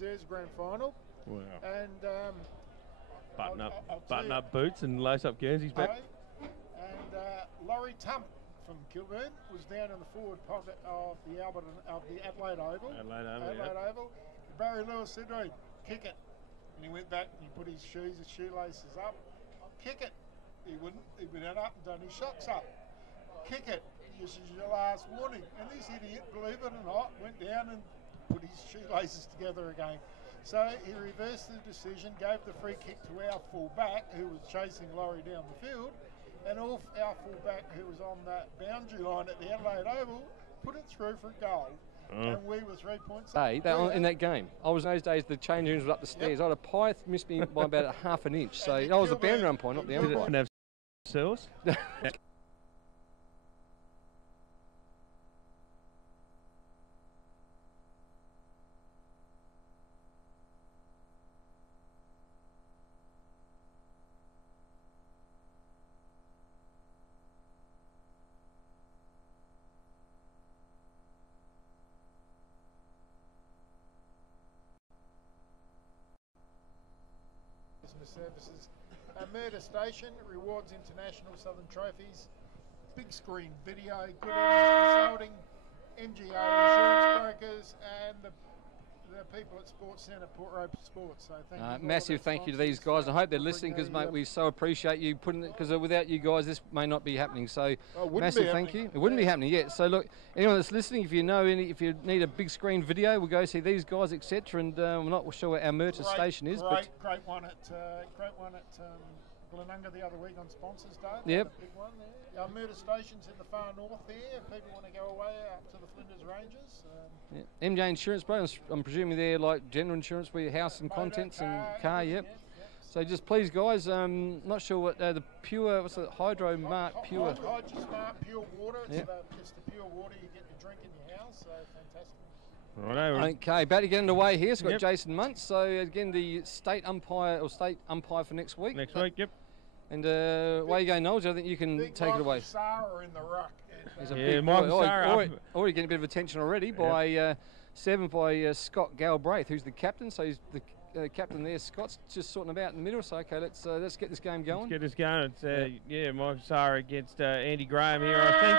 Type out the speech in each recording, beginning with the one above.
Reserves Grand Final. Wow. And button up boots and lace up Guernseys back. And Laurie Tump from Kilburn was down in the forward pocket of the Adelaide Oval. Adelaide Oval. Barry Lewis said, "Right, kick it," and he went back and he put his shoelaces up. Kick it. He wouldn't. He went up and done his socks up. Kick it. This is your last warning. And this idiot, believe it or not, went down and put his shoelaces together again. So he reversed the decision, gave the free kick to our full-back, who was chasing Laurie down the field, and off our full-back, who was on that boundary line at the Adelaide Oval, put it through for a goal. And we were 3 points up. In that game, I was in those days, the change rooms were up the stairs. I had a Pyth missed me by about a half an inch. So I was a boundary umpire, not the umpire. Didn't have cells. Services. Murder Station rewards international Southern trophies, big screen video, good consulting, MGO insurance brokers, and the people at Sports Centre, Port Rope Sports. So thank you. Massive thank you to these guys. I hope they're listening because, mate, we so appreciate you putting it, because without you guys, this may not be happening. So massive thank you. It wouldn't be happening yet. So look, anyone that's listening, if you know if you need a big screen video, we'll go see these guys, etc. And I'm not sure what our Murder Station is, great one at Glenunga the other week on Sponsors Day. Yep. Big one there. Our Murder Station's in the far north there. If people want to go away up to the Flinders Ranges. MJ Insurance, bro. I'm presuming they're like general insurance for your house and contents and car. Yep. So just please, guys. Not sure what the pure. What's the Hydro Mart Pure? Hydro Smart Pure Water. It's just the pure water you get to drink in your house. So fantastic. Okay, about to get underway here. So we've got Jason Muntz. So again, the state umpire for next week. Next week, yep. And away you go, Knowles. I think you can take it away. Sarah in the ruck. Already getting a bit of attention already by 7 by Scott Galbraith, who's the captain. So he's the captain there. Scott's just sorting about in the middle. So okay, let's get this game going. Let's get this going. It's Mike Sarah against Andy Graham here. I think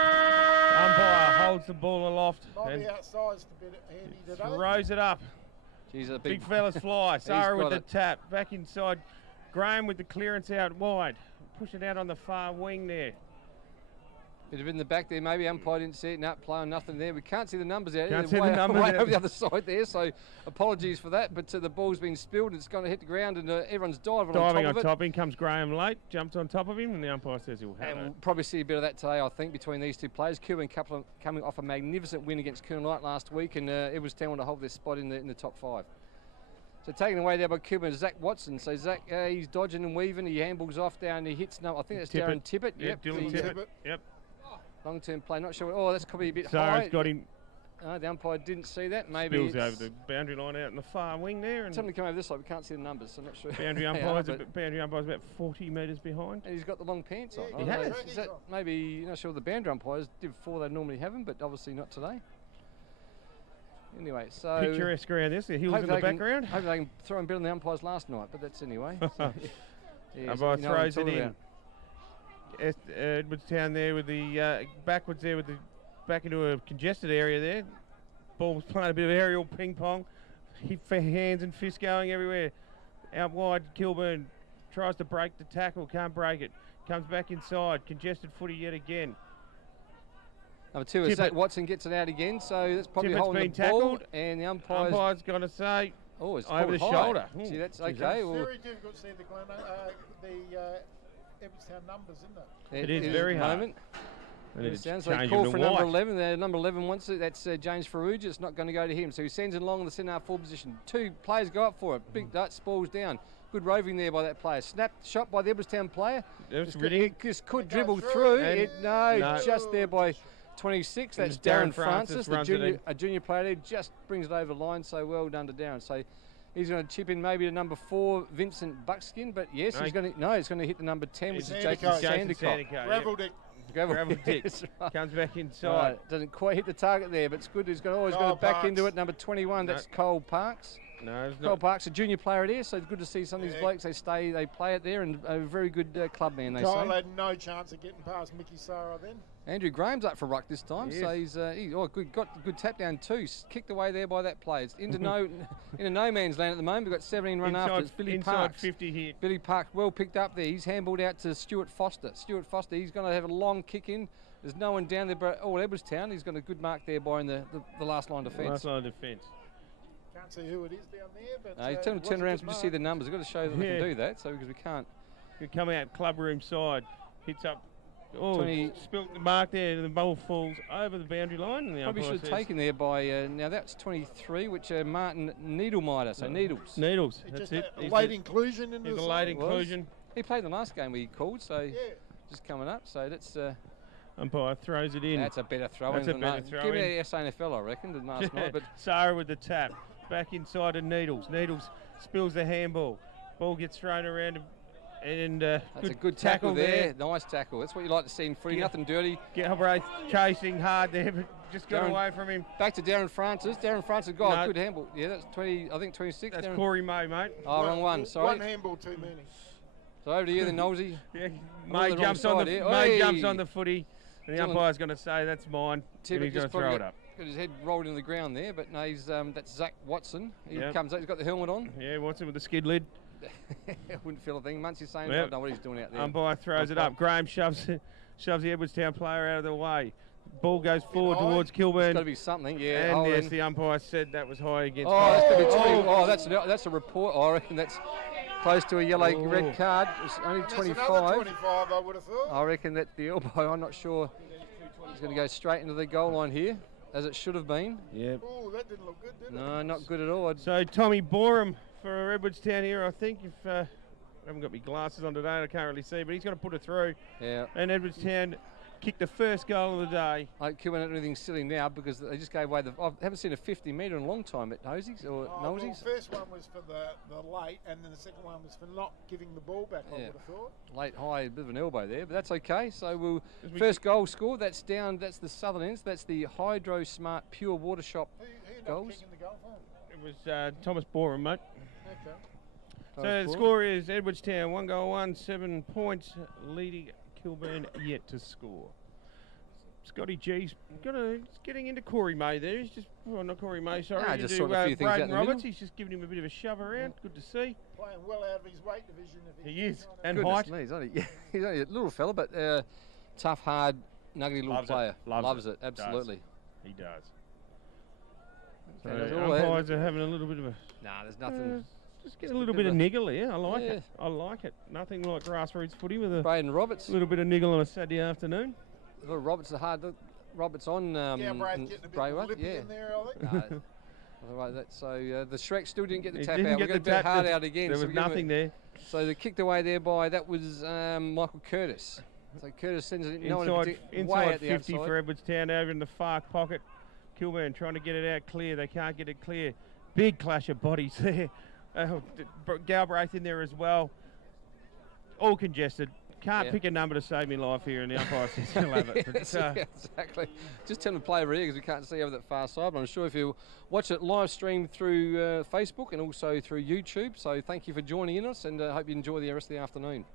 the umpire holds the ball aloft and outsized a bit, Andy, today. Throws it up. Jeez, a big fellas fly. Sarah with the tap back inside. Graham with the clearance out wide. Push it out on the far wing there. Bit of in the back there, maybe umpire didn't see it. No, playing nothing there. We can't see the numbers out. Can't see the numbers way over the other side there, so apologies for that. But the ball's been spilled and it's going to hit the ground and everyone's diving on top. In comes Graham late, jumps on top of him, and the umpire says he'll have it. We'll probably see a bit of that today, I think, between these two players. Kilburn coming off a magnificent win against Kilburn last week, and Edwardstown want to hold their spot in the top 5. So taken away there by Kilburn, Zach Watson. So Zach, he's dodging and weaving. He handballs off down. He hits. I think that's Darren Tippett. Yep, Dylan Tippett. Yep. Long-term play. Not sure. Oh, that's probably a bit high. Sarah's got him. The umpire didn't see that. Maybe spills over the boundary line out in the far wing there. And somebody come over this side. We can't see the numbers, so I'm not sure. Boundary umpire's about 40 metres behind. And he's got the long pants on. He has. Is that maybe, not sure the boundary umpires did before they normally have them, but obviously not today. Anyway, so picturesque around this. The hills in the background. Hope they can throw him better than the umpires last night, but that's anyway. Umpire throws it in. Edwardstown there with the backwards there with the back into a congested area there. Ball's playing a bit of aerial ping pong. Hands and fists going everywhere. Out wide, Kilburn tries to break the tackle, can't break it. Comes back inside, congested footy yet again. Number 2 is Zach Watson gets it out again, so that's probably holding the ball. And the umpire's going to say, it's over the shoulder. See, that's okay. It's very difficult to see the Edwardstown numbers, isn't it? It is very hard. It sounds like a call for number 11. Number 11 wants it. That's James Ferrugia. It's not going to go to him. So he sends it along in the centre half forward position. 2 players go up for it. Big dart spalls down. Good roving there by that player. Snapped shot by the Edwardstown player. It just could dribble through. No, just there by 26. That's Darren Francis, a junior player there. Just brings it over the line. So well done to Darren. So he's going to chip in maybe to number 4, Vincent Buckskin. But yes, he's going to hit the number 10, which is Jason Sandicock. Gravel Dick. Gravel Dick comes back inside. Doesn't quite hit the target there, but it's good. He's always going to back into it. Number 21, that's Cole Parks. No, it's Carl not. Park's a junior player there, so it's good to see some of these blokes. They play it there, and a very good club man. They Kyle say. had no chance of getting past Mickey Sarah then. Andrew Graham's up for ruck this time, so he's got good tap down too. Kicked away there by that play. It's into no man's land at the moment. We've got 17 run after. It's Billy Parks. 50 here. Billy Parks well picked up there. He's handballed out to Stuart Foster. Stuart Foster, he's going to have a long kick in. There's no one down there, but Edwardstown. He's got a good mark there by in the last line of defence. Last line of defence. Can't see who it is down there, but No, turn around to see the numbers. We've got to show that we can do that, so because we can't. Could come out club room side, hits up. Oh, spilt the mark there, and the ball falls over the boundary line. And the probably should have taken there by, now that's 23, which Martin Needlemiter, so Needles. Needles, that's it. A late inclusion in the a late inclusion. He played the last game we called, so just coming up, so that's... umpire throws it in. That's a better throw in. Give me a SAAFL, I reckon, than last night. But Sarah with the tap, back inside to Needles. Needles spills the handball. Ball gets thrown around and that's a good tackle there. Nice tackle. That's what you like to see in footy. Nothing dirty. Galbraith chasing hard there, but just got away from him. Back to Darren Francis. Darren Francis got a good handball. Yeah, that's 20. I think 26. That's Corey May, mate. Oh, wrong one. Sorry. One handball too many. So over to you, then, Nosey. May jumps on the footy. And the umpire's going to say that's mine. And he's going to throw it up. Got his head rolled into the ground there, but no, that's Zach Watson. He comes out. He's got the helmet on. Yeah, Watson with the skid lid. I wouldn't feel a thing. Muncie's saying, I don't know what he's doing out there. Umpire throws it up. Graham shoves the Edwardstown player out of the way. Ball goes forward towards Kilburn. It's got to be something, yeah. And yes, the umpire said that was high against. That's going to be 20. Oh, that's a report. I reckon that's close to a yellow red card. It's only 25. 25, I would have thought. I reckon that the elbow, I'm not sure. He's going to go straight into the goal line here, as it should have been. Yeah. Oh, that didn't look good, did it? No, not good at all. So Tommy Borum for Edwardstown here, I think. If I haven't got my glasses on today, I can't really see, but he's going to put it through. Yeah. And Edwardstown kicked the first goal of the day. I Kilburn don't do anything silly now because they just gave away I haven't seen a 50-metre in a long time at Nosies or Nosies. Well, the first one was for the late, and then the second one was for not giving the ball back, I would have thought. Late high, a bit of an elbow there, but that's okay. So first goal scored, that's down, that's the southern ends, that's the Hydro Smart Pure Water Shop goals. Kicking the goal for? It was Thomas Borum, mate. Okay. So the score is Edwardstown 1 goal 1, 7 points, leading Kilburn yet to score. Scotty G's getting into Corey May there. He's just, not Corey May, sorry. No, just sorting a few things out in the Roberts. middle. He's just giving him a bit of a shove around. Good to see. Playing well out of his weight division. He is. And goodness height. Me, he's only a little fella, but tough, hard, nuggety little player. Loves it. Absolutely. He does. So umpires are having a little bit of a... Nah, there's nothing. Just get a little bit of niggle here. I like it. I like it. Nothing like grassroots footy with a Braden Roberts. little bit of niggle on a Saturday afternoon. Roberts are hard. Roberts on Braden getting a bit of lippy in there, I think. So the Shrek still didn't get the tap didn't out. Get We're going the to bet hard out again. There was nothing there. So they kicked away there by, that was Michael Curtis. So Curtis sends it inside 50 for Edwardstown over in the far pocket. Kilburn trying to get it out clear. They can't get it clear. Big clash of bodies there. Galbraith in there as well. All congested. Can't pick a number to save me life here, and the umpire says he'll have it. But, exactly. Just tell him to play over here because we can't see over that far side. But I'm sure if you watch it live stream through Facebook and also through YouTube. So thank you for joining in us, and I hope you enjoy the rest of the afternoon.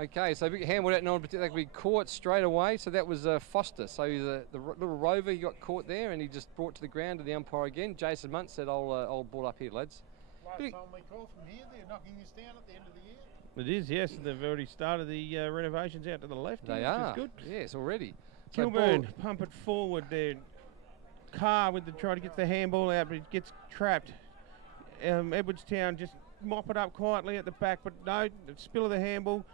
Okay, so big handball out, no particular, be caught straight away. So that was Foster. So the little rover, he got caught there, and he just brought to the ground to the umpire again. Jason Munt said, "I'll ball up here, lads." Last time we call from here, they're knocking us down at the end of the year. It is, yes. They've already started the renovations out to the left. They are. Good. Yes, already. Kilburn pump it forward there. Carr with the try to get the handball out, but it gets trapped. Edwardstown just mop it up quietly at the back, but no, the spill of the handball.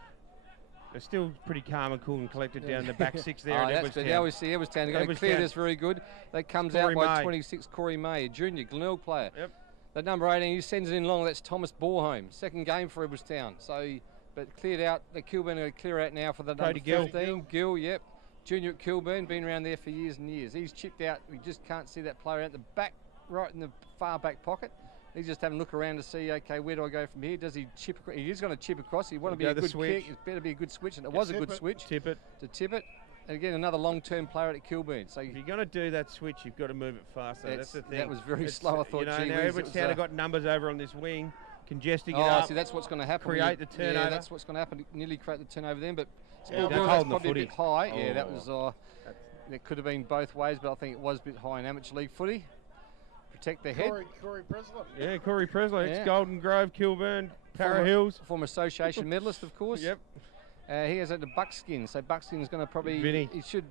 They're still pretty calm and cool and collected down the back six there at Edwardstown. Now we see Edwardstown. They're going to clear this very good. That comes out by 26, Corey May, a junior, Glenelg player. Yep. That number 18, he sends it in long. That's Thomas Borholm. Second game for Edwardstown. So, but cleared out. The Kilburn are going to clear out now for the number 15. Gill, yep. Junior at Kilburn, been around there for years and years. He's chipped out. We just can't see that player out the back, right in the far back pocket. He's just having a look around to see, okay, where do I go from here? Does he chip across? He is going to chip across. He want to be a good kick. It better be a good switch, and it was a good switch. Tip it. To tip it. again, another long-term player at Kilburn. So if you're going to do that switch, you've got to move it faster. That's the thing. That was very slow, I thought. You know, now Edwardstown have got numbers over on this wing, congesting it up. See, that's what's going to happen. Create the turnover. Yeah, that's what's going to happen. Nearly create the turnover then, but that's probably a bit high. Yeah, that was. It could have been both ways, but I think it was a bit high in amateur league footy. Protect the head. Corey Presler. Yeah, Corey Presler. It's Golden Grove, Kilburn, Para Hills. Former association medalist, of course. Yep. He has had the Buckskin, so Buckskin's going to probably. He should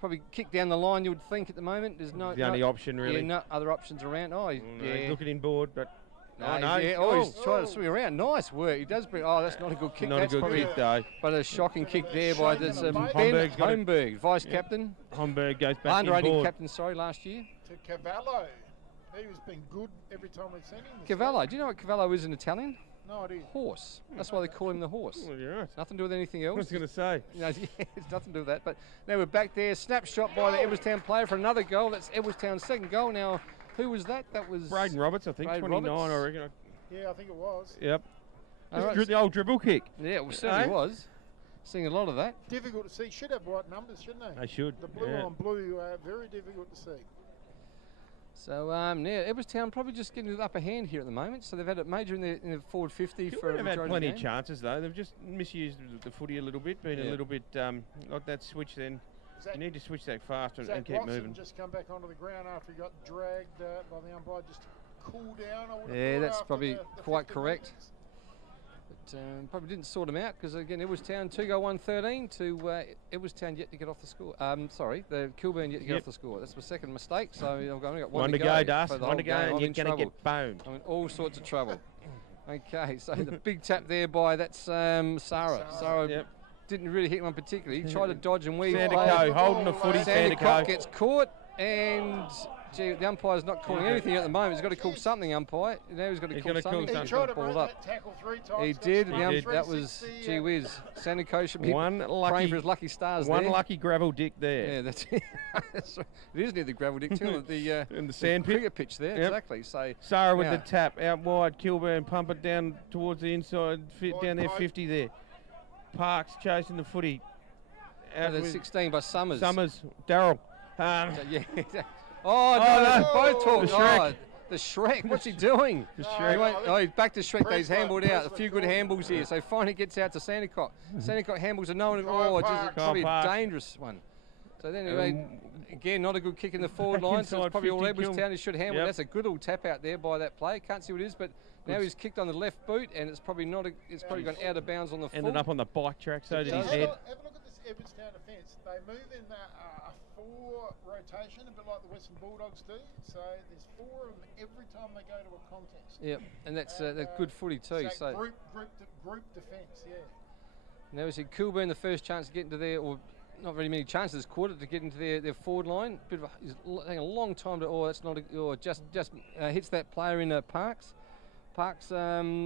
probably kick down the line, you would think, at the moment. There's no. The only option, really. Yeah, no other options around. He's looking inboard, but. He's trying to swing around. Nice work. He does bring. That's not a good kick. Not a good kick, though. But a shocking kick there by this Ben Holmberg, vice captain. Holmberg goes back under-18 captain, last year. To Cavallo. He was been good every time we've seen him. Cavallo. Do you know what Cavallo is in Italian? No idea. Horse. That's why they call him the horse. Well, you're right. Nothing to do with anything else. I was going to say. It's nothing to do with that. But now we're back there. Snapshot by the Edwardstown player for another goal. That's Edwardstown's second goal. Now, who was that? That was Braden Roberts, I think. 29, I reckon. Yeah, I think it was. Yep. Just the old dribble kick. Yeah, it certainly was. Seeing a lot of that. Difficult to see. Should have white numbers, shouldn't they? They should. The blue on blue, very difficult to see. So Edwardstown probably just getting the upper hand here at the moment. So they've had it major in the forward 50 for a majority. They've had plenty of chances though. They've just misused the footy a little bit, been a little bit like that switch. Then you need to switch that faster and keep moving. Just come back onto the ground after he got dragged by the umpire just to cool down. Yeah, that's probably quite correct. But probably didn't sort him out because again, Edwardstown 2-1-13 to Edwardstown yet to get off the score. The Kilburn yet to get off the score. That's my second mistake. So I've only got one to go. Dust. One to go, and you're going to get boned. I'm in all sorts of trouble. Okay, so the big tap there by Sarah. Sarah didn't really hit one particularly. He tried to dodge and weave. Sandico holding the footy. Sandico gets caught and. Gee, the umpire's not calling anything at the moment. He's got to call something, umpire. Now he's got to call something. He tried to ball that tackle 3 times. He did. That was, gee whiz. Sandico should be praying for his lucky stars One lucky gravel dick there. Yeah, that's it. It is near the gravel dick too. In the sand pit. Cricket pitch there, exactly. So Sarah with the tap, out wide, Kilburn, pump it down towards the inside, down there 50 there. Parks chasing the footy. Out with 16 by Summers. Daryl. Both talk. The Shrek, what's he doing? The Shrek. He's back to Shrek. He's handballed out. A few good handballs here. So finally gets out to Sandicock. Sandicock handballs are known. Just probably a dangerous one. So then again, not a good kick in the forward line. So it's probably all Edwardstown he should handle. That's a good old tap out there by that player. Can't see what it is, but now he's kicked on the left boot, and it's probably not. It's probably gone out of bounds on the foot. Ended up on the bike track, so did his head. Have a look at this Edwardstown defence. They move in a 4 rotation, a bit like the Western Bulldogs do. So there's 4 of them every time they go to a contest. Yep, and that's good footy too. So group defence, yeah. Now we see Kilburn the first chance to get into there, or not very many chances this quarter to get into their forward line. He's taking a long time to. That's not. Just hits that player in Parks. Parks,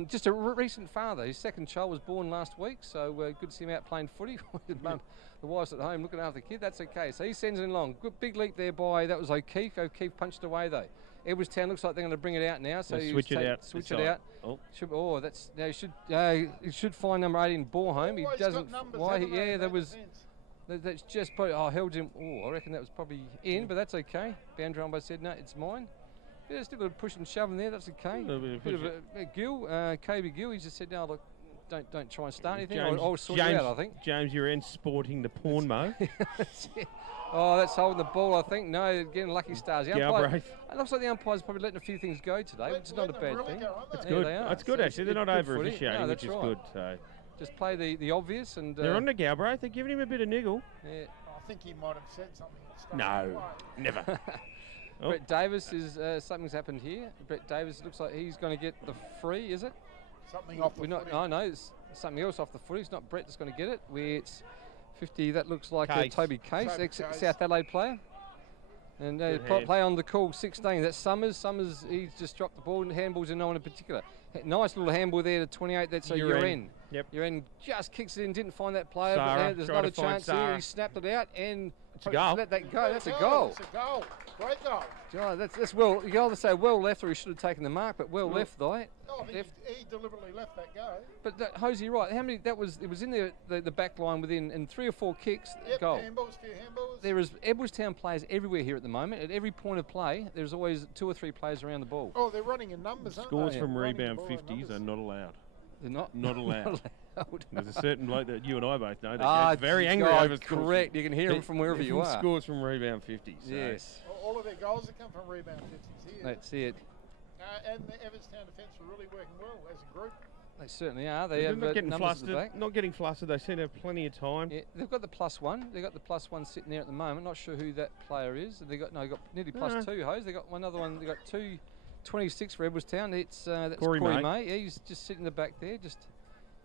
just a recent father. His second child was born last week, so good to see him out playing footy. The wife's at home looking after the kid. That's okay. So he sends it along. Good big leap there by, that was O'Keefe. O'Keefe punched away though. Edwardstown looks like they're going to bring it out now. So switch it out. Switch it out. That's now he should find number 18 Borehome. He doesn't. Why? There was. That's just probably. Held him. I reckon that was probably in, but that's okay. Boundary umpire said no, it's mine. Yeah, still got to push and shove in there. That's okay. Bit of a Gill, KB Gill. He just said, "No, look, don't try and start anything. I'll sort it out." I think. James, you're in sporting the porn mo. That's holding the ball. I think. No, getting lucky stars. It looks like the umpire's probably letting a few things go today, which is not a bad thing. That's good. That's good actually. They're not over officiating, which is good. So just play the obvious and. They're on the Galbraith. They're giving him a bit of niggle. Yeah. I think he might have said something. No, never. Brett Davis is something's happened here. Brett Davis looks like he's going to get the free, is it? Something off the footy. No, it's something else off the footy. It's not Brett that's going to get it. Where it's 50. That looks like Toby Case, ex-South Adelaide player. And play on the call 16. That's Summers. Summers, he's just dropped the ball and handballs in no one in particular. Nice little handball there to 28. That's a Uren. Yep. Your end just kicks it in, didn't find that player, Sarah, but there's another chance here. He snapped it out and let that go. That's a goal. It's a goal. Great goal. Oh, that's well. You can either say well left or he should have taken the mark, but well left, though. Oh, he deliberately left that go. But Hosey, right? How many? It was in the back line within 3 or 4 kicks. Yep, goal. few handballs. There is Edwardstown players everywhere here at the moment. At every point of play, there's always 2 or 3 players around the ball. Oh, they're running in numbers, aren't Scores they? from rebound 50s are not allowed. They're not allowed. There's a certain bloke that you and I both know that gets very angry over correct. You can hear him from wherever you are. Scores from rebound 50s. So. Yes. All of their goals have come from rebound 50s here. That's it. And the Edwardstown defence were really working well as a group. They certainly are. They're not getting flustered. Not getting flustered. They seem to have plenty of time. Yeah, they've got the +1. They've got the +1 sitting there at the moment. Not sure who that player is. They've got nearly +2. Hose. They got another one. They got 2.26 for Edwardstown. That's Corey May. Yeah, he's just sitting in the back there.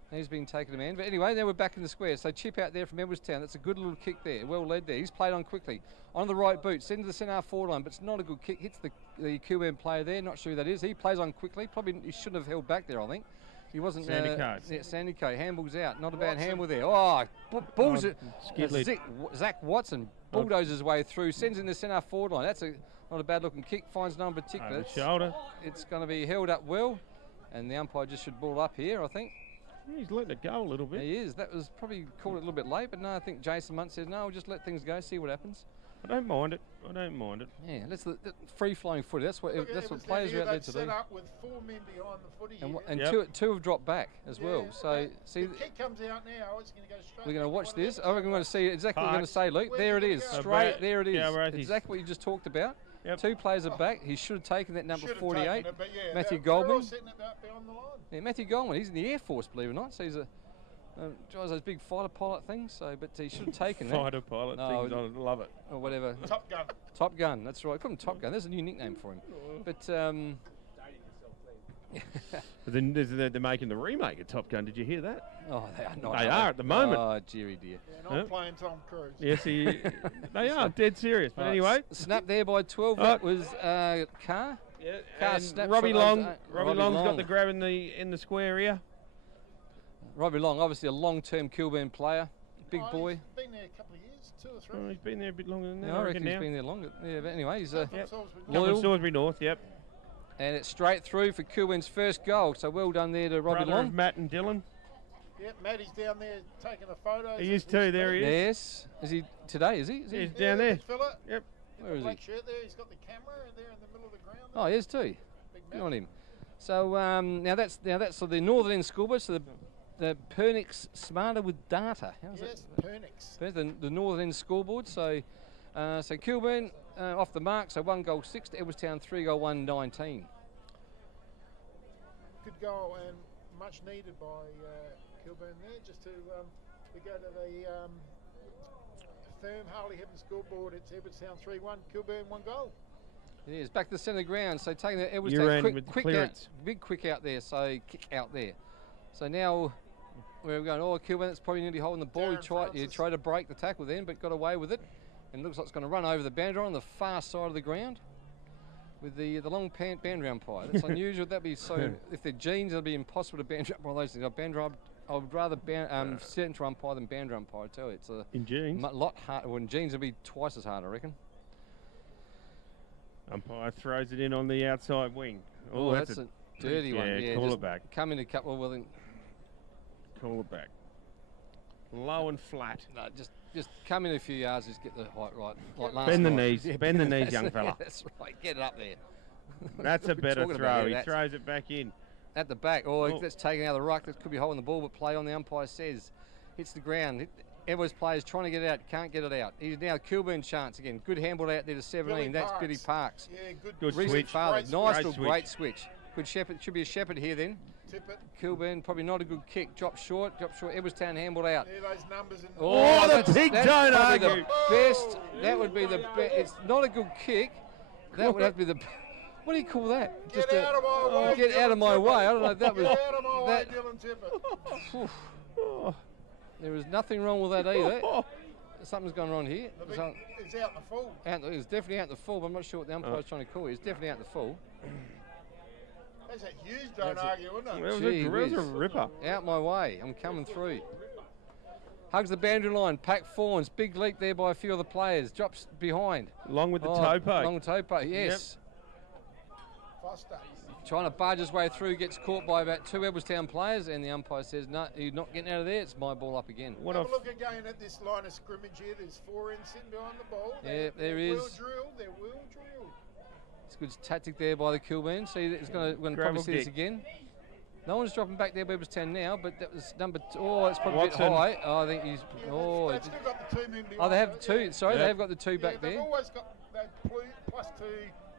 He's been taken a man. But anyway, now we're back in the square. So chip out there from Edwardstown. That's a good little kick there. Well led there. He's played on quickly. On the right boot. Send to the centre forward line, but it's not a good kick. Hits the Kilburn player there. Not sure who that is. He plays on quickly. Probably he shouldn't have held back there, I think. He wasn't. Sandy Coast. Yeah, Sandy Coast. Handball's out. Not a bad handball there. Oh, balls it. Zach Watson bulldozes his way through. Sends in the centre forward line. That's not a bad looking kick. Finds no particular. Shoulder. It's going to be held up well. And the umpire just should ball up here, I think. He's letting it go a little bit. He is. That was probably called it a little bit late, but no, I think Jason Munt said, no, we'll just let things go, see what happens. I don't mind it. Yeah, that's the free-flowing footy. That's what players are out there to do. Set up with 4 men behind the footy and two have dropped back as well. So see, the kick comes out now. It's going to go straight. We're going to watch this. I reckon we're going to see exactly what we're going to say, Luke. There it is. Straight. There it is. Exactly what you just talked about. Yep. 2 players are back. He should have taken that number 48. Matthew Goldman. Yeah, Matthew Goldman. He's in the Air Force, believe it or not. So he's drives those big fighter pilot things. So, but he should have taken that. Fighter pilot things. I love it. Or whatever. Top Gun. Top Gun. That's right. Put him Top Gun. There's a new nickname for him. But. But then they're making the remake of Top Gun. Did you hear that? Oh, they are not. They are at the moment. Oh, dear, dear. Yeah, not playing Tom Cruise. Yes, they are dead serious. But anyway, snap there by 12. That was Carr. Yeah, Carr and Robbie Long. Robbie Long's got the grab in the square area. Robbie Long, obviously a long-term Kilburn player, big boy. He's been there a couple of years, 2 or 3. Oh, he's been there a bit longer than that. I reckon he's been there longer. Yeah, but anyway, he's loyal. Salisbury North. Yep. And it's straight through for Kilburn's first goal. So well done there to Robbie Long. Of Matt and Dylan. Yep, Matty's down there taking a photo. He is too. There he is. Yes. Is he today? Is he? He's down there. Fella. Yep. Where is he? Black shirt there. He's got the camera there in the middle of the ground. Oh, he is too. Good on him. So now that's the northern end scoreboard. So the Pernix Smarter with data. How's yes, that? Pernix. The northern end scoreboard. So Kilburn off the mark. So 1 goal 6 to Edwardstown, 3 goal 1 19. Good goal and much needed by Kilburn there. Just to we go to the firm Harley Heaven scoreboard. It's Edwardstown 3-1, Kilburn 1 goal. It is back to the centre ground. So taking the Edwardstown quick out, big quick out there. So kick out there. So now we're going. Oh, Kilburn, it's probably nearly holding the ball. He tried to break the tackle then, but got away with it. And looks like it's going to run over the boundary on the far side of the ground. With the long boundary umpire. That's unusual. That'd be so. If they're jeans, it'd be impossible to boundary up one of those things. I would rather centre umpire than boundary umpire. I tell you, it's in jeans. A lot harder. Well, in jeans, it'd be twice as hard, I reckon. Umpire throws it in on the outside wing. Oh, that's a dirty one. Yeah, call it back. Come in a couple. Well, then call it back. Low and flat. No, just come in a few yards, just get the height right. Like last bend the night. knees, bend the knees, young fella. That's right, get it up there. That's a better throw. He throws it back in. At the back. Oh, that's taken out of the ruck. That could be holding the ball, but play on, the umpire says. Hits the ground. Edwards players trying to get it out, can't get it out. He's now Kilburn chance again. Good handball out there to 17. That's Billy Parks. Yeah, good switch. Great switch. Good Shepherd. Should be a Shepherd here then. Tip it. Kilburn, probably not a good kick. Drop short. Edwardstown handball out. Yeah, those numbers in the big don't argue. The best. That would be the best. It's not a good kick. That would have to be the. What do you call that? Get out of my way. Get out of my way. I don't know if that was. Get out of my way, Dylan Tippett. There was nothing wrong with that either. Something's gone wrong here. It's out in the full. It's definitely out in the full, but I'm not sure what the umpire's trying to call it. It's definitely out in the full. That's a huge don't argue, wasn't it? It was a ripper. Out my way. I'm coming through. Hugs the boundary line. Pack Fawns. Big leap there by a few of the players. Drops behind. Along with the toe poke. Long toe poke, yes. Yep. Foster. Trying to barge his way through. Gets caught by about 2 Edwardstown players. And the umpire says, no, you're not getting out of there. It's my ball up again. Have a look again at this line of scrimmage here. There's 4 in sitting behind the ball. There is. They're well drilled. It's a good tactic there by the Kilburn. See, it's going to probably see this again. No one's dropping back there. Edwardstown now, but that was number 2. Oh, it's probably Watson. a bit high. Oh, I think he's. Oh, they've still got the 2 men behind. Oh, they have 2. Sorry, they've got the 2 back there. They've always got that plus 2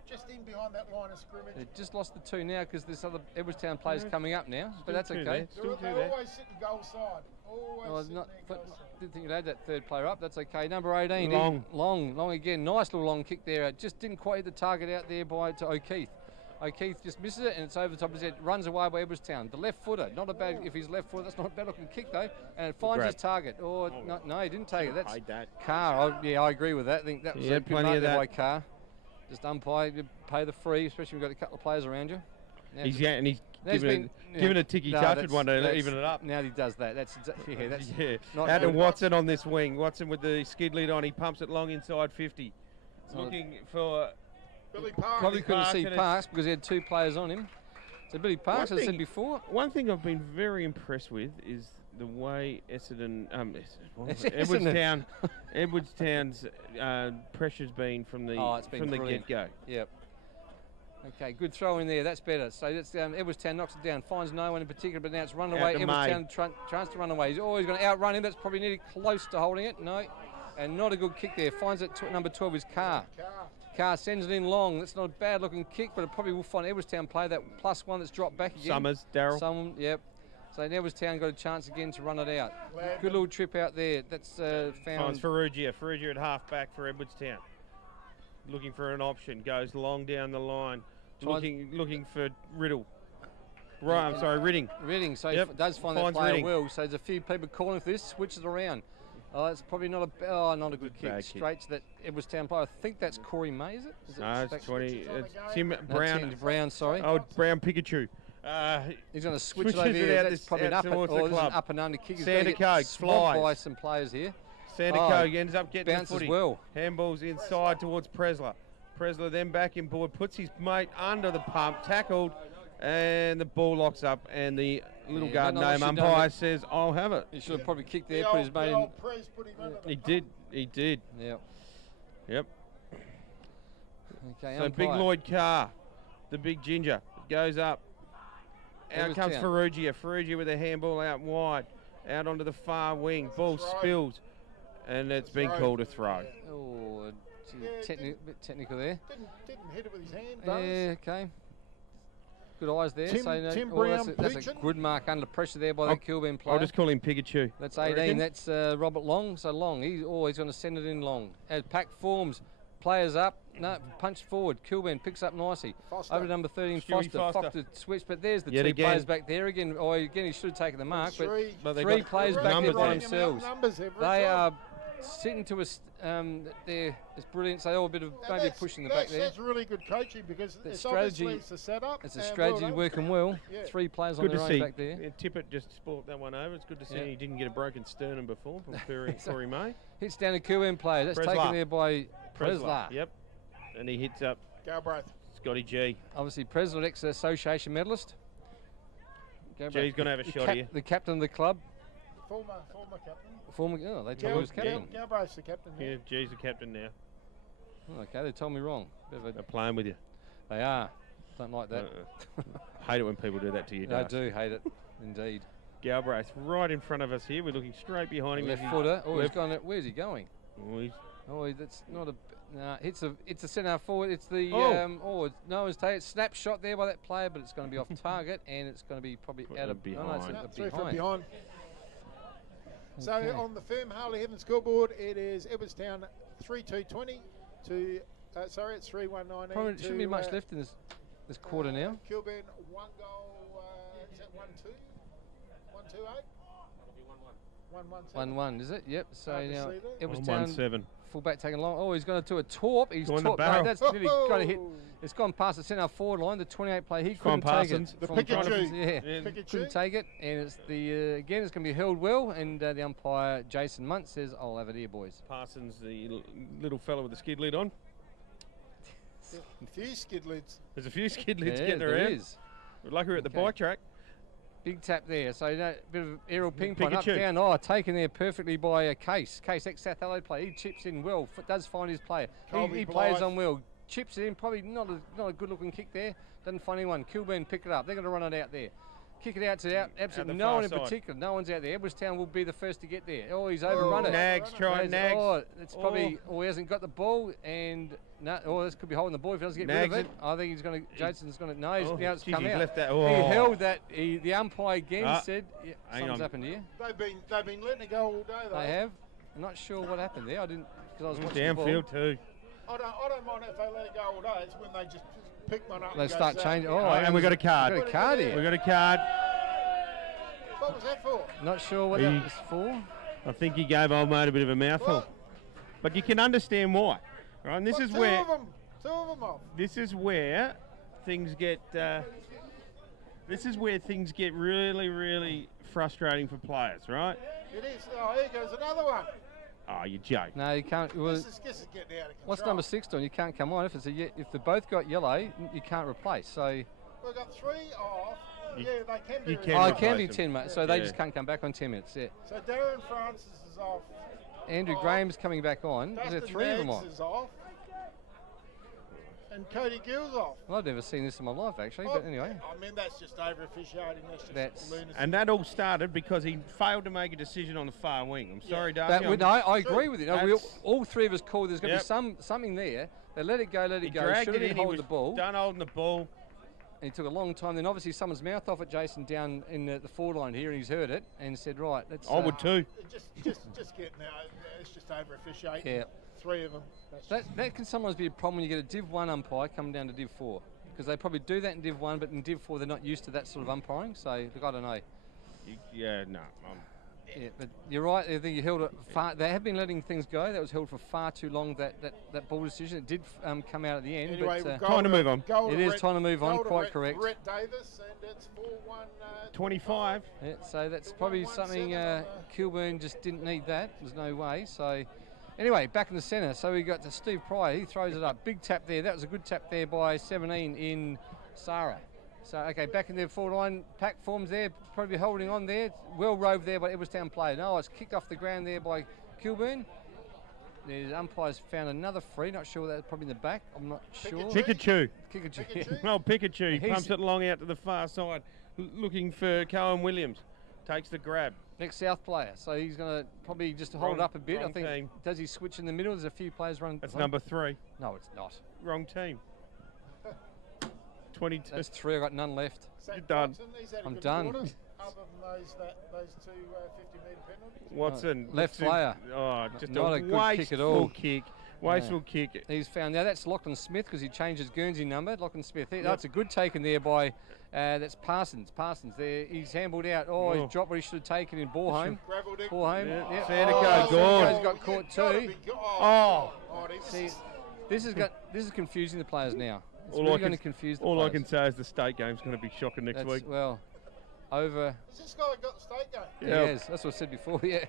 just in behind that line of scrimmage. They just lost the 2 now because there's other Edwardstown players coming up now, but that's okay. They're always sitting goal side. Always sitting goal side. Didn't think you'd add that 3rd player up. That's okay. Number 18. Long again. Nice little long kick there. Just didn't quite hit the target out there to O'Keefe. O'Keefe just misses it and it's over the top of his head. Runs away by Edwardstown. The left footer. Not a bad, if he's left footer, that's not a bad looking kick though. And it finds his target. No, he didn't take it. That's Carr. I agree with that. I think that was a good mark there by Carr. Just umpire, you pay the free, especially when you've got a couple of players around you. Now he's giving a ticky touch at one to even it up. Now he does that. That's not out to Watson on this wing. Watson with the skid lid on. He pumps it long inside 50. Looking for Billy Parks. Probably couldn't see Parks because he had 2 players on him. So Billy Parks, as I said before. One thing I've been very impressed with is the way Edwardstown's pressure's been from the get-go. Yep. Okay, good throw in there. That's better. So that's Edwardstown knocks it down. Finds no one in particular, but now it's run away. Edwardstown tries to run away. He's always going to outrun him. That's probably nearly close to holding it. No, and not a good kick there. Finds it. Number 12 is Carr. Carr sends it in long. That's not a bad-looking kick, but it probably will find Edwardstown play that +1 that's dropped back again. Summers, Darryl. Yep. So Edwardstown got a chance again to run it out. Good little trip out there. That's found. Finds Ferrugia. Ferrugia at half-back for Edwardstown. Looking for an option. Goes long down the line. Looking for Riddle. Right, I'm sorry, Ridding. Ridding, so he does find that player well. So there's a few people calling for this. Switches around. It's probably not a good kick. Straight to that Edwardstown player. I think that's Corey May, is it? No, it's 20. It's Tim Brown. Brown, sorry. Oh, Brown Pikachu. He's going to switch it over here. That's probably an up and under kick. Sander Cogue flies by some players here. Sander Cogue ends up getting the footy. Well. Handballs inside towards Presler. Presler then back in board, puts his mate under the pump, tackled, and the ball locks up, and the little guard name umpire says, I'll have it. He should have probably kicked there, put his mate in. He did. Yep. Okay, so big Lloyd Carr, the big ginger, goes up. Out comes Ferrugia. Ferrugia with a handball out wide, out onto the far wing. Ball spills, and it's been called a throw. Oh, bit technical there. Didn't hit it with his hand. Yeah, okay. Good eyes there. Tim Brown, that's a good mark under pressure there by the Kilburn player. I'll just call him Pikachu. That's 18. That's Robert Long. So Long, he's going to send it in long. As pack forms, players up. No, punch forward. Kilburn picks up nicely. Foster. Over to number 13, Foster switch, but there's the 2 players back there again. Again, he should have taken the mark, but 3 players back there by themselves. They are sitting to us. It's brilliant. So a bit of maybe a push in the back there. That's really good coaching because it's obviously it's a setup. It's a strategy working well. 3 players on their own back there. Tippett just sport that one over. It's good to see he didn't get a broken sternum before from Corey May. Hits down a Kilburn player. That's taken there by Presler. Yep. And he hits up Galbraith. Scotty G. Obviously, Presler, ex-association medalist. G's going to have a shot here. The captain of the club. Former captain. They told me he was captain. Galbraith's the captain. Yeah, G's the captain now. Okay, they told me wrong. They're playing with you. They are. Don't like that. Hate it when people do that to you. I do hate it, indeed. Galbraith right in front of us here. We're looking straight behind him. Left footer. Oh, he's gone. Where's he going? That's not a. No, it's a centre forward. It's the no one's taken snapshot there by that player, but it's going to be off target and it's going to be probably out of behind. Behind. So on the firm Harley Heaven scoreboard, it is Edwardstown 3-2-20 to it's 3-1-19. Probably shouldn't be much left in this quarter now. Kilburn 1 goal. Is that 1-2? 1-2-8? 1-1. 1-1, is it? Yep. So now Edwardstown 1-7. Fullback taking long. Oh, he's going to do a torp. He's torped. No, that's nearly got a hit. It's gone past the centre forward line. The 28 play. He couldn't take it. The Pikachu. Yeah, couldn't take it. And it's the again. It's going to be held well. And the umpire Jason Munt says, "I'll have it here, boys." Parsons, the little fella with the skid lid on. A few skid lids. There's a few skid lids yeah, getting around. There is. We're lucky we're at the bike track. Big tap there. So a bit of aerial ping pong up down. Oh, taken there perfectly by Case. Case ex-South Adelaide player. He chips in well. Does find his player. He plays on well. Chips it in. Probably not a good looking kick there. Doesn't find anyone. Kilburn pick it up. They're going to run it out there. Kick it out to absolutely no one in particular. No one's out there. Edwardstown will be the first to get there. Oh, he's overrun it. Nags, trying Nags. Oh, it's probably. Oh, he hasn't got the ball, and no. Oh, this could be holding the ball if he doesn't get rid of it. I think he's going to. Jason's going to. No, now it's come out. Left that. He held that. The umpire again said, yeah, something's happened here. They've been letting it go all day. Though. They have. I'm not sure what happened there. I didn't because I was watching downfield too. I don't mind if they let it go all day. It's when they just pick one up. They start changing. Oh, and we got a card. We've got a card here. We got a card. What was that for? Not sure what that was for. I think he gave old mate a bit of a mouthful. What? But you can understand why. Right? And this is where two of them off. This is where things get really, really frustrating for players, right? It is. Oh, here goes another one. Oh, you joke. No, you can't. Well, this is getting out of control. What's number 6 doing? You can't come on. If they both got yellow, you can't replace. So we've got 3 off. Yeah, they can be. It can be 10 minutes. So they just can't come back on 10 minutes. Yeah. So Darren Francis is off. Andrew Graham's coming back on. Is there 3 of them on? Is off. And Cody Gill's off. Well, I've never seen this in my life, actually, but anyway. I mean, that's just over-officiating. That's lunacy. And that all started because he failed to make a decision on the far wing. I'm sorry, Darcy. No, I agree with you. All 3 of us called there's going to be something there. They let it go, Should have been holding the ball. Done holding the ball. And he took a long time. Then obviously someone's mouth off at Jason down in the forward line here, and he's heard it and said, right, let's... I would too. Just getting out. It's just over-officiating. Yeah. 3 of them. That can sometimes be a problem when you get a Div 1 umpire coming down to Div 4. Because they probably do that in Div 1, but in Div 4 they're not used to that sort of umpiring. So, look, I don't know. Yeah, no. Yeah, but you're right. I think you held it far. They have been letting things go. That was held for far too long. That ball decision. It did come out at the end. Anyway, but, time to move on. It is time to move on. Quite correct. Brett Davis, and it's 4-1. 25. Yeah, so that's probably something Kilburn just didn't need that. There's no way. So anyway, back in the centre. So we got to Steve Pryor. He throws it up. Big tap there. That was a good tap there by 17 in Sarah. So, okay, back in the forward line, pack forms there, probably holding on there. Well roved there by Edwardstown player. No, it's kicked off the ground there by Kilburn. The umpires found another free, not sure that's probably in the back, I'm not sure. Pikachu. Well, Pikachu, he pumps it along out to the far side, looking for Cohen Williams. Takes the grab. Next South player, so he's going to probably just hold it up a bit. I think, team. Does he switch in the middle? There's a few players running. That's number 3. No, it's not. Wrong team. 22. That's 3, I've got none left. You're done. I'm done. Other than those 2 50-metre penalties. Watson. Left player. Oh, just not a good kick at all. Wasteful kick. He's found, now that's Lachlan Smith because he changed his Guernsey number. Lachlan Smith. That's a good taken there by, that's Parsons. Parsons there, he's handballed out. Oh, he's dropped what he should have taken in Borehome. Borehome. Yeah. Sandico, gone. He's got caught too. See, this is confusing the players now. It's really going to confuse the players. I can say is the state game's going to be shocking next week. Well, over. Has this guy got the state game? Yeah. He has. That's what I said before. Yeah.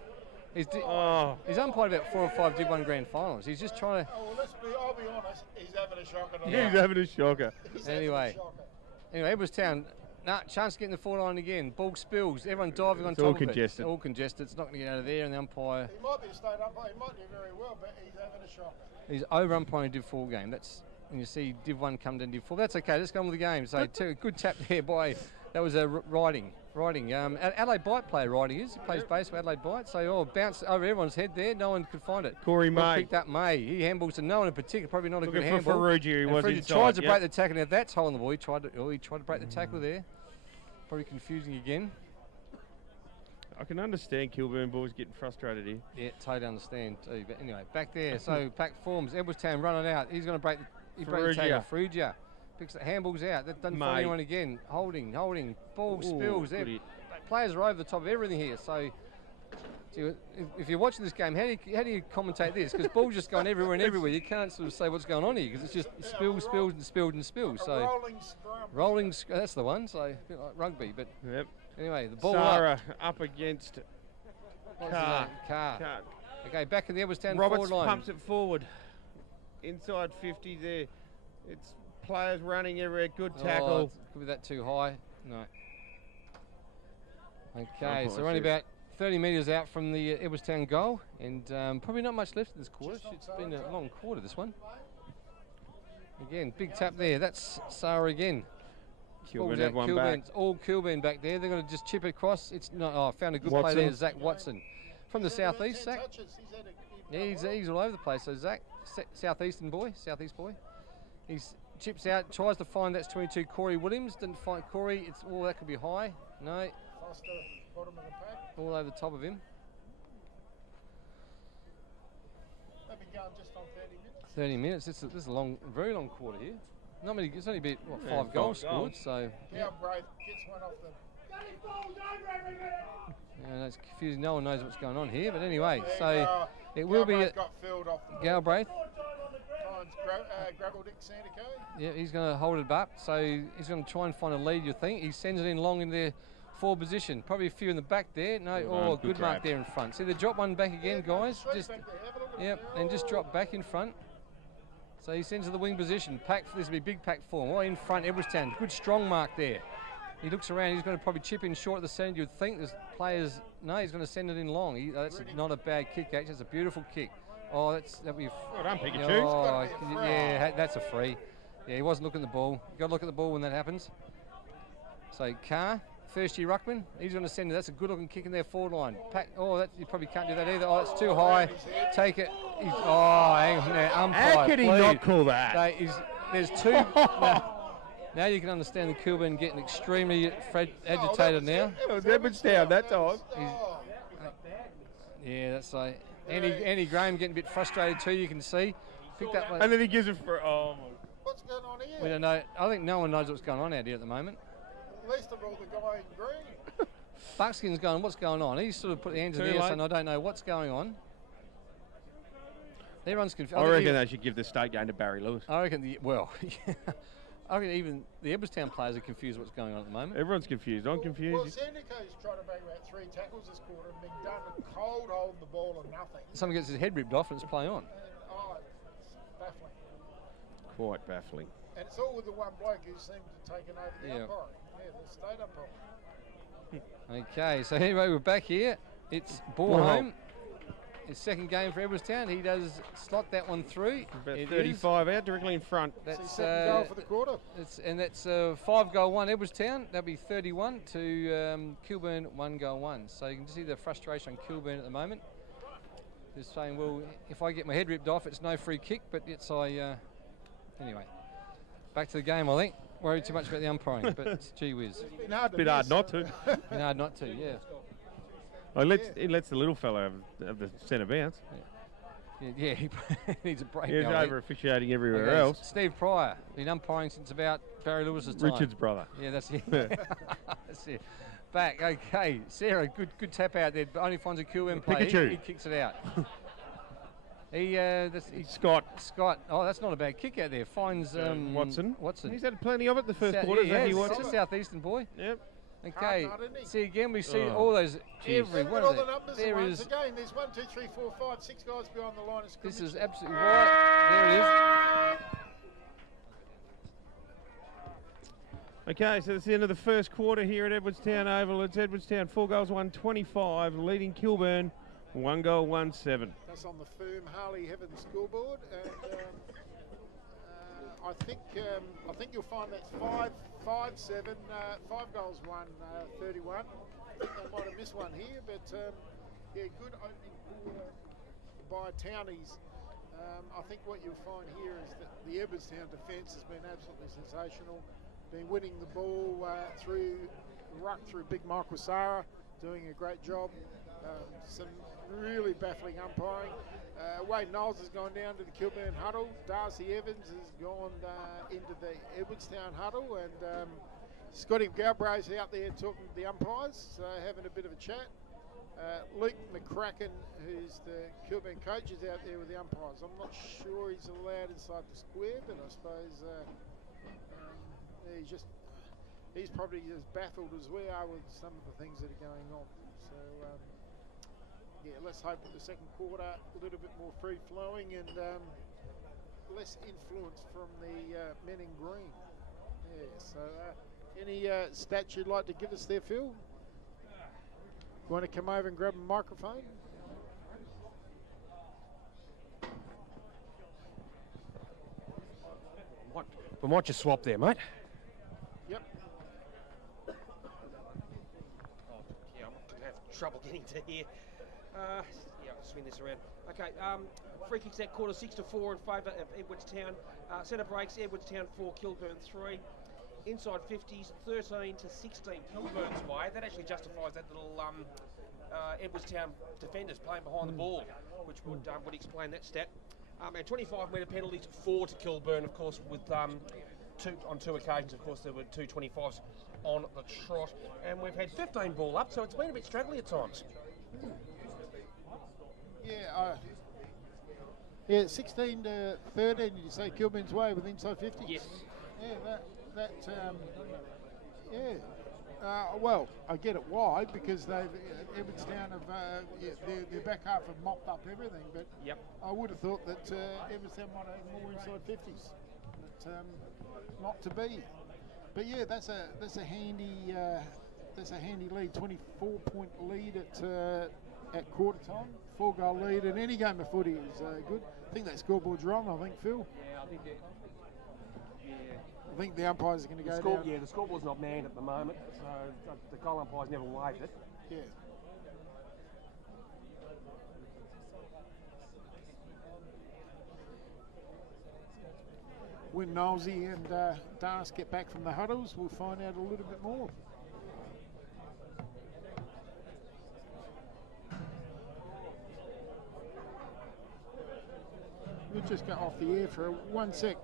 He's umpired about 4 or 5 Div 1 grand finals. He's just trying to. Oh, well, I'll be honest. He's having a shocker. Yeah, he's having a shocker. Anyway, Edwardstown. Chance to get in the forward line again. Ball spills. Everyone diving on top of it. It's all congested. It's not going to get out of there, and the umpire. He might be a state umpire. He might do very well, but he's having a shocker. He's over umpiring Div 4 game. That's. And you see Div 1 come down Div 4. That's okay. Let's go on with the game. So good tap there by. That was a riding. Adelaide Bite player riding is. He plays base for Adelaide Bite. So bounced over everyone's head there. No one could find it. Corey May. Picked up May. He handballs to no one in particular. Probably not a good handball. For Ferrugia, he was inside. Tries to break the tackle. Now that's holding the ball. He tried to break the tackle there. Probably confusing again. I can understand Kilburn boys getting frustrated here. Yeah, totally understand too. But anyway, back there. So pack forms. Edwardstown running out. He's going to break the. He breaks the tackle. Ferrugia picks the handballs out. That doesn't find anyone again. Holding. Ball spills. Players are over the top of everything here. So See, if you're watching this game, how do you commentate this? Because ball's just going everywhere and everywhere. You can't sort of say what's going on here because it's just spills and spilled and spilled. So rolling, that's the one. So a bit like rugby, but anyway, the ball up against Carr. Okay, back in the Edwardstown Roberts forward line. Pumps it forward. Inside 50 there. It's players running everywhere. Good tackle. Could be that too high. No. Okay, so we're only about 30 metres out from the Edwardstown goal, and probably not much left in this quarter. It's been a long quarter, this one. Again, big tap there. That's Sarah again. Kilburn had one back. It's all Kilburn back there. They're going to just chip it across. It's not. Oh, found a good play there, Zach Watson. From the southeast, Zach. Yeah, he's all over the place. So Zach, southeast boy. He chips out, tries to find that's 22 Corey Williams. Didn't find Corey. It's that could be high. No. Bottom of the pack. All over the top of him. They'll be going just on 30 minutes. 30 minutes. This is a long, very long quarter here. Not many. It's only been five goals scored. So. Galbraith gets one off the. Yeah, that's confusing. No one knows what's going on here. But anyway, so it will be. Got filled off the Galbraith. Gravel Dick Sandico. Yeah, he's going to hold it up. So he's going to try and find a lead. You think he sends it in long in there. Forward position, probably a few in the back there. No, good mark there in front. See, they drop one back again, guys. And just drop back in front. So he sends to the wing position. Pack, this will be big pack form. Oh, in front, Edwardstown. Good strong mark there. He looks around. He's going to probably chip in short at the centre. You'd think there's players. No, he's going to send it in long. That's not a bad kick, actually. It's a beautiful kick. Oh, that'll be. Well done, Pikachu. Oh, yeah, that's a free. Yeah, he wasn't looking at the ball. You got to look at the ball when that happens. So Carr. First year ruckman, he's going to send it. That's a good looking kick in their forward line. You probably can't do that either. Oh, it's too high. Take it. Hang on there. Umpire, how could he not call that? There's two. Now you can understand the Kilburn getting extremely agitated now. It was Edwardstown that time. Yeah, that's like Andy Graham getting a bit frustrated too. You can see. Picked up. And then he gives it for. What's going on here? We don't know. I think no one knows what's going on out here at the moment. Least of all the guy in green. Buckskin's going, what's going on? He's sort of put the hands in the air saying, I don't know what's going on. Everyone's confused. I reckon they should give the state game to Barry Lewis. I reckon, I reckon even the Edwardstown players are confused what's going on at the moment. Everyone's confused. I'm confused. Well, Sandico's tried to bang about 3 tackles this quarter and been done with cold holding the ball and nothing. Someone gets his head ripped off and it's play on. It's baffling. Quite baffling. And it's all with the one bloke who seemed to have taken over the umpire. Yeah, the state umpire. Okay, so anyway, we're back here. It's Bornholm. His second game for Edwardstown. He does slot that one through. About 35 out, directly in front. That's second goal for the quarter. That's 5-goal-1 Edwardstown. That'll be 31 to Kilburn 1-goal-1. So you can see the frustration on Kilburn at the moment. Just saying, well, if I get my head ripped off, it's no free kick, but anyway. Back to the game, I think. Worried too much about the umpiring, but it's gee whiz. It's a bit hard not to. Been hard not to, yeah. Well, he lets the little fellow have the centre bounce. Yeah, he needs a break. He's over officiating everywhere else. Steve Pryor, been umpiring since about Barry Lewis's time. Richard's brother. Yeah, that's it. That's it. Back, okay. Sarah, good tap out there, but only finds a Kilburn play. He kicks it out. Scott. Oh, that's not a bad kick out there. Finds Watson. He's had plenty of it the first quarter. Yeah, he's a southeastern boy. Yep. Okay. See again. We see all those. Every one of them. There is. Again, there's 1, 2, 3, 4, 5, 6 guys behind the line of scrimmage. This is absolutely right. There it is. Okay, so it's the end of the first quarter here at Edwardstown Oval. It's Edwardstown 4 goals, 1-25, leading Kilburn 1-7. That's on the firm Harley Heaven scoreboard, and I think you'll find that's 5-7, 5 goals, 31. I think they might have missed one here, but yeah, good opening quarter by Townies. I think what you'll find here is that the Edwardstown defence has been absolutely sensational. Been winning the ball through Big Michael Sarah, doing a great job. Some really baffling umpiring. Wade Knowles has gone down to the Kilburn huddle. Darcy Evans has gone into the Edwardstown huddle, and Scotty Galbraith's out there talking to the umpires, having a bit of a chat. Luke McCracken, who's the Kilburn coach, is out there with the umpires. I'm not sure he's allowed inside the square, but I suppose he's probably as baffled as we are with some of the things that are going on. So yeah, let's hope that the second quarter a little bit more free flowing and less influence from the men in green. Yeah. So any stats you'd like to give us there, Phil? You want to come over and grab a microphone? We might just swap there, mate. Yep. Oh, yeah, I'm going to have trouble getting to here. Yeah, I'll swing this around. Okay, free kicks that quarter, 6-4 in favour of Edwardstown. Centre breaks, Edwardstown 4, Kilburn 3. Inside 50s, 13-16 Kilburn's way. That actually justifies that little Edwardstown defenders playing behind the ball, which would explain that stat. And 25-metre penalties, 4 to Kilburn, of course, with on two occasions, of course, there were 2 25s on the trot. And we've had 15 ball up, so it's been a bit straggly at times. Yeah, 16-13, did you say Kilburn's way with inside 50? Yes. Yeah, well, I get it why, because Edwardstown have their back half have mopped up everything, but yep. I would have thought that Edwardstown might have more inside 50s, but not to be. But yeah, that's a handy lead, 24-point lead at quarter time. 4-goal lead in any game of footy is good. I think that scoreboard's wrong. I think, Phil. Yeah, I think it. Yeah. I think the umpires are going to go down. Yeah, the scoreboard's not manned at the moment, so the goal umpires never waved it. Yeah. When Nosey and Das get back from the huddles, we'll find out a little bit more. We'll just go off the air for 1 sec.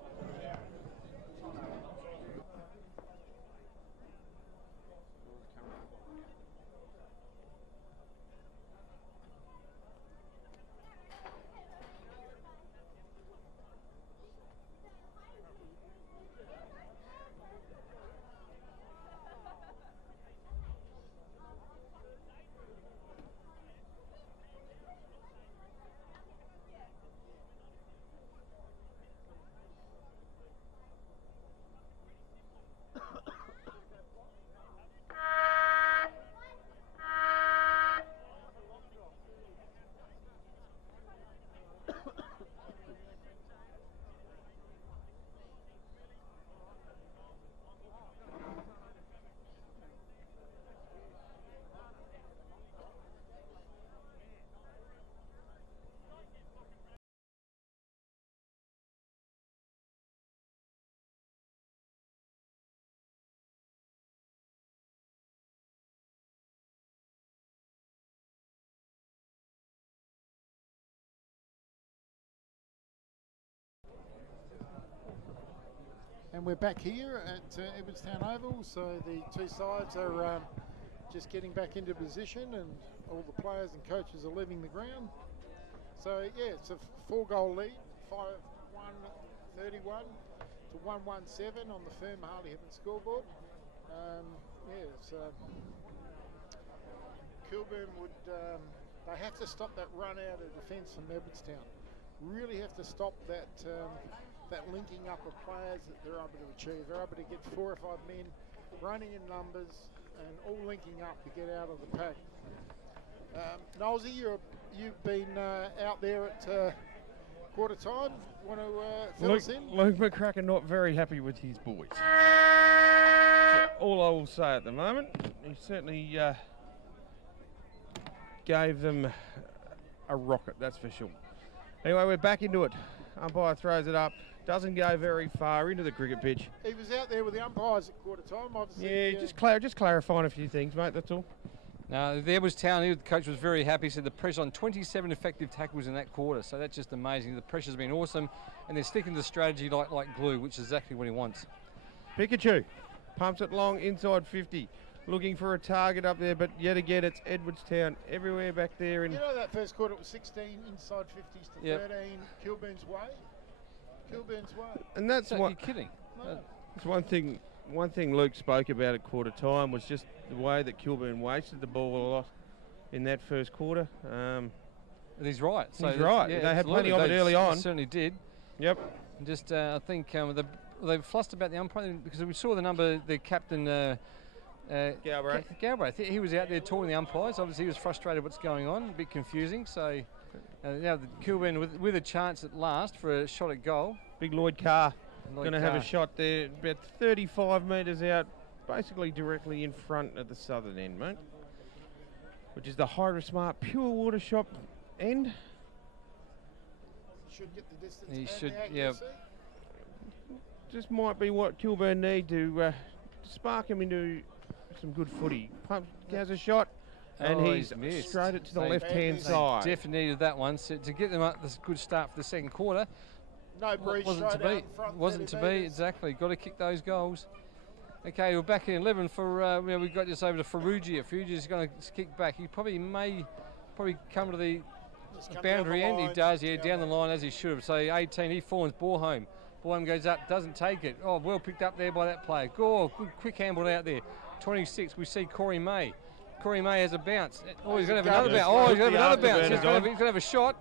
And we're back here at Edwardstown Oval, so the two sides are just getting back into position and all the players and coaches are leaving the ground. So yeah, it's a 4-goal lead, 5-1-31 to 1-1-7 on the firm Harley Heaven scoreboard. Kilburn would, they have to stop that run out of defence from Edwardstown. Really have to stop that that linking up of players that they're able to achieve. They're able to get 4 or 5 men running in numbers and all linking up to get out of the pack. Nosey, you've been out there at quarter time. Want to fill us in? Luke McCracken not very happy with his boys. All I will say at the moment, he certainly gave them a rocket, that's for sure. Anyway, we're back into it. Umpire throws it up. Doesn't go very far into the cricket pitch. He was out there with the umpires at quarter time, obviously. Yeah, just clarifying a few things, mate, that's all. Now, there was Town. The coach was very happy. He said the pressure on 27 effective tackles in that quarter. So that's just amazing. The pressure's been awesome. And they're sticking to the strategy like glue, which is exactly what he wants. Pikachu pumps it long inside 50. looking for a target up there, but yet again it's Edwardstown everywhere back there. And you know that first quarter it was 16 inside 50s to 13 Kilburn's way. Kilburn's way. And that's what. You're kidding. No. It's one thing Luke spoke about at quarter time was just the way that Kilburn wasted the ball a lot in that first quarter. He's right. So he's right. Yeah, they had plenty of it early on. Certainly did. Yep. Just I think they flustered about the umpire because we saw the captain Galbraith. He was out there talking to the umpires. Obviously, he was frustrated what's going on, a bit confusing. So now the Kilburn with a chance at last for a shot at goal. Big Lloyd Carr going to have a shot there, about 35 metres out, basically directly in front at the southern end, mate. Which is the Hydrosmart Pure Water Shop end. Should get the distance. He should, yeah. Just might be what Kilburn need to spark him into some good footy. Has a shot, and he's straight it to the left-hand side. Definitely needed that one so to get them up. This good start for the second quarter. No breeze. Wasn't to be. Wasn't to be. Exactly. Got to kick those goals. Okay, we're back in 11 for. We've got this over to Ferrugia. Ferrugia's going to kick back. He may come to the boundary end. He does. Yeah, down the line as he should have. So 18. He forms Borehome. Borehome goes up. Doesn't take it. Oh, well picked up there by that player. Good quick handball out there. 26. We see Corey May. Corey May has a bounce. Oh, he's going to have another bounce. Oh, he's going to have another bounce. He's going to have a shot.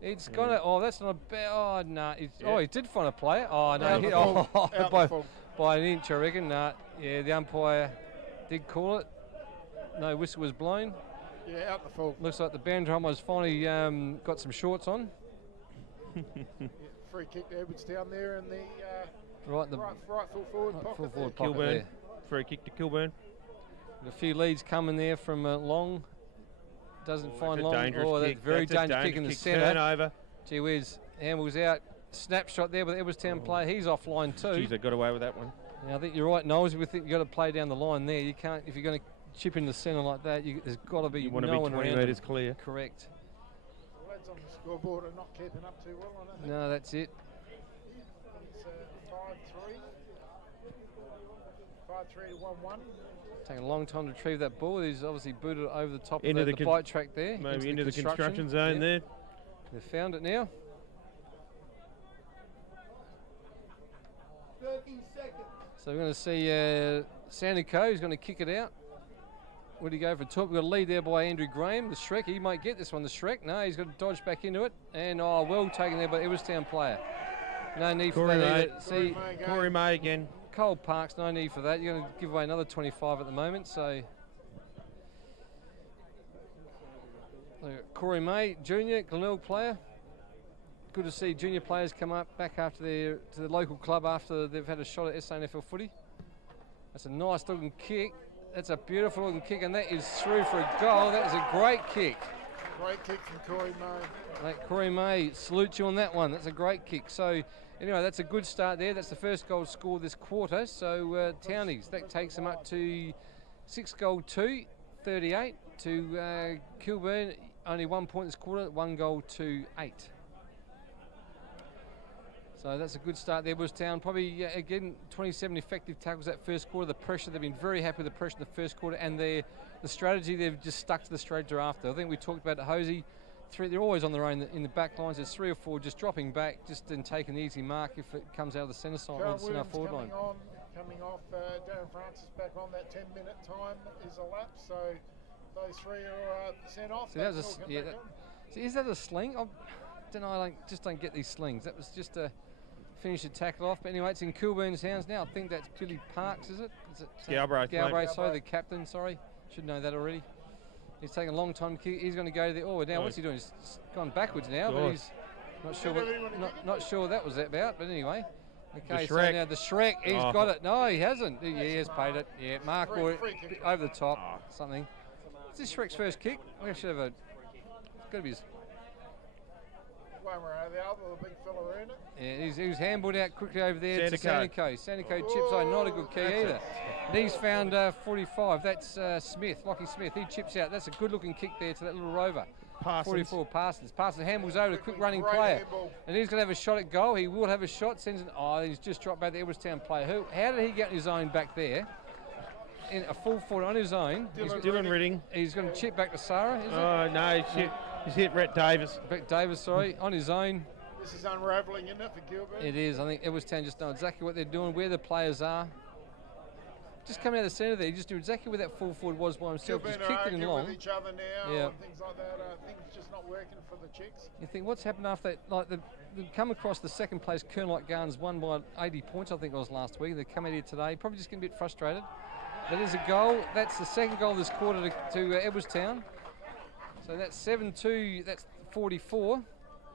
It's going to. Oh, that's not a bad. Oh, no. Oh, he did find a player. Oh, no. By an inch, I reckon. Yeah, the umpire did call it. No whistle was blown. Yeah, out the full. Looks like the boundary umpires finally got some shorts on. Free kick to Edwardstown there in the right full forward pocket. Kilburn. Free kick to Kilburn. A few leads coming there from Long. Doesn't find Long. That's that's very dangerous kick in the centre. Turnover. Gee whiz, handballs out. Snapshot there with the Edwardstown player. He's offline too. Geez, they got away with that one. Now, I think you're right, Knowles. We think you've got to play down the line there. You can't, if you're going to chip in the centre like that, there's got to be no one around. You want to be 20 metres clear. Correct. The lads on the scoreboard are not keeping up too well, I think. No, that's it. It's 5-3. 5-3 to 1-1. Taking a long time to retrieve that ball. He's obviously booted it over the top of the bike track there. Maybe into the construction zone there. They've found it now. 13 seconds. So we're going to see Sandico who's going to kick it out. Would he go for a top? We've got a lead there by Andrew Graham, the Shrek. He might get this one, the Shrek. No, he's got to dodge back into it. And, well taken there by the Edwardstown player. No need for that. See, Corey May again. Cole Parks, no need for that. You're going to give away another 25 at the moment. So, Corey May, junior, Glenelg player. Good to see junior players come up back after to the local club after they've had a shot at SAAFL footy. That's a nice looking kick. That's a beautiful looking kick, and that is through for a goal. That is a great kick. Great kick from Corey May. Corey May, salute you on that one. That's a great kick. So anyway, that's a good start there. That's the first goal scored this quarter. So Townies, that takes them up to 6-2, 38 to Kilburn. Only 1 point this quarter, 1-8. So that's a good start there, Edwardstown. Probably, again, 27 effective tackles that first quarter. The pressure, they've been very happy with the pressure in the first quarter, and the strategy, they've just stuck to the strategy after. I think we talked about Hosey. They're always on their own in the back lines. There's 3 or 4 just dropping back, just then taking the easy mark if it comes out of the centre side or the centre forward line. Coming off, Darren Francis back on. That 10-minute time is elapsed, so those 3 are sent off. So that was so is that a sling? I don't know. I just don't get these slings. That was just a finish the tackle off. But anyway, it's in Kilburn's hands now. I think that's Billy Parks, is it? Galbraith, sorry, the captain, sorry. Should know that already. He's taking a long time to kick. He's going to go to the... Oh, now what's he doing? He's gone backwards now, but he's not sure what that was about. But anyway. Okay, so now the Shrek, he's got it. No, he hasn't. He has paid it. Yeah, Mark over the top, something. Is this Shrek's first kick? We should have a... It's got to be his... One way or the other, the big fella in it. Yeah, he was handballed out quickly over there to Sandico. Sandico chips, not a good kick either. And he's found 45. That's Smith, Lockie Smith. He chips out. That's a good-looking kick there to that little rover. Parsons. 44 Parsons. Parsons handballs over to a quick running player. And he's going to have a shot at goal. He will have a shot. Sends he's just dropped back the Edwardstown player. How did he get in his own back there? in a full forward on his own. Dylan Redding. He's going to chip back to Sarah, is it? Oh, no, he's hit Rhett Davis. Rhett Davis, sorry, on his own. This is unravelling, isn't it, for Kilburn? It is. I think Edwardstown just know exactly what they're doing, where the players are. Just coming out of the centre there, he just knew exactly where that full forward was by himself. Kilburn just kicking are along. with each other now and things like that. Things just not working for the Chicks. You think, what's happened after that? Like, they come across the second place, Kernloch Gardens won by 80 points, I think it was last week. They come out here today, probably just getting a bit frustrated. That is a goal. That's the second goal this quarter to Edwardstown. So that's 7-2, that's 44.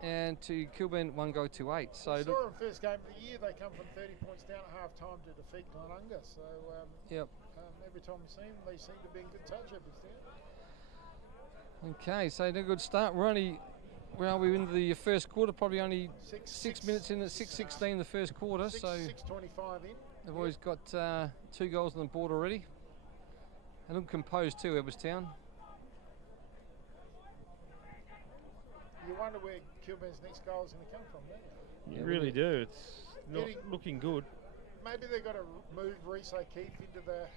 And to Kilburn, 1 goal to 8. So we saw them first game of the year. They come from 30 points down at half time to defeat Glenunga. So every time we see them, they seem to be in good touch every time. Okay, so a good start. We're only, where are we in the first quarter? Probably only six minutes in at 6:16 the first quarter. 6:25 in. They've always got 2 goals on the board already. And look composed too, Edwardstown. You wonder where Kilburn's next goal is going to come from, don't you? You really do. It's not looking good. Maybe they've got to move Reese O'Keefe into the,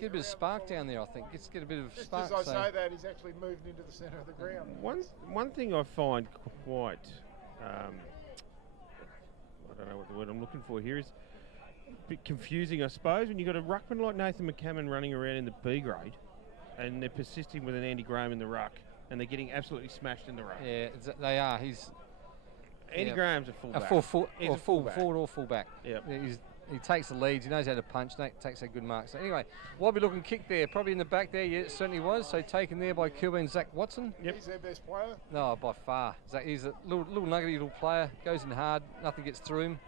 get a bit of spark down there, I think. Just get a bit of spark. Just as I say that, he's actually moved into the centre of the ground. One thing I find quite, I don't know what the word I'm looking for here is, a bit confusing, I suppose, when you've got a ruckman like Nathan McCammon running around in the B grade, and they're persisting with an Andy Graham in the ruck. And they're getting absolutely smashed in the ruck. Yeah, they are. Andy Graham's a fullback. A full forward or fullback. Yep. He takes the leads. He knows how to punch. Takes a good mark. So anyway, wobbly looking kick there, probably in the back there. Yeah, it certainly was. So taken there by Kilburn Zach Watson. Yep. He's their best player. No, by far. He's a little nuggety little player. Goes in hard. Nothing gets through him.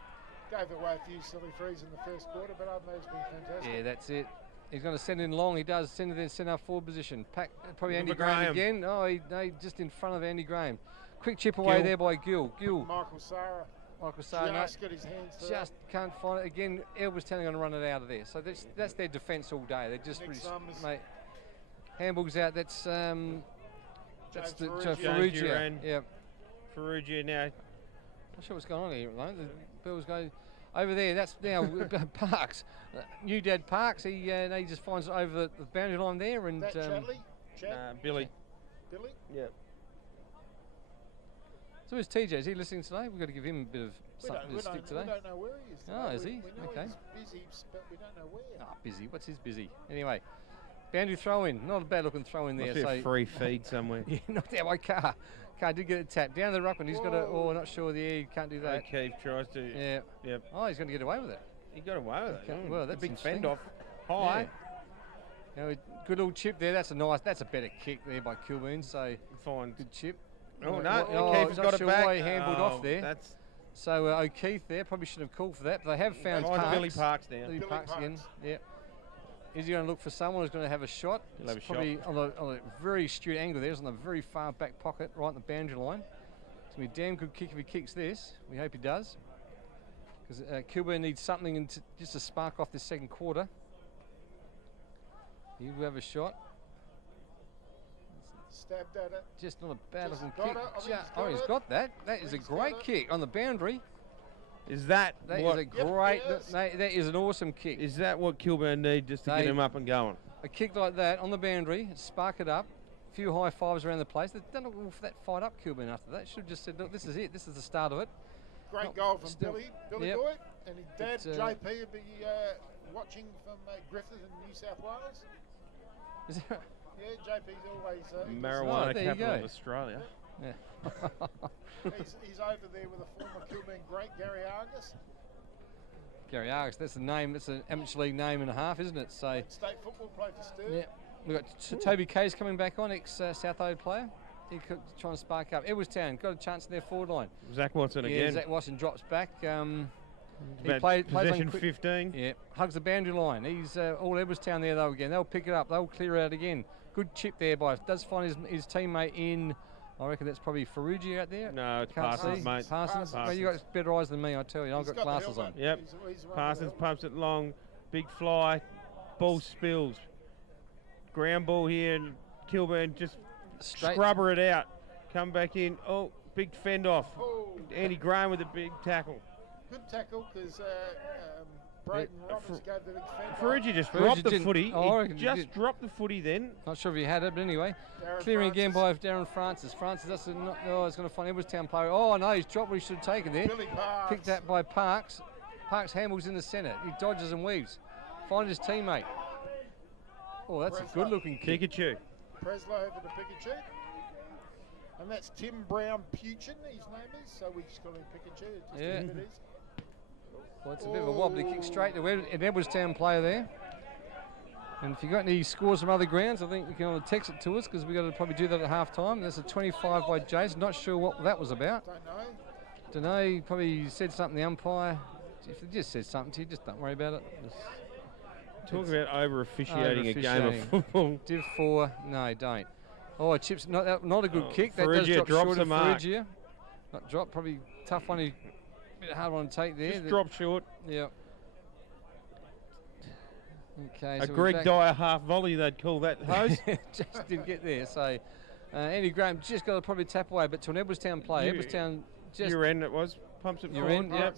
Gave away a few silly frees in the first quarter, but other than that, he's been fantastic. Yeah, that's it. He's going to send in long. He does send it in centre forward position. Probably Andy Graham again. Oh, he just in front of Andy Graham. Quick chip away there by Gill. Michael Sarah. Just got his hands through. Just can't find it again. Edwardstown are going to run it out of there. So that's their defence all day. They're just mate. Handball's out. That's the Ferrugia. Yep. Ferrugia now. Not sure what's going on here at the moment. The bell's going. Over there, that's now Parks. New Dad Parks, he just finds it over the boundary line there. And Billy. Billy? Yeah. So where's TJ? Is he listening today? We've got to give him a bit of something to stick today. We don't know where he is today. Oh, is he? We know okay. He's busy, but we don't know where. Ah, busy. What's his busy? Anyway, boundary throw in. Not a bad looking throw in there. Must be a free feed somewhere. Yeah, knocked out by Carr. Carr did get it tapped down the ruckman. He's got a, not sure he can't do that. O'Keefe tries to. Yeah. Yep. Oh, he's going to get away with it. He got away with it. Well, that's a big fend off. High. Yeah. Good little chip there. That's a better kick there by Kilburn. So fine. Good chip. Oh no, O'Keefe's got it back. Why he handballed off there. That's so O'Keefe there probably should have called for that, but they have found Parks. Billy Parks now. Billy Parks again. Yeah. Is he going to look for someone who's going to have a shot? He'll have a probably shot. On a very astute angle there. It's on the very far back pocket, right in the boundary line. It's going to be a damn good kick if he kicks this. We hope he does. Because Kilburn needs something just to spark off this second quarter. He will have a shot. Stabbed at it. Just not a bad looking kick. He's got that. That is a great kick on the boundary. Is that is a great, that is an awesome kick. Is that what Kilburn need just to get him up and going? A kick like that on the boundary, spark it up, a few high fives around the place. They've done all for that fight up Kilburn after that. Should have just said, look, this is it. This is the start of it. Great goal from Billy Boyd. And his dad, JP, would be watching from Griffith in New South Wales. Is that Yeah, JP's always... marijuana capital of Australia. Yeah. he's over there with a former Kilburn great, Gary Argus. Gary Argus, that's the name. That's an amateur league name and a half, isn't it? So state football player for Sturt. Yeah, we've got Toby Kay's coming back on, ex-South Adelaide player. He could try and spark up. Edwardstown got a chance in their forward line. Zach Watson again. Zach Watson drops back. He plays possession 15. Yeah, hugs the boundary line. He's all Edwardstown there though again. They'll pick it up. They'll clear out again. Good chip there by. Does find his teammate in. I reckon that's probably Ferrugia out there. No, it's Parsons, mate. Parsons. Well, you got better eyes than me, I tell you. I've got glasses on. Yep. Parsons pumps it long. Big fly. Ball spills. Ground ball here, and Kilburn just scrubber it out. Come back in. Oh, big fend off. Andy Graham with a big tackle. Good tackle because Braden Roberts gave the big fend. Ferrugia just dropped the footy. He just dropped the footy then. Not sure if he had it, but anyway. Clearing again by Darren Francis. Francis, that's it's going to find Edwardstown player. Oh, no, he's dropped what he should have taken there. Picked that by Parks. Parks handles in the centre. He dodges and weaves. Finds his teammate. Oh, that's a good-looking kick. Pikachu. Preslow over to Pikachu. And that's Tim Brown Puchin, his name is, so we just call him Pikachu. Yeah. It is. Well, it's a bit of a wobbly kick straight to an Edwardstown player there. And if you've got any scores from other grounds, I think you can text it to us because we've got to probably do that at half-time. That's a 25 by Jason. Not sure what that was about. Don't know. He probably said something to the umpire. If he just said something to you, just don't worry about it. Talk about over-officiating a game of football. Div 4, no, don't. Oh, Chip's not a good kick. That Ferrugia does drop short of mark. Ferrugia. Not drop, probably tough one. A bit hard one to take there. Just drop short. Yeah. Okay. A Greg Dyer half volley, they'd call that, host. Just didn't get there. So Andy Graham just got to probably tap away, but to an Edwardstown player. Edwardstown just. Your end it was. Pumps it forward. End, yep.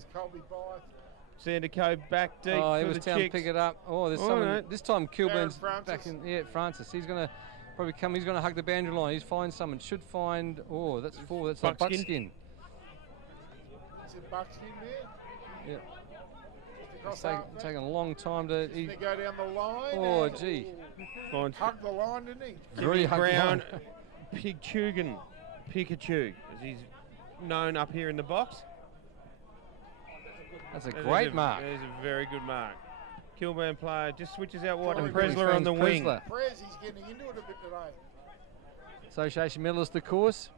Sandico back deep. Oh, for the Edwardstown pick it up. Oh, there's someone. No. This time Kilburn's back in. Yeah, Francis. He's going to probably come. He's going to hug the boundary line. He's find someone. Should find. Oh, that's 4. That's a Buckskin. Is it Buckskin there? Yeah. It's taking a long time to. He go down the line. Oh, gee. Hug the line, didn't he? Jimmy Brown, Pikachu, as he's known up here in the box. That's a great mark. That is a very good mark. Kilburn player just switches out wide and Presler on the wing. Prez, he's getting into it a bit today. Association medalist, of course.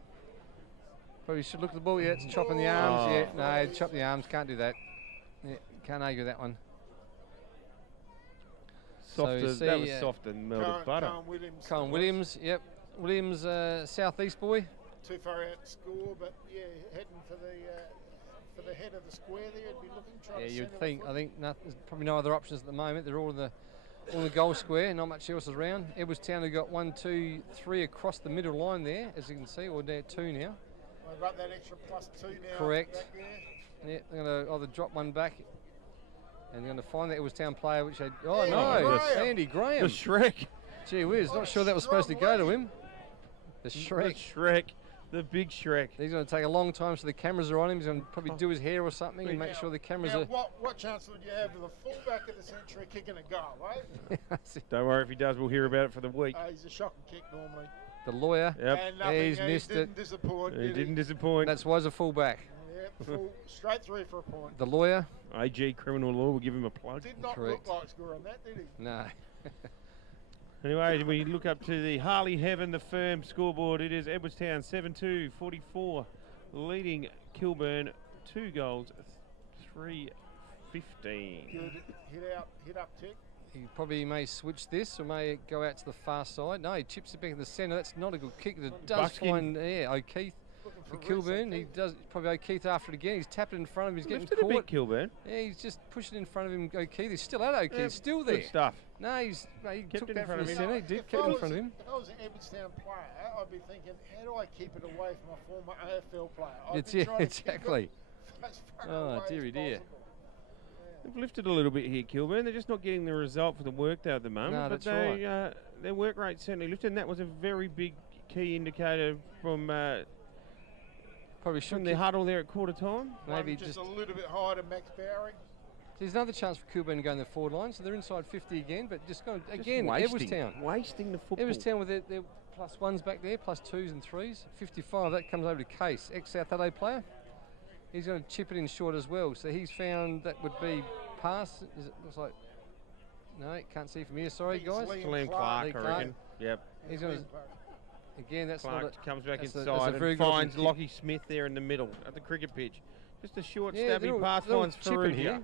Probably should look at the ball. Yeah, it's chopping the arms. Yeah, no, chop the arms. Can't do that. Yeah, can't argue that one. Softer, so that was softer than melted butter. Colin Williams, yep. Williams, southeast boy. Too far out to score, but yeah, heading for the head of the square there. It'd be looking. Yeah, you'd think. I think there's probably no other options at the moment. They're all in the goal square. Not much else around. Edwardstown have got 1, 2, 3 across the middle line there, as you can see, or they're 2 now. They've got that extra +2 now. Correct. Yeah, they're going to either drop one back, and they're going to find that Edwardstown player, which they. Oh no, Andy Graham. The Shrek. Gee whiz, not sure that was supposed to go to him. The Shrek. The Shrek. The big Shrek. He's going to take a long time, so the cameras are on him. He's going to probably do his hair or something and make sure the cameras are. What chance would you have of the fullback of the century kicking a goal, eh? Don't worry, if he does, we'll hear about it for the week. He's a shocking kick normally. The lawyer. Yep. He's missed it. He didn't disappoint. That's why he's a fullback. Yep, straight through for a point. The lawyer. AG Criminal Law will give him a plug. Did not look like score on that, did he? No. Anyway, we look up to the Harley Heaven, the firm scoreboard. It is Edwardstown 7-2-44, leading Kilburn 2 goals, 3-15. Good hit up tick. He probably may switch this or may go out to the far side. No, he chips it back in the centre. That's not a good kick. It does find O'Keefe for Kilburn. He does probably O'Keefe after it again. He's tapped it in front of him. He's getting caught. A bit, Kilburn. Yeah, he's just pushing in front of him. O'Keefe. He's still at O'Keefe. Still there. Good stuff. No, he took that from the centre. He did keep it in front of him. If I was an Edwardstown player, I'd be thinking, how do I keep it away from a former AFL player? Exactly. Oh, dearie dear. They've lifted a little bit here, Kilburn. They're just not getting the result for the work there at the moment. No, that's right. Their work rate certainly lifted, and that was a very big key indicator from probably from the huddle there at quarter time. Maybe just a little bit higher than Max Bowering. There's another chance for Kilburn to go in the forward line, so they're inside 50 again, but just going again. Edwardstown wasting the football. Edwardstown with their +1s back there, +2s and 3s. 55. That comes over to Case, ex-South Adelaide player. He's going to chip it in short as well. So he's found that would be pass. Looks like no, can't see from here. Sorry, guys. Liam Clark, I reckon. Yep. He's going to again. That's Clark not comes back inside and finds Lockie Smith there in the middle at the cricket pitch. Just a short, stabby pass finds Ferrugia.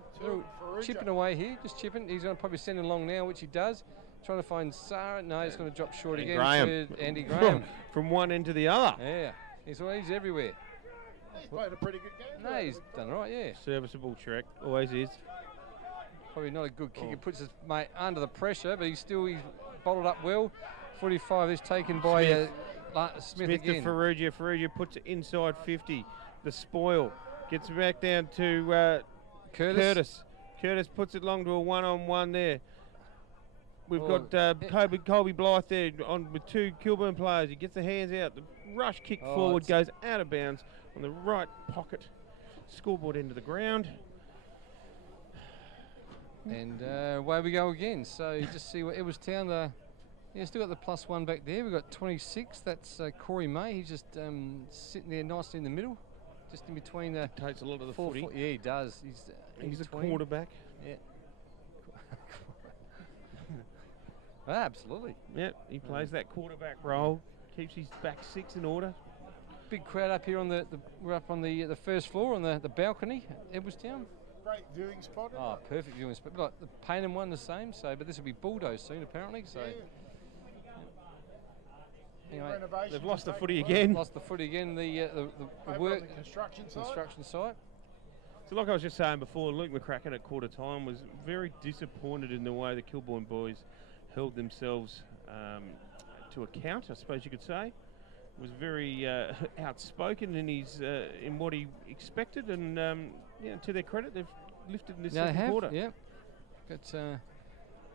Chipping away here, just chipping. He's going to probably send it along now, which he does. Trying to find Sarah. No, he's going to drop short again. Andy Graham. From one end to the other. Yeah, he's everywhere. He's played a pretty good game. No, he's done right, yeah. Serviceable Shrek, always is. Probably not a good kick. He puts his mate under the pressure, but he's bottled up well. 45 is taken by Smith again. To Ferrugia. Ferrugia puts it inside 50. The spoil gets back down to Curtis. Curtis puts it long to a one-on-one there. We've got Colby Blythe there with 2 Kilburn players. He gets the hands out. The rush kick forward goes out of bounds on the right pocket. Scoreboard end of the ground. And away we go again. So you just see what Edwardstown, still got the +1 back there. We've got 26. That's Corey May. He's just sitting there nicely in the middle, just in between the. Takes a lot of the footy. Yeah, he does. He's a quarterback. Yeah. Absolutely. Yep, he plays that quarterback role. Keeps his back 6 in order. Big crowd up here on we're up on the first floor on the balcony, Edwardstown. Great viewing spot. Oh, perfect viewing spot. Like the Paynham one the same. So, but this will be bulldozed soon apparently. So. Yeah. Anyway, they've lost the footy again. Lost the footy again. The work construction site. So like I was just saying before, Luke McCracken at quarter time was very disappointed in the way the Kilburn boys held themselves to account, I suppose you could say. Was very outspoken in his in what he expected, and to their credit, they've lifted in this second quarter. Yeah,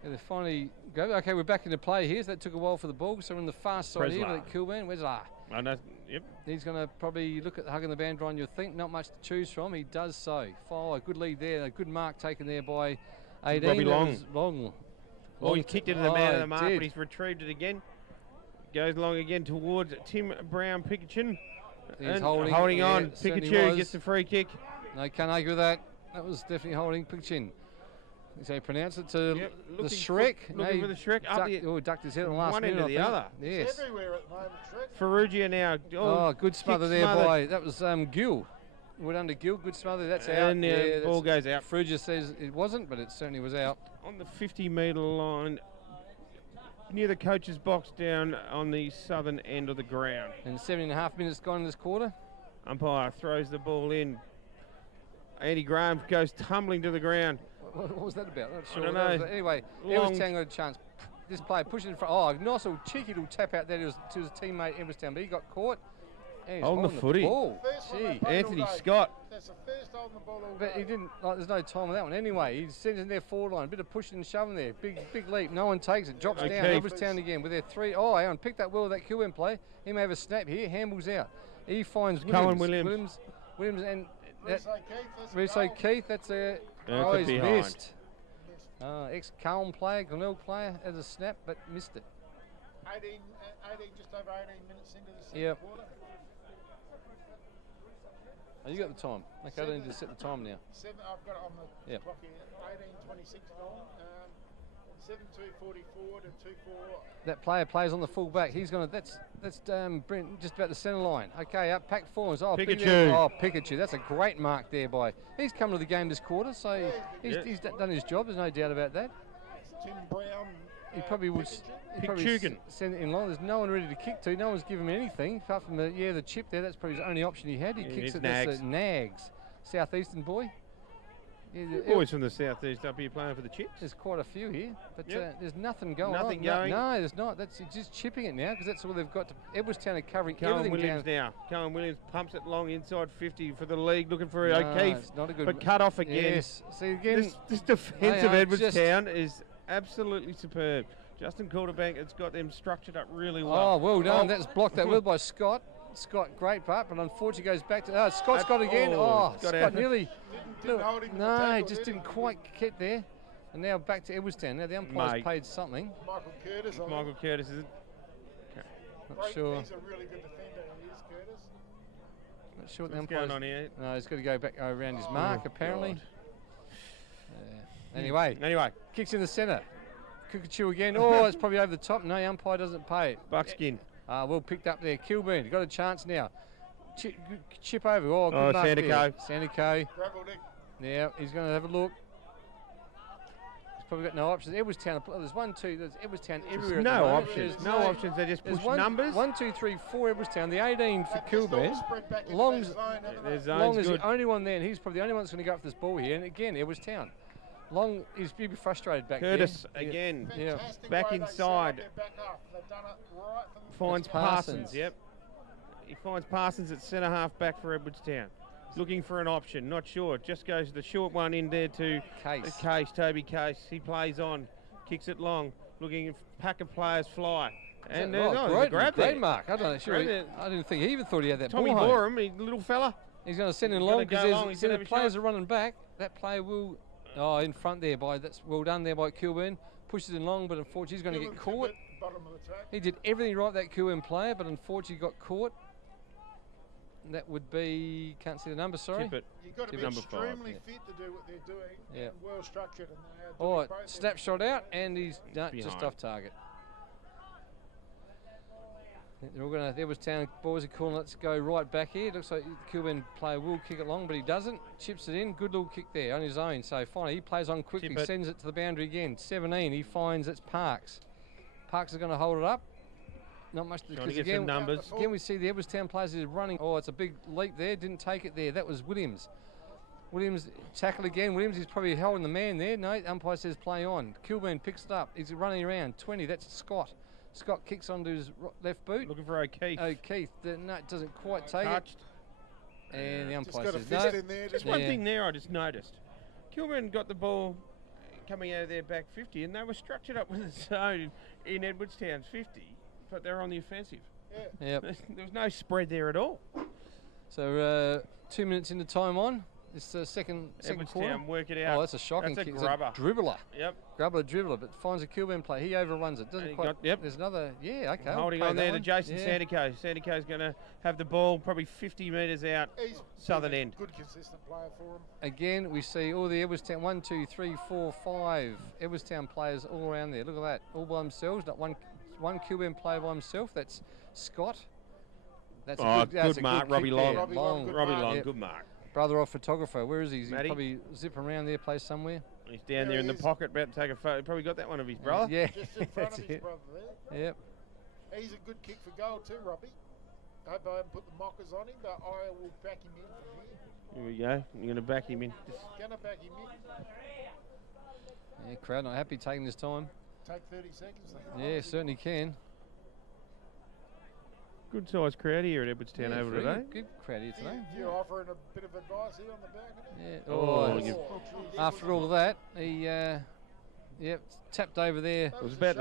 they finally go. Okay, we're back into play here. So that took a while for the ball. So we're on the far side here with Kilburn. Where's La? I know. Yep. He's going to probably look at hugging the bandrine. You'll think not much to choose from. He does so. A good lead there. A good mark taken there by 18. Robbie Long. Oh, he kicked it to the man of the mark, but he's retrieved it again. Goes along again towards Tim Brown Pikachu. He's holding on. Pikachu gets the free kick. No, can't argue with that. That was definitely holding Pikachu. So he pronounced it to the Shrek. Looking for the Shrek. Ducked his head on the last minute. One end to the other. Yes. It's everywhere at the moment, Shrek. Ferrugia now. Oh, good smother there by, that was Gill. Went under Gill, good smother, that's out. And the ball goes out. Ferrugia says it wasn't, but it certainly was out. On the 50-metre line, near the coach's box down on the southern end of the ground. And 7.5 minutes gone in this quarter. Umpire throws the ball in. Andy Graham goes tumbling to the ground. What was that about? Not sure. I don't know. Anyway, Edwardstown got a chance. This player pushing in front. Oh, nice little cheeky little tap out there to his teammate Edwardstown, but he got caught. Holding the footy. Ball. Anthony Scott. That's the first holding the ball all But he didn't. There's no time on that one. Anyway, he sends in their forward line. A bit of pushing and shoving there. Big leap. No one takes it. Drops down. Edwardstown again with their 3. Oh, hang on. Picked that well with that Kilburn play. He may have a snap here. Handballs out. He finds Williams and Reese O'Keefe. That's a. Oh, he's missed. Ex-Carlton player, Glenelg player, has a snap but missed it. 18, just over 18 minutes into the second quarter. Oh, you got the time. Okay, I don't need to set the time now. I've got it on the clock here. 18:26 long. 7:2:44 to 2:4. That player plays on the full back. He's gonna. That's Brent just about the centre line. Okay, up pack forwards. Oh, Pikachu. Pikachu. That's a great mark there by. He's come to the game this quarter, so he's done his job. There's no doubt about that. Tim Brown. He probably would. Send it in long. There's no one ready to kick to. No one's given him anything apart from the chip there. That's probably his only option he had. He kicks it. That's Nags, southeastern boy. Boys from the southeast up here playing for the Chips. There's quite a few here, but there's nothing going on. No, there's not. That's just chipping it now because that's all they've got. Edwardstown are covering everything Williams down. Colin Williams pumps it long inside 50 for the league, looking for O'Keefe, not a good but cut off again. Yes. See again. This defence of Edwardstown is absolutely superb. Justin Quarterbank has got them structured up really well. Oh, well done. That's blocked that well by Scott. Scott, great part, but unfortunately goes back to. Scott's got again. Scott nearly. No, just didn't quite get there. And now back to Edwardstown. Now the umpire's paid something. Michael Curtis is it? Not sure. He's a really good defender. He is, Curtis. Not sure what the umpire's going on here. No, he's got to go back around his mark apparently. Anyway, kicks in the centre. Pikachu again. Oh, it's probably over the top. No, umpire doesn't pay it. Buckskin. Well picked up there. Kilburn got a chance now. Chip over. Oh, good luck there. Sandico. Now he's going to have a look. He's probably got no options. Edwardstown. There's 1, 2. There's Edwardstown everywhere. No options. No options. They just push numbers. 1, 2, 3, 4. Edwardstown. The 18 for Kilburn. Long is the only one there, and he's probably the only one that's going to go up for this ball here. And again, Edwardstown. Long is be frustrated back there. Curtis again. Yeah. Back inside. Finds Parsons. Yep. He finds Parsons at centre half back for Edwardstown. looking for an option. Not sure. Just goes the short one in there to Toby Case. He plays on, kicks it long, looking at pack of players fly. And great mark. I didn't think he even thought he had that Tommy ball home. Borum, little fella. He's going to send it long because the players are running back. That player will, in front there that's well done there by Kilburn. Pushes in long, but unfortunately he's going to get caught. He did everything right, that Kilburn player, but unfortunately got caught. That would be, can't see the number, sorry. You've got to be extremely fit to do what they're doing. Yeah. Well structured. And snapshot out, and he's just off target. They're all going to, Edwardstown boys are calling, let's go right back here. Looks like the Kilburn player will kick it long, but he doesn't. Chips it in, good little kick there on his own. So finally he plays on quickly, sends it to the boundary again. 17, he finds it's Parks. Parks is going to hold it up. Not much to get some numbers. Again, we see the Edwardstown players is running. Oh, it's a big leap there. Didn't take it there. That was Williams. Williams tackle again. Williams is probably holding the man there. No, umpire says play on. Kilburn picks it up. He's running around. 20. That's Scott. Scott kicks onto his left boot. Looking for O'Keefe. O'Keefe. No, it doesn't quite take it. And the umpire says no. In there, just one thing there I just noticed. Kilburn got the ball coming out of their back 50, and they were structured up with a zone in Edwardstown's 50, but they're on the offensive. Yeah. Yep. There was no spread there at all. So 2 minutes into time on. It's the second quarter. Work it out. Oh, that's a shocking kick. That's a grubber. It's a dribbler. Yep. Dribbler, but finds a Kilburn play. He overruns it. Doesn't quite. There's another. Yeah, okay. Holding on there to Jason Sandico. Sandico's going to have the ball probably 50 metres out. He's southern end. Good consistent player for him. Again, we see all the Edwardstown 1, 2, 3, 4, 5 Edwardstown players all around there. Look at that, all by themselves. Not one Kilburn player by himself. That's Scott. That's a good mark. Robbie Long. Robbie Long. Good mark. Brother of photographer, where is he? He's probably zipping around there, place somewhere. He's down there in the pocket, about to take a photo. Probably got that one of his brother. Yeah, just in front of his brother there. Yep. He's a good kick for goal too, Robbie. Hope I haven't put the mockers on him, but I will back him in from here. Here we go. You're going to back him in. Gonna back him in. Yeah, crowd not happy taking this time. Take 30 seconds. Yeah, certainly can. Good sized crowd here at Edwardstown over today. Good crowd here today. You're offering a bit of advice here on the back. Yeah. After all of that, he tapped over there. I was about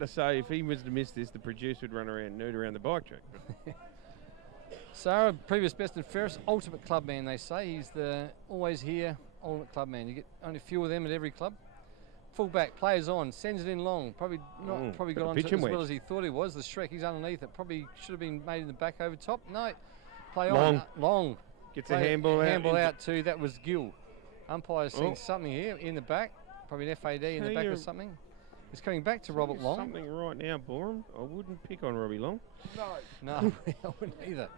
to say if he was to miss this, the producer would run around nude around the bike track. Sarah, previous best and fairest, ultimate club man, they say. He's the always here, ultimate club man. You get only a few of them at every club. Fullback, plays on, sends it in long. Probably got on as well as he thought he was. The Shrek, he's underneath it. Probably should have been made in the back over top. No, play on. Long. Gets a handball out. Handball out too. That was Gill. Umpire's seen something here in the back. Probably an FAD in the back or something. He's coming back to Robert Long. Something right now, Borum. I wouldn't pick on Robbie Long. No, I wouldn't either.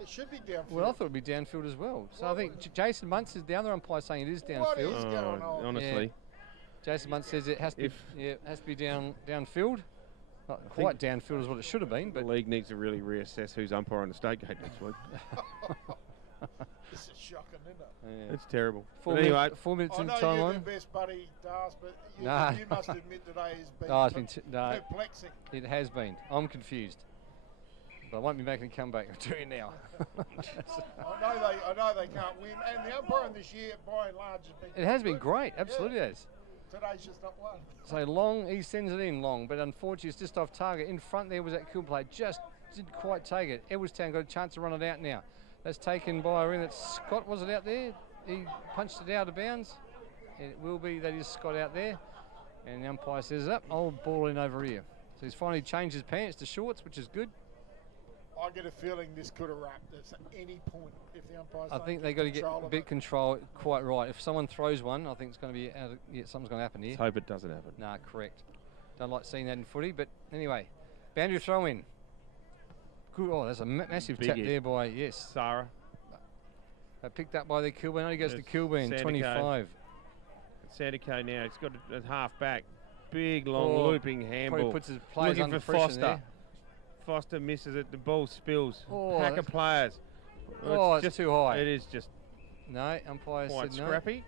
It should be downfield. Well, I thought it would be downfield as well. So I think Jason Muntz is the other umpire saying it is downfield. What is going on? Honestly. Jason Muntz says it has to be downfield. Not quite downfield is what it should have been, but the league needs to really reassess who's umpiring the state gate next week. This is shocking, isn't it? Yeah. It's terrible. 4 minutes in time on. I know you're the best buddy, Dars, but you must admit today has been perplexing. It has been. I'm confused. But I won't be making a comeback. I'm doing it now. I know they can't win, and the umpiring this year, by and large, has been. It has been great. Absolutely has. Today's just not one. So Long, he sends it in long, but unfortunately it's just off target. In front there was that Kilburn play, just didn't quite take it. Edwardstown got a chance to run it out now. That's taken by, I think that's Scott, was it out there? He punched it out of bounds. And it will be, that is Scott out there. And the umpire says, up, old ball in over here. So he's finally changed his pants to shorts, which is good. I get a feeling this could have wrapped at any point if the umpires. I think they've got to get a bit control. Quite right. If someone throws one, I think it's going to be something's going to happen here. Let's hope it doesn't happen. Nah, correct. Don't like seeing that in footy, but anyway, boundary throw in. Good. Oh, there's a massive tap there by Sarah. Picked up by the Kilburn. Only goes to Kilburn. 25. Sandico now. He's got a half back. Big long looping handball. Puts his players looking under for pressure Foster. there. Foster misses it. The ball spills. Pack of players. It's just too high. It is just. No, umpire said no. Scrappy.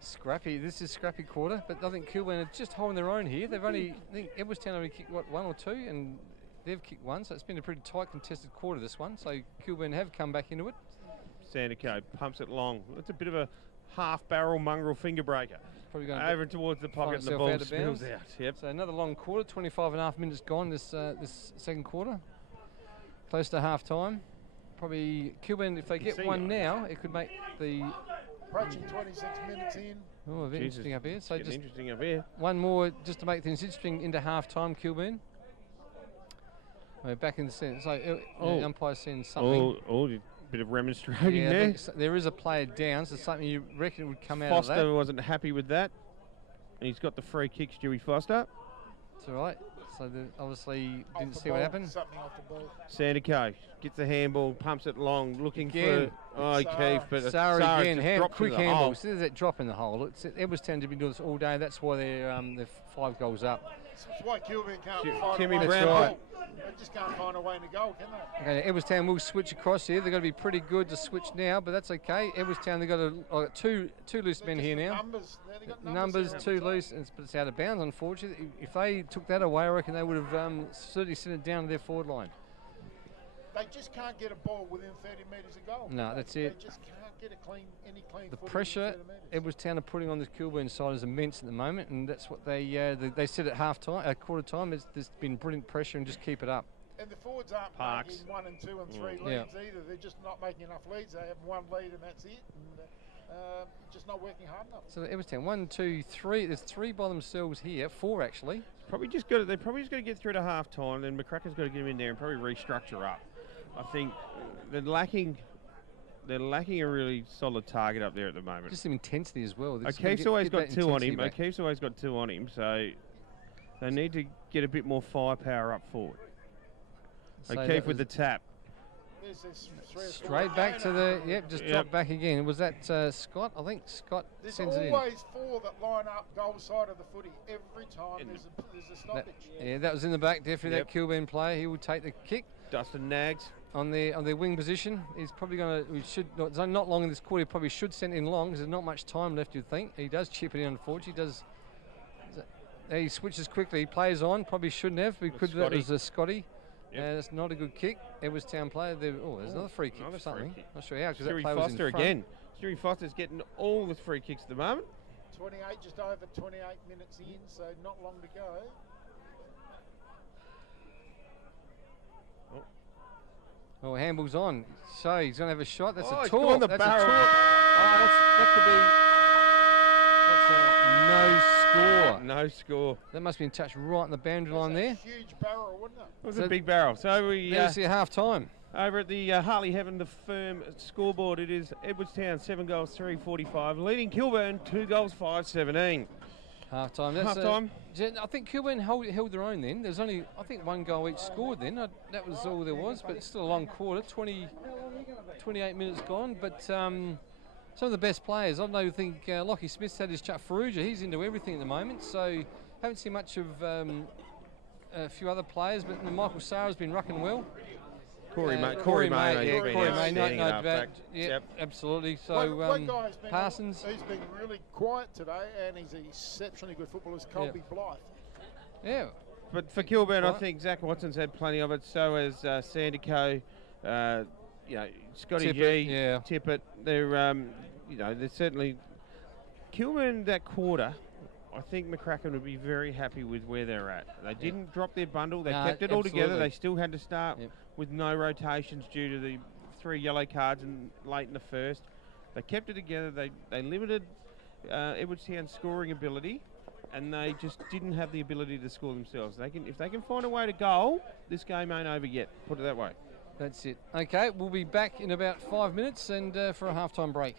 Scrappy. This is scrappy quarter, but I think Kilburn are just holding their own here. They've only, I think Edwardstown only kicked one or two, and they've kicked one. So it's been a pretty tight contested quarter, this one. So Kilburn have come back into it. Sandico pumps it long. It's a bit of a half-barrel mongrel finger breaker. Probably going over towards the pocket and the ball spills out. Yep. So another long quarter, 25.5 minutes gone this second quarter. Close to half time. Probably Kilburn, if they get one now, it could make the... Approaching 26 minutes in. Oh, a bit interesting up here. So just interesting up here. One more just to make things interesting into half time, Kilburn. We're back in the centre. So the umpire sends something. Bit of remonstrating there. There is a player down, so something you reckon would come out of that. Foster wasn't happy with that. And he's got the free kick, Stewie Foster. That's all right. So obviously didn't see what happened. Something off the ball. Sandico gets the handball, pumps it long, looking for Keith, but Sarah again, quick handball. See, there's that drop in the hole. Edwardstown have been doing this all day. That's why they're 5 goals up. That's why Kilburn can't find Timmy a way Brown. right. They just can't find a way to go, can they? Okay, Edwardstown will switch across here. They've got to be pretty good to switch now, but that's okay. Edwardstown, they've got two loose men here now. Numbers too loose, but it's out of bounds, unfortunately. If they took that away, I reckon they would have certainly sent it down to their forward line. They just can't get a ball within 30 metres of goal. No, that's it. They just can't get any clean The pressure Edwardstown are putting on this Kilburn side is immense at the moment, and that's what they said at half time, at quarter time. There's been brilliant pressure, and just keep it up. And the forwards aren't making 1 and 2 and 3 leads either. They're just not making enough leads. They have one lead and that's it. And just not working hard enough. So Edwardstown, 1, 2, 3. There's 3 by themselves here. 4 actually. They're probably just got to get through to half time. Then McCracken's got to get them in there and probably restructure up. I think they're lacking a really solid target up there at the moment. Just some intensity as well. O'Keefe's always got 2 on him. O'Keefe's always got 2 on him, so they need to get a bit more firepower up forward. So O'Keefe with the tap. Straight back to the, dropped back again. Was that Scott? I think Scott sends it in. There's always 4 that line up goal side of the footy. Every time there's a stoppage. That was in the back, definitely that Kilburn player. He would take the kick. Dustin Nags. On their wing position. He's probably going to, not long in this quarter, he probably should send in long because there's not much time left, you'd think. He does chip it in, unfortunately. He switches quickly. He plays on, probably shouldn't have. That was a Scotty. And it's not a good kick. Edwardstown player. There's another free kick for something. Not sure how, because that player was in front. Again. Stewie Foster's getting all the free kicks at the moment. 28, just over 28 minutes in, so not long to go. Oh, handball's on. So he's going to have a shot. That's a talk. That's a talk. That could be. That's a no score. No score. That must be in touch right in the boundary line there. Huge barrel, wouldn't it? It was a big barrel. So we see half time. Over at the Harley Heaven, the firm scoreboard, it is Edwardstown 7 goals, 3:45, leading Kilburn 2 goals, 5:17. Half time. I think Kilburn held their own then. There's only, I think, 1 goal each scored then. That was all there was, but it's still a long quarter. 28 minutes gone, but some of the best players, I think Lockie Smith's had his chat. Faruja, he's into everything at the moment, so haven't seen much of a few other players, but Michael Sarah's been rucking well. Corey May, no debate. Yep, absolutely. So Parsons. He's been really quiet today, and he's an exceptionally good footballer. Colby Blythe. Yeah. But for Kilburn, I think Zach Watson's had plenty of it. So has Sandico, Scotty G, Tippett. They're they're certainly Kilburn that quarter. I think McCracken would be very happy with where they're at. They didn't drop their bundle. They kept it all together. They still had to start with no rotations due to the 3 yellow cards late in the first. They kept it together. They limited Edwardstown's scoring ability, and they just didn't have the ability to score themselves. If they can find a way to goal, this game ain't over yet. Put it that way. That's it. Okay, we'll be back in about 5 minutes and for a halftime break.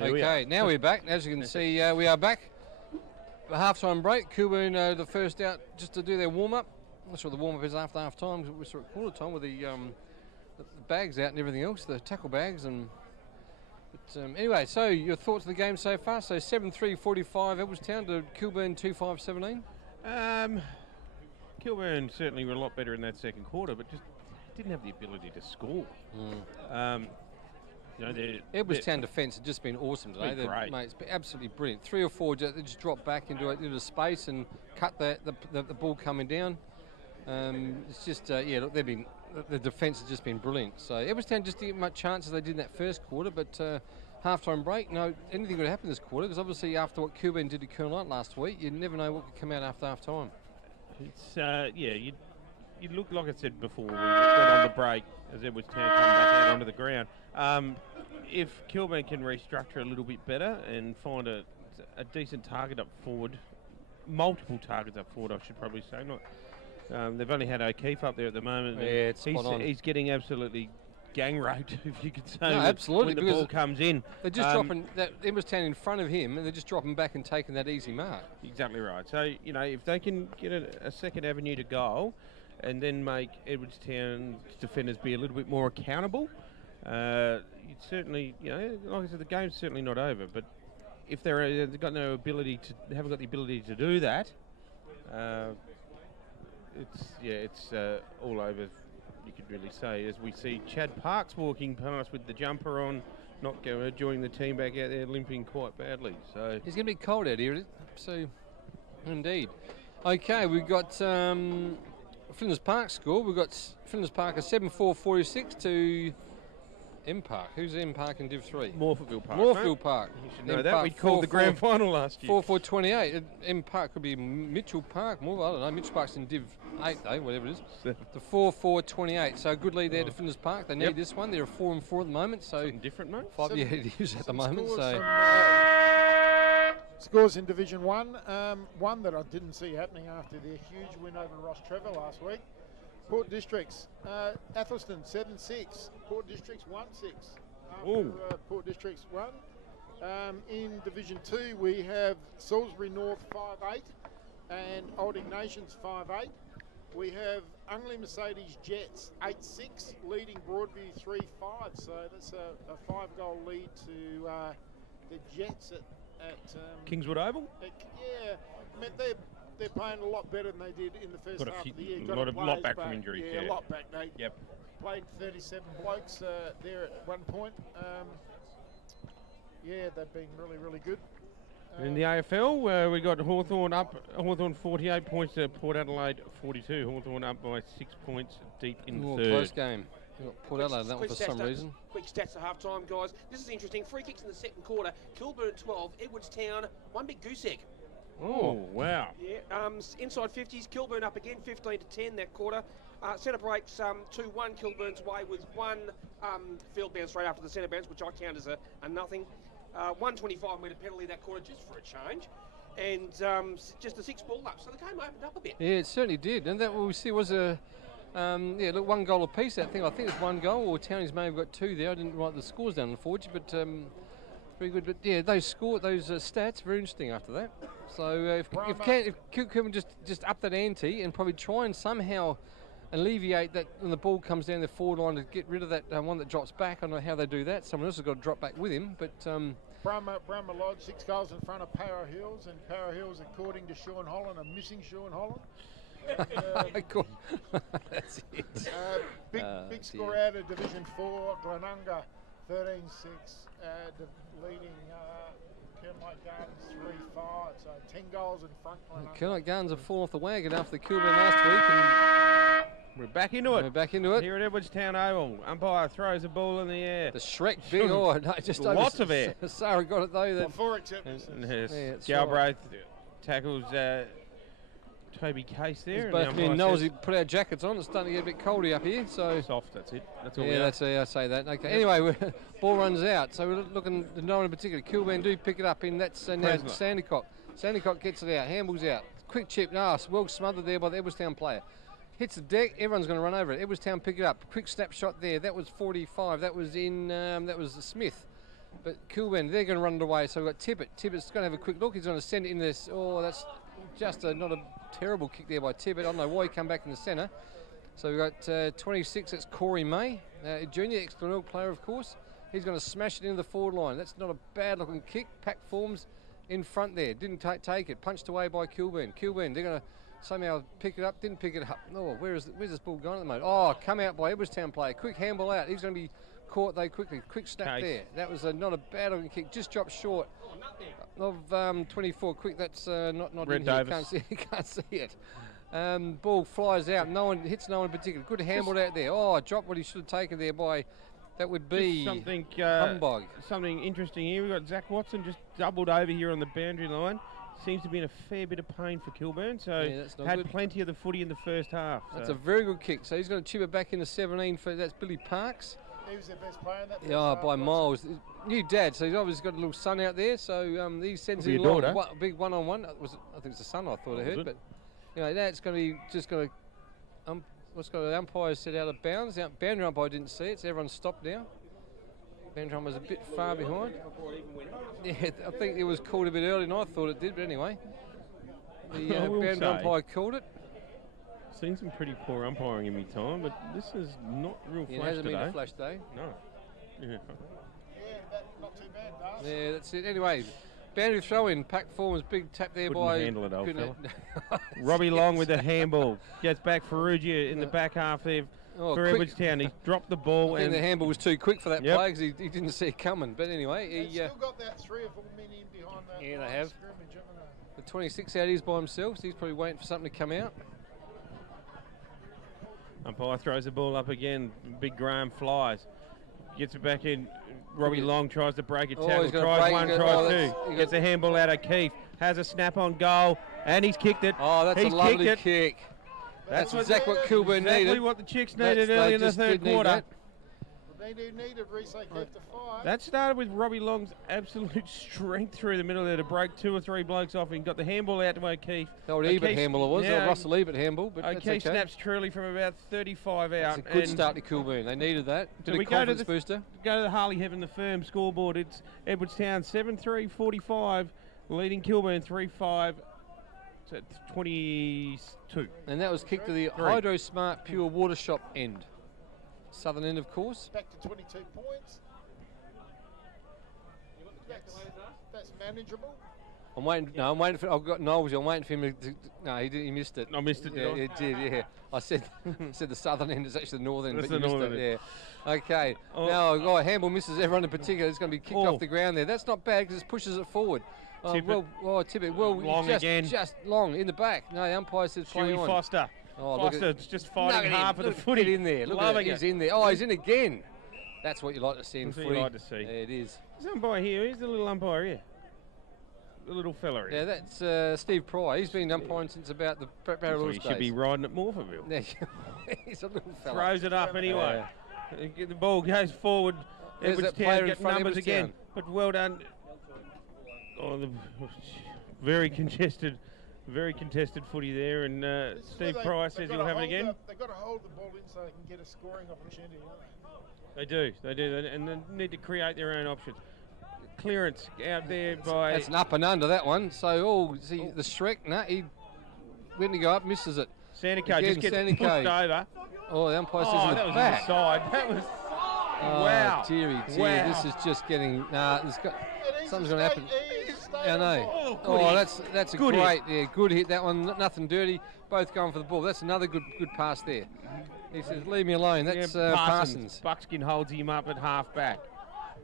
Okay, now we're back. As you can see, we are back. A half-time break. Kilburn, the first out, just to do their warm-up. I'm not sure what the warm-up is after half-time. We're sort of quarter time with the bags out and everything else, the tackle bags. But anyway, so your thoughts of the game so far? So 7-3-45 Edwardstown to Kilburn 2-5-17. Kilburn certainly were a lot better in that second quarter, but just didn't have the ability to score. Edwardstown defence has just been awesome today. Great. Mate, it's been absolutely brilliant. 3 or 4 they just dropped back into space and cut the ball coming down. It's just look, the defence has just been brilliant. So Edwardstown just didn't get much chance as they did in that first quarter, but half-time break, no, anything could happen this quarter, because obviously after what Kilburn did to Kilburn last week, you never know what could come out after half-time. It's you look, like I said before, we went on the break as Edwardstown come back out onto the ground. If Kilburn can restructure a little bit better and find a decent target up forward, multiple targets up forward, I should probably say. They've only had O'Keefe up there at the moment. Yeah, it's spot on. He's getting absolutely gang raped, if you could say. No, absolutely. When the ball comes in, they're just dropping that Edwardstown in front of him, and they're just dropping back and taking that easy mark. Exactly right. So if they can get a second avenue to goal, and then make Edwardstown's defenders be a little bit more accountable, you'd certainly, like I said, the game's certainly not over. But if they've got no ability haven't got the ability to do that, it's all over. You could really say, as we see Chad Parks walking past with the jumper on, not joining the team back out there, limping quite badly. So it's going to be cold out here, so indeed. Okay, we've got Flinders Park score. We've got Flinders Park a 7-4-46 to M Park. Who's M Park in Div 3? Morpheville Park. Morpheville Park. You should know that. We called the grand final last year. 4-4-28. M Park could be Mitchell Park. More, I don't know. Mitchell Park's in Div 8 though, whatever it is. The 4-4-28. So a good lead there to Flinders Park. They need this one. They're a 4-4 at the moment. So something different, mate. 5 it is at the moment. So scores in Division 1. One that I didn't see happening after their huge win over Ross Trevor last week. Port Districts, Athelston 7-6, Port Districts 1-6. Port Districts 1. In Division 2 we have Salisbury North 5-8 and Old Ignatians 5-8. We have Ungley Mercedes Jets 8-6, leading Broadview 3-5. So that's a 5-goal lead to the Jets at Kingswood Oval. Yeah, I mean they're playing a lot better than they did in the first half of the year. A lot back from injuries. Yeah, a lot back. They Yep. played 37 blokes there at one point. Yeah, they've been really, really good. In the AFL, we got Hawthorn up. Hawthorn 48 points to Port Adelaide 42. Hawthorn up by 6 points deep in third. Close game. Port Adelaide that one for some reason. Quick stats at half time, guys. This is interesting. Free kicks in the second quarter. Kilburn 12, Edwardstown 1 big goose egg. Oh, wow. Yeah, inside 50s, Kilburn up again, 15-10 that quarter. Centre breaks 2-1 Kilburn's way with one field bounce right after the centre bounce, which I count as a nothing. 125-metre penalty that quarter just for a change. And just a 6-ball up, so the game opened up a bit. Yeah, it certainly did. And that what we see was a, look, 1 goal apiece, that thing. I think it's 1 goal, or Townies may have got 2 there. I didn't write the scores down, unfortunately, but very good. But yeah, those stats, very interesting after that. So if Kilburn just up that ante and probably try and somehow alleviate that when the ball comes down the forward line to get rid of that one that drops back. I don't know how they do that. Someone else has got to drop back with him. But Brahma Lodge 6 goals in front of Para Hills, and Para Hills, according to Sean Holland, are missing Sean Holland. That's it. Big score out of Division 4, Glenunga 13-6, leading Kenlight Gardens 3-5, so 10 goals in front. Kenlight Gardens have fallen off the wagon after the Kilburn last week. And we're back into it. We're back into it. Here at Edwardstown Oval. Umpire throws a ball in the air. The Shrek big, no, just lots of air. Sarah got it though. Before acceptance. Galbraith tackles Toby Case there. Both me and Knowles put our jackets on. It's starting to get a bit coldy up here. So soft, that's it. That's all. Yeah, that's I say that. Okay. Anyway, ball runs out. So we're looking at no one in particular. Kilburn do pick it up in. That's now Sandycock. Sandycock gets it out. Handballs out. Quick chip. Well smothered there by the Edwardstown player. Hits the deck. Everyone's going to run over it. Edwardstown pick it up. Quick snapshot there. That was 45. That was in. That was Smith. But Kilburn, they're going to run it away. So we've got Tippett. Tippett's going to have a quick look. He's going to send it in this. Oh, that's just not a terrible kick there by Tippett. I don't know why he come back in the centre. So we've got 26, that's Corey May, junior, ex-Glenunga player, of course. He's going to smash it into the forward line. That's not a bad-looking kick. Pack forms in front there. Didn't take it. Punched away by Kilburn. Kilburn, they're going to somehow pick it up. Didn't pick it up. Oh, where's this ball going at the moment? Oh, come out by Edwardstown player. Quick handball out. He's going to be caught, though, quickly. Quick snap there. That was not a bad-looking kick. Just dropped short of 24. Quick, that's not Red in Davis. here. Can't see it. Ball flies out. No one hits. No one in particular. Good handball out there. Oh, dropped what he should have taken there by. That would be something humbug. Something interesting here. We've got Zach Watson just doubled over here on the boundary line. Seems to be in a fair bit of pain for Kilburn. So yeah, had plenty of the footy in the first half. That's a very good kick. So he's going to chip it back into 17 for that's Billy Parks. He was their best player in that. Yeah, by miles. New dad, so he's obviously got a little son out there. So he sends it along. Big one-on-one. I think it's the son. I thought I heard, but. You know, that's going to be just going to, what's got the umpire set out of bounds. The boundary umpire didn't see it, so everyone's stopped now. Boundary umpire was a bit far behind. Yeah, I think it was called a bit early, and I thought it did, but anyway. The boundary umpire called it. Seen some pretty poor umpiring in my time, but this is not real flash today. It hasn't been a flash day. No. Yeah. Not too bad, Darcy. Yeah, that's it. Anyway. Boundary throw-in, Pack forms, big tap there by... handle it, old fella. Robbie Long with the handball. Gets back Ferrugia in the back half there for Edwardstown. He dropped the ball. I think the handball was too quick for that play because he didn't see it coming. But anyway... They've still got that 3 or 4 men in behind that. Yeah, they have. The 26 out is by himself, so he's probably waiting for something to come out. Umpire throws the ball up again. Big Graham flies. Gets it back in. Robbie Long tries to break a tackle. Tries one, tries two. Gets a handball out of Keefe. Has a snap on goal. And he's kicked it. Oh, that's a lovely kick. That's exactly what Kilburn needed. Exactly what the Chicks needed early in the third quarter. They do need a reset Keefe to 5. That started with Robbie Long's absolute strength through the middle there to break 2 or 3 blokes off and got the handball out to O'Keefe. The old Ebert handball it was, the Russell Ebert handball. But O'Keefe snaps truly from about 35 out. That's a good start to Kilburn. They needed that. Did a confidence booster. Go to the Harley Heaven, the firm scoreboard. It's Edwardstown 7-3-45, leading Kilburn 3-5. So it's 22. And that was kicked to the Hydro Smart Pure Water Shop end. Southern end, of course. Back to 22 points. That's manageable. I'm waiting. No, I'm waiting for. I've got Knowles. I'm waiting for him to. No, he missed it. I missed it. Yeah, it did. Yeah, I said the southern end is actually the northern end, but you missed it. Yeah. Okay. Now I've got a handball misses everyone in particular. It's going to be kicked off the ground there. That's not bad because it pushes it forward. Tippett. Well, just long in the back. No, the umpire says play on. Foster. Oh, Foster, it's just fighting hard for the footy. Get in there. Look at it. He's in there. Oh, he's in again. That's what you like to see in footy. That's what you like to see. Yeah, it is. There's an umpire here. Who's the little umpire here? The little fella here. Yeah, that's Steve Pry. He's been umpiring since about the Barrel days. He should be riding at Morpherville. He's a little fella. Throws it up anyway. The ball goes forward. Edwardstown get numbers again. But well done. Oh, the very contested footy there, and Steve Price says he'll have it again. They've got to hold the ball in so they can get a scoring opportunity, don't they? They do, and they need to create their own options. Clearance out there by... That's an up and under, that one. So, the Shrek, he went to go up, misses it. Sandico just gets pushed over. Oh, the umpire says in the was back. Inside. That was... wow. Dearie. Wow. This is just getting... something's going to happen. I know. That's a great hit. Good hit. That one, nothing dirty. Both going for the ball. That's another good pass there. He says, leave me alone. That's Parsons. Buckskin holds him up at half back.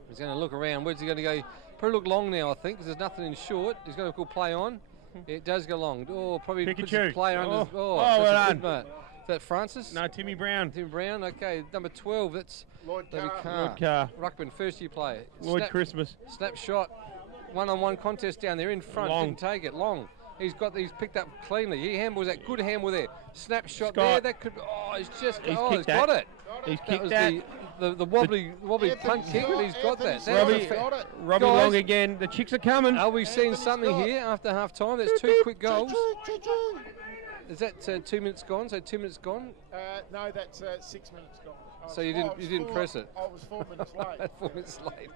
He's going to look around. Where's he going to go? Probably look long now, I think, because there's nothing in short. He's going to go play on. It does go long. Oh, probably puts the player under. Well done. Is that Francis? No, Timmy Brown. Timmy Brown, okay. Number 12, that's Lloyd Carr. Ruckman, first-year player. Lloyd Christmas. Snap shot. One-on-one contest down there in front. Didn't take it. Long. He's picked up cleanly. He handles that. Good handle there. Snap shot there. That could. He's got it. He's kicked that. The wobbly punt kick, but he's got that. Robbie Long again. The Chicks are coming. Are we seeing something here after half time? There's 2 quick goals. Is that 2 minutes gone? So 2 minutes gone? No, that's 6 minutes gone. So you didn't press it? I was 4 minutes late. 4 minutes late.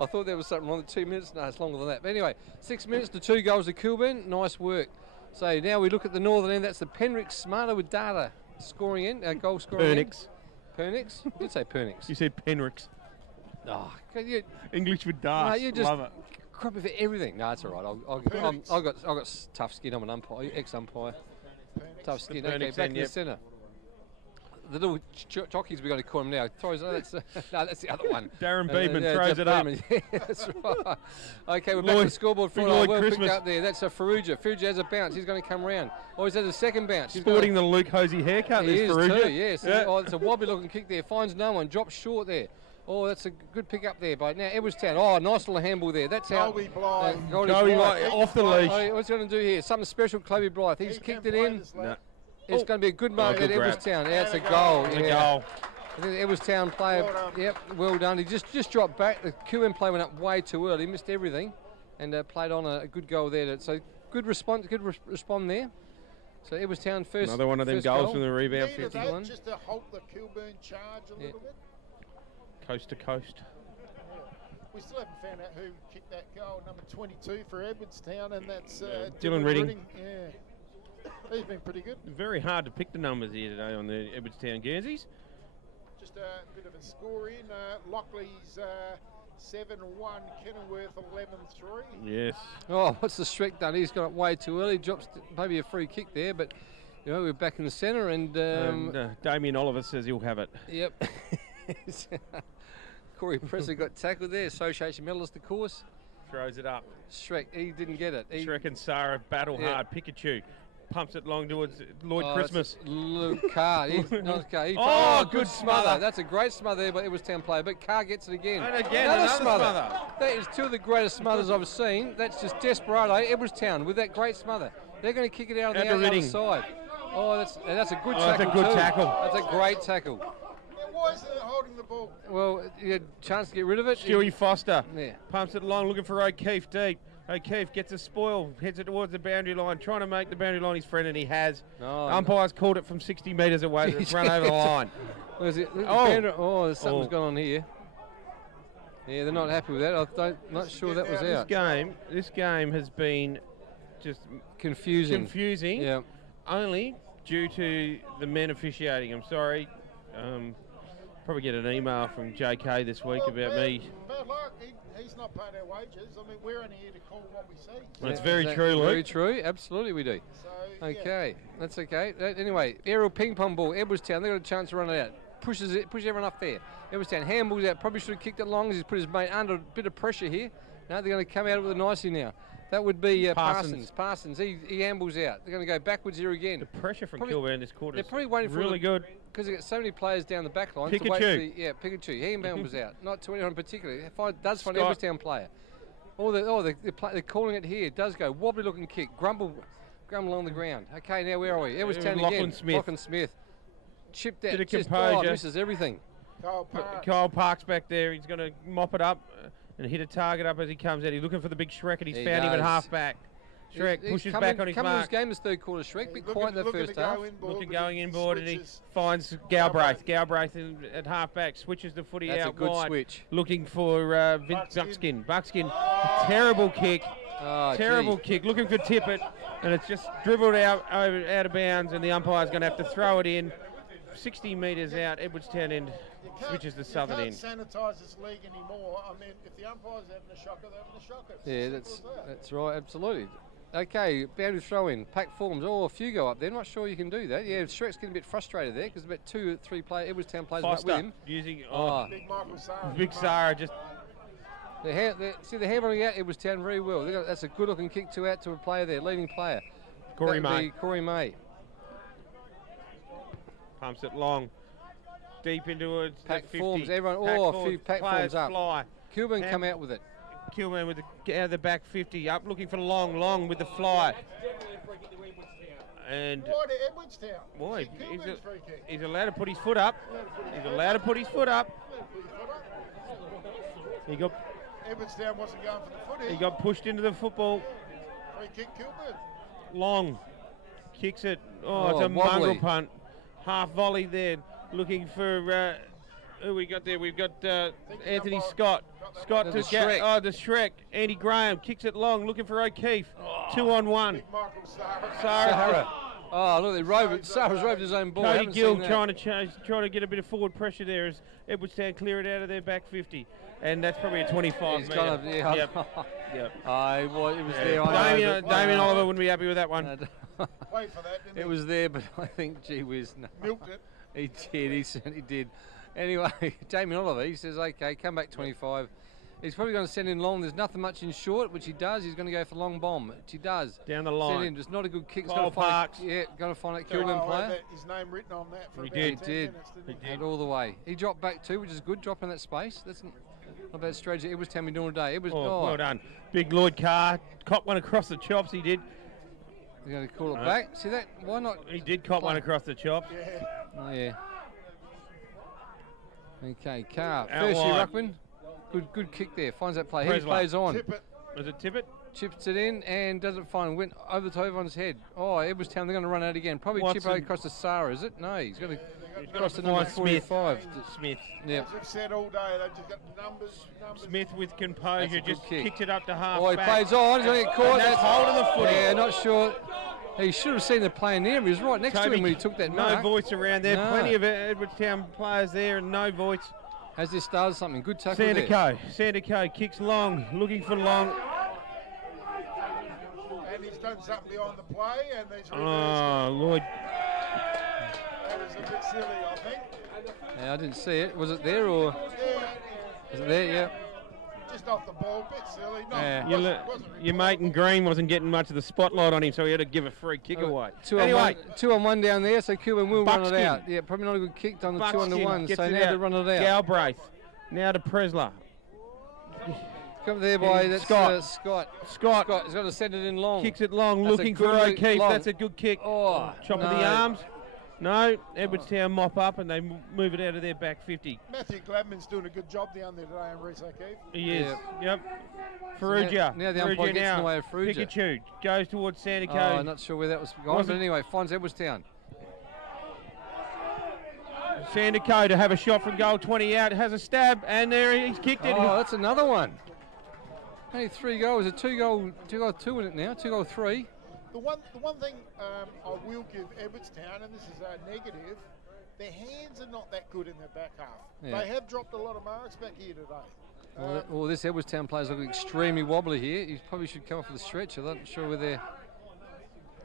I thought there was something wrong with 2 minutes. No, it's longer than that. But anyway, 6 minutes to 2 goals to Kilburn. Nice work. So now we look at the northern end. That's the Penrix Smarter with data scoring end, goal scoring end. Pernix? You did say Pernix. You said Penrix. Oh, English with data. No, you just love it. crop for everything. No, that's all right. I've got tough skin. I'm an umpire, ex-umpire. Tough skin. Okay, back in the centre. The little jockeys we got to call him now. Throws. No, that's the other one. Darren Beedman throws it up. Yeah, that's right. Okay, we're back to the scoreboard for well picked up there. That's a Faruja. Faruja has a bounce. He's going to come round. Oh, he's has a second bounce. Sporting the Luke Hosey haircut. He is Faruja. too. Yes. Yeah. Oh, it's a wobbly looking kick there. Finds no one. Drops short there. Oh, that's a good pick up there by now Edwardstown. Oh, nice little handball there. That's how. Chloe Blythe. Chloe off the leash. Oh, what's he going to do here? Something special, Chloe Blythe. He's kicked it in. No. It's going to be a good mark at Edwardstown. Yeah, it's a goal. It's a goal. I think the Edwardstown player, well done. He just dropped back. The QM player went up way too early, missed everything, and played on a good goal there. So good response, respond there. So Edwardstown first. Another one of them goals from the rebound. 51. Just to halt the Kilburn charge a little bit. Coast to coast. We still haven't found out who kicked that goal. Number 22 for Edwardstown, and that's Dylan Redding. Yeah. He's been pretty good. Very hard to pick the numbers here today on the Edwardstown Guernseys. Just a bit of a score in. Lockley's 7-1, Kenilworth 11-3. Yes. Oh, what's the Shrek done? He's got it way too early. Drops maybe a free kick there, but you know we're back in the centre and Damien Oliver says he'll have it. Yep. Corey Presser got tackled there. Association medalist, of course. Throws it up. Shrek, he didn't get it. Shrek and Sarah battle hard. Pikachu pumps it long towards Lloyd Christmas. Luke Carr. Not Carr. Good smother. That's a great smother there by Edwardstown player, but Carr gets it again. And again, another smother. That is two of the greatest smothers I've seen. That's just desperado. Edwardstown with that great smother. They're going to kick it out on the other side. Oh, that's a good tackle. That's a good tackle. That's a great tackle. Why is it holding the ball? Well, you had a chance to get rid of it. Stewie Foster pumps it along, looking for O'Keefe deep. O'Keefe gets a spoil, heads it towards the boundary line, trying to make the boundary line his friend, and he has. Umpire's called it from 60 metres away. It's run over the line. There's something's gone on here. Yeah, they're not happy with that. I'm not sure that was out. This game has been just confusing. Yeah. Only due to the men officiating. I'm sorry. Probably get an email from JK this week about me. Bad luck. He's not paying our wages. I mean, we're only here to call what we see. That's very true, Luke. Very true. Absolutely, we do. So, okay, that's okay. Anyway, aerial ping pong ball. Edwardstown. They got a chance to run it out. Pushes everyone up there. Edwardstown handballs out. Probably should have kicked it long as he's put his mate under a bit of pressure here. Now they're going to come out with a nicely now. That would be Parsons. Parsons. He ambles out. They're going to go backwards here again. The pressure from Kilburn this quarter. They're probably waiting for really good. Because they've got so many players down the back line. Pikachu. Pikachu. He ambles out. Not to anyone particularly. Does find Edwardstown player. They're calling it here. It does go. Wobbly looking kick. Grumble along the ground. Okay, now where are we? Edwardstown again. Lachlan Smith. Chipped out. Just misses everything. Kyle Park's back there. He's going to mop it up and hit a target up as he comes out. He's looking for the big Shrek, and he's found him at half back. Shrek pushes back on his mark. Coming to his game this third quarter, Shrek. Bit quiet in the first half. Going inboard, and he finds Galbraith. Galbraith at half back, switches the footy out wide. That's a good switch. Looking for Buckskin. Buckskin, terrible kick. Terrible kick. Looking for Tippett, and it's just dribbled out of bounds, and the umpire's going to have to throw it in. 60 metres out, Edwardstown end switches the southern end. You can't sanitise this league anymore. I mean, if the umpire's having a shocker, they're having a shocker. Yeah, that's right, absolutely. Okay, boundary throw in, pack forms. Oh, a few go up there. Not sure you can do that. Yeah, Shrek's getting a bit frustrated there because about 2 or 3 Edwardstown players up with him. Using Big Michael Sarah. Big Sarah just. See the handballing out Edwardstown very well. That's a good looking kick out to a player there, leading player. Corey May. Pumps it long, deep into it. Pack forms, everyone. A few pack forms up. Fly. Kilburn come out with it. Kilburn with out of the back 50, up looking for long with the fly. And why to Edwardstown? Boy, he's allowed to put his foot up. He's allowed to put his foot up. Edwardstown wasn't going for the footy. He got pushed into the football. Free kick, Kilburn. Long. Kicks it. Oh, it's a mongrel punt. Half volley there. Looking for who we got there? We've got Anthony Scott. Scott to Shrek. Oh, the Shrek. Andy Graham kicks it long. Looking for O'Keefe. 2-on-1. Sahara. Oh, look, Sarah's roved his own ball. Cody Gill trying to get a bit of forward pressure there as Edwardstown clear it out of their back 50. And that's probably a 25 He's metre. yeah. Yep. It was there. Damien Oliver wouldn't be happy with that one. Wait for that, didn't It was there, but I think, gee whiz, no. Milked it. He did, he certainly did. Anyway, Damien Oliver, he says, okay, come back 25. He's probably going to send in long. There's nothing much in short, which he does. He's going to go for long bomb, which he does. Down the line. Send in. It's not a good kick. Kyle Parks. Got to find that Kilburn player. His name written on that for He about did. 10 Did. minutes, He didn't he? did all the way. He dropped back too, which is good, dropping that space. That's not a bad strategy. It was Tammy doing today. It was. Well done. Big Lloyd Carr. Cop one across the chops, he did. You're going to call it back. See that? Why not? He did cop one across the chops. Yeah. Oh, yeah. Okay, Carr. Out First year wide. ruckman. Good kick there. Finds that play. He Presler. plays on. Tip it. Was it Tippett? Chips it in and doesn't find. Went over to everyone's head. Oh, Edwardstown, they're going to run out again. Probably Watson. chip across to Sarah, is it? No, he's going to cross the find number Smith. 45. Smith. Yep. As we've said all day, they've just got numbers. Smith with composure That's a good just kick. kicked it up to half Oh, he back. plays on. He's going to get caught. And that's holding the footy. Yeah, not sure. He should have seen the play in there. He was right next to him when he took that No mark. voice around there. No. Plenty of Edwardstown players there and no voice. Has this started something? Good tackle there. Sandico kicks long, looking for long. And he's done something behind the play, and he's reversed Oh, Lloyd. That was a bit silly, I think. Yeah, I didn't see it. Was it there or? Yeah, Was it there? Yeah. just off the ball, a bit silly. No, Yeah. Your mate in green wasn't getting much of the spotlight on him, so he had to give a free kick away. Anyway, 2-on-1 down there, so Kilburn will run it Buckskin. out. Yeah, probably not a good kick on the Buckskin 2-on-1, gets so it now out. they run it out. Galbraith. Now to Presler. Come there by that's Scott. Scott. Scott He's got to send it in long. kicks it long, That's a looking good for look, O'Keefe. long. That's a good kick. Oh, Chop of the arms. No, Edwardstown mop up and they move it out of their back 50. Matthew Gladman's doing a good job down there today on Reese O'Keefe. He is. Yeah. Yep. Ferrugia. now the umpire gets in the way of Ferrugia. Pikachu goes towards Sandico. Oh, I'm not sure where that was going, but anyway, finds Edwardstown. Sandico to have a shot from goal 20 out, has a stab, and there he's kicked it. Oh, that's another one. Only 3 goals. A 2-goal, 2 in it now. 2-goal 3. The one thing I will give Edwardstown, and this is a negative, their hands are not that good in their back half. Yeah. They have dropped a lot of marks back here today. Well, this Edwardstown player's looking extremely wobbly here. He probably should come off with a stretch. I'm not sure where they're.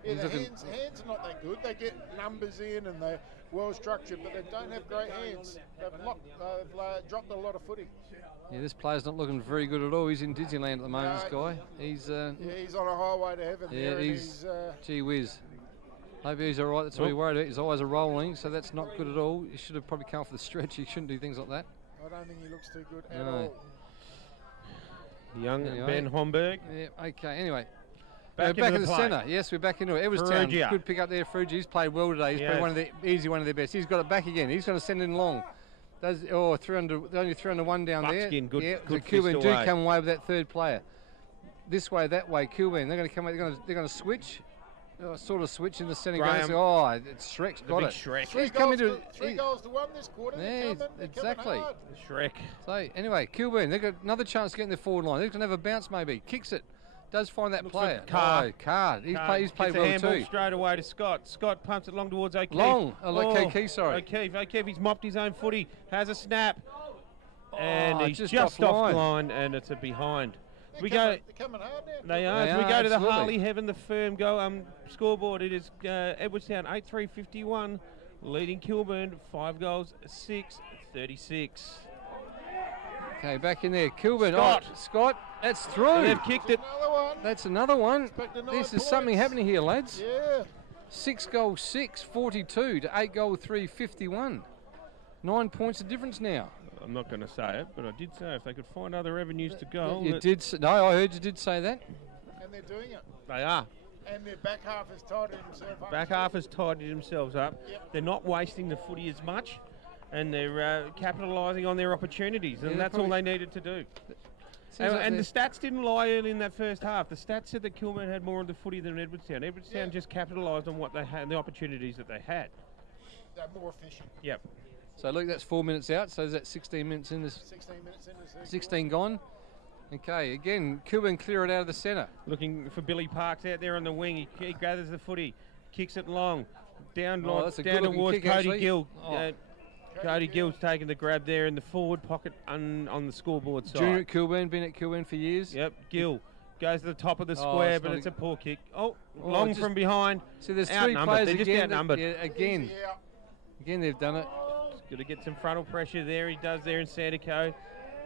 Yeah, He's their looking- hands are not that good. They get numbers in and they're well structured, but they don't have great hands. They've dropped a lot of footy. Yeah, this player's not looking very good at all. He's in Disneyland at the moment, this guy. He's, Yeah, he's on a highway to heaven. yeah, there, and he's, he's gee whiz. Hope he's all right. That's what we're worried about. His eyes are rolling, so that's not good at all. He should have probably come off the stretch. He shouldn't do things like that. I don't think he looks too good at No. all. Young Anyway. Ben Homburg. Yeah, okay, anyway. Back Back into in the the play. centre. Yes, we're back into it. Edwardstown, Ferrugia. good pick up there. Ferrugia, he's played well today. He's Yes. played one of their best. He's got it back again. He's going to send it in long. Does 3-1 down Buckskin, there. good- yeah, good so Kilburn fist do away. come away with that third player. This way, that way, Kilburn. They're going to come. They're going to switch. Sort of switch in the centre. Graham. Oh, it's Shrek's got big it. Shrek. He's coming to. Three goals to 1 this quarter. Yeah, They're coming, they're exactly. coming hard. Shrek. So anyway, Kilburn. They've got another chance to get in the forward line. They're going to have a bounce maybe. Kicks it. Does find that Looks for player. Carr. Oh, Carr. He's Gets played a well handball too. straight away to Scott. Scott pumps it long towards O'Keefe. Long. O'Keefe, sorry. O'Keefe, he's mopped his own footy. Has a snap. And he's just just offline. offline, and it's a behind. They're coming hard now. They are. They As we are, go to the absolutely. Harley Heaven, the firm go scoreboard. It is Edwardstown 8-3-51, leading Kilburn 5 goals 6-36. Okay, back in there. Kilburn. Scott. Oh, Scott. That's And through. they've kicked it. Another one. That's another one. Expect the 9 This is something points. happening here, lads. Yeah. 6 goals 6, 42 to 8 goal 3, 51. 9 points of difference now. I'm not going to say it, but I did say if they could find other avenues to go. You did. No, I heard you did say that. And they're doing it. They are. And their back half has tidied himself up. Back half has tidied themselves up. Yep. They're not wasting the footy as much, and they're capitalising on their opportunities, and Yeah, that's probably- all they needed to do. And the stats didn't lie early in that first half. The stats said that Kilburn had more of the footy than Edwardstown. Edwardstown just capitalised on what they had and the opportunities that they had. They're more efficient. Yep. So look, that's 4 minutes out. So is that 16 minutes in this? 16 minutes in this. 16 gone. Okay, again, Kilburn clear it out of the centre. Looking for Billy Parks out there on the wing. He gathers the footy, kicks it long, down towards Cody Gill. Cody Gill's taking the grab there in the forward pocket on the scoreboard side. Junior at Kilburn, been at Kilburn for years. Yep, Gill goes to the top of the square, but it's a poor kick. Long from behind. So there's three players They're just outnumbered. Again they've done it. Just got to get some frontal pressure there. He does there in Sandico.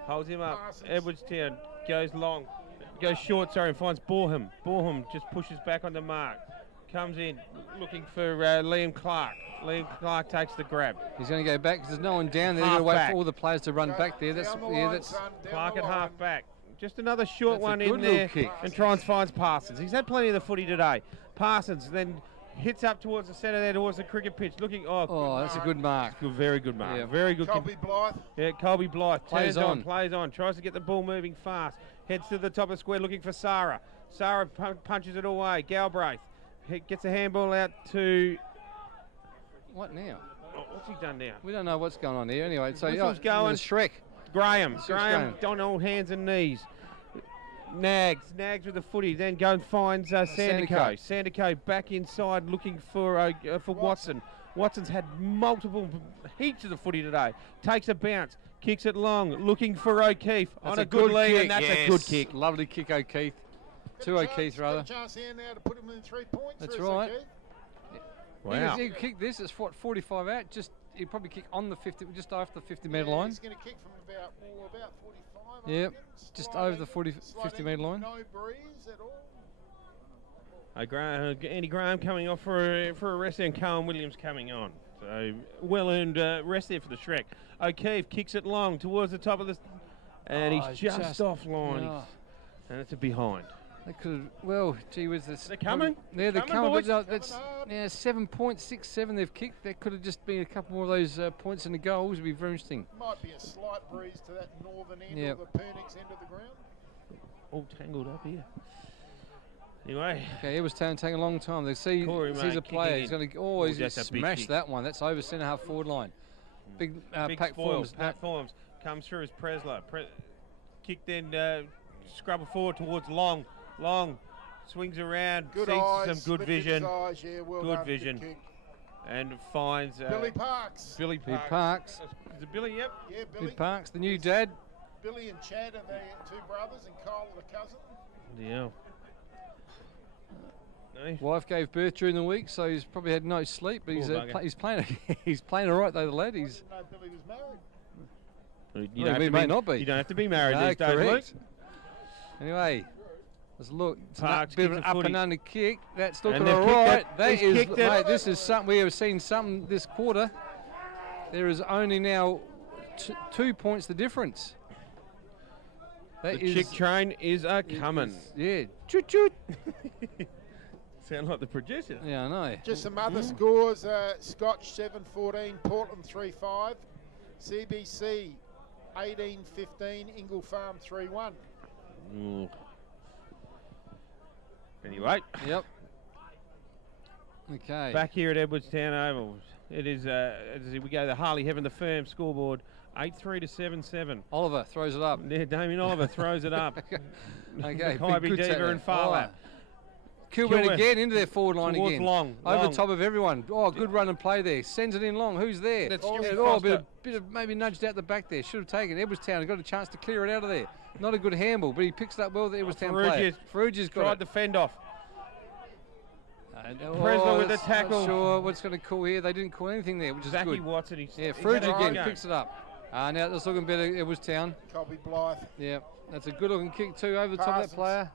Holds him up. Edwardstown goes long. Goes short, and finds Boreham. Boreham just pushes back on the mark. Comes in, looking for Liam Clark. Liam Clark takes the grab. He's going to go back because there's no one down there. You've got to wait for all the players to run back there. That's Clark at half back. Just another short one in there and try and finds Parsons. He's had plenty of the footy today. Parsons then hits up towards the centre there, towards the cricket pitch. Looking, that's a good mark. Very good mark. Yeah. Very good. Colby Blythe. Yeah, Colby Blythe. Plays on. Plays on. Tries to get the ball moving fast. Heads to the top of the square looking for Sarah. Sarah punches it away. Galbraith gets a handball out to... What now? What's he done now? We don't know what's going on here. Anyway, so Whistle's going. Shrek. Graham on all hands and knees. Nags with the footy, then go and finds Sandico. Sandico back inside looking for Watson. Watson's had heaps of the footy today. Takes a bounce, kicks it long, looking for O'Keefe on a good lead, and that's a good kick. Lovely kick, O'Keefe. O'Keefe, rather. Got a chance here now to put him in 3 points. That's right. Wow. He kicked this. It's 45 out. He'd probably kick on the 50, just after the 50-metre line. He's going to kick from about 45. Yep, just over the 50-metre line. No breeze at all. Andy Graham coming off for a rest and Cohen Williams coming on. So well-earned rest there for the Shrek. O'Keefe kicks it long towards the top of the... And he's just offline. And it's a behind. They could have, gee whiz, they're coming. They're coming, but that's 7 points, 6-7 they've kicked. There could have just been a couple more of those points in the goals. Would be very interesting. Might be a slight breeze to that northern end of the Pernix end of the ground. All tangled up here. Anyway. Okay, Edwardstown taking a long time. They see he's a player. He's going to. He's going to smash that one. That's over centre half forward line. Big Pat Forms. Pat Forms comes through as Preslow. Kick then scrubble forward towards Long. Swings around, sees some good vision. Good vision. And finds Billy Parks. Billy Parks. Is it Billy? Yep. Yeah, Billy Parks, the new dad. Billy and Chad are the two brothers, and Kyle are the cousin. Yeah. Wife gave birth during the week, so he's probably had no sleep. But he's playing. He's playing all right though, the lad. I didn't know Billy was married. He may not be. You don't have to be married these days, Luke. Anyway, let's look. Parks a bit of an up and under kick. That's looking all right. Mate, this is something we have seen something this quarter. There is only now 2 points the difference. The chick train is coming. Yeah. Choot choot. Sound like the producer. Yeah, I know. Just some other scores. Scotch 7-14, Portland 3-5, CBC 18-15, Ingle Farm 3-1. Anyway. Yep. Okay. Back here at Edwardstown Oval. It is, we go to the Harley Heaven, the firm scoreboard, 8-3 to 7-7. Oliver throws it up. Yeah, Damien Oliver throws it up. Okay. Kybe Diva and Farlap. Kilburn again into their forward line again. Long. Over the top of everyone. Good run and play there. Sends it in long. Who's there? That's a bit of maybe nudged out the back there. Should have taken Edwardstown. Got a chance to clear it out of there. Not a good handball, but he picks it up well. The Edwardstown player. Ferrugia's tried to fend off. Preslow with the tackle. Not sure what's going to call here. They didn't call anything there, which is Zachy good. Watson. Ferrugia again picks it up. Now that's looking better. Edwardstown. Colby Blythe. Yeah, that's a good looking kick too over the top of that player.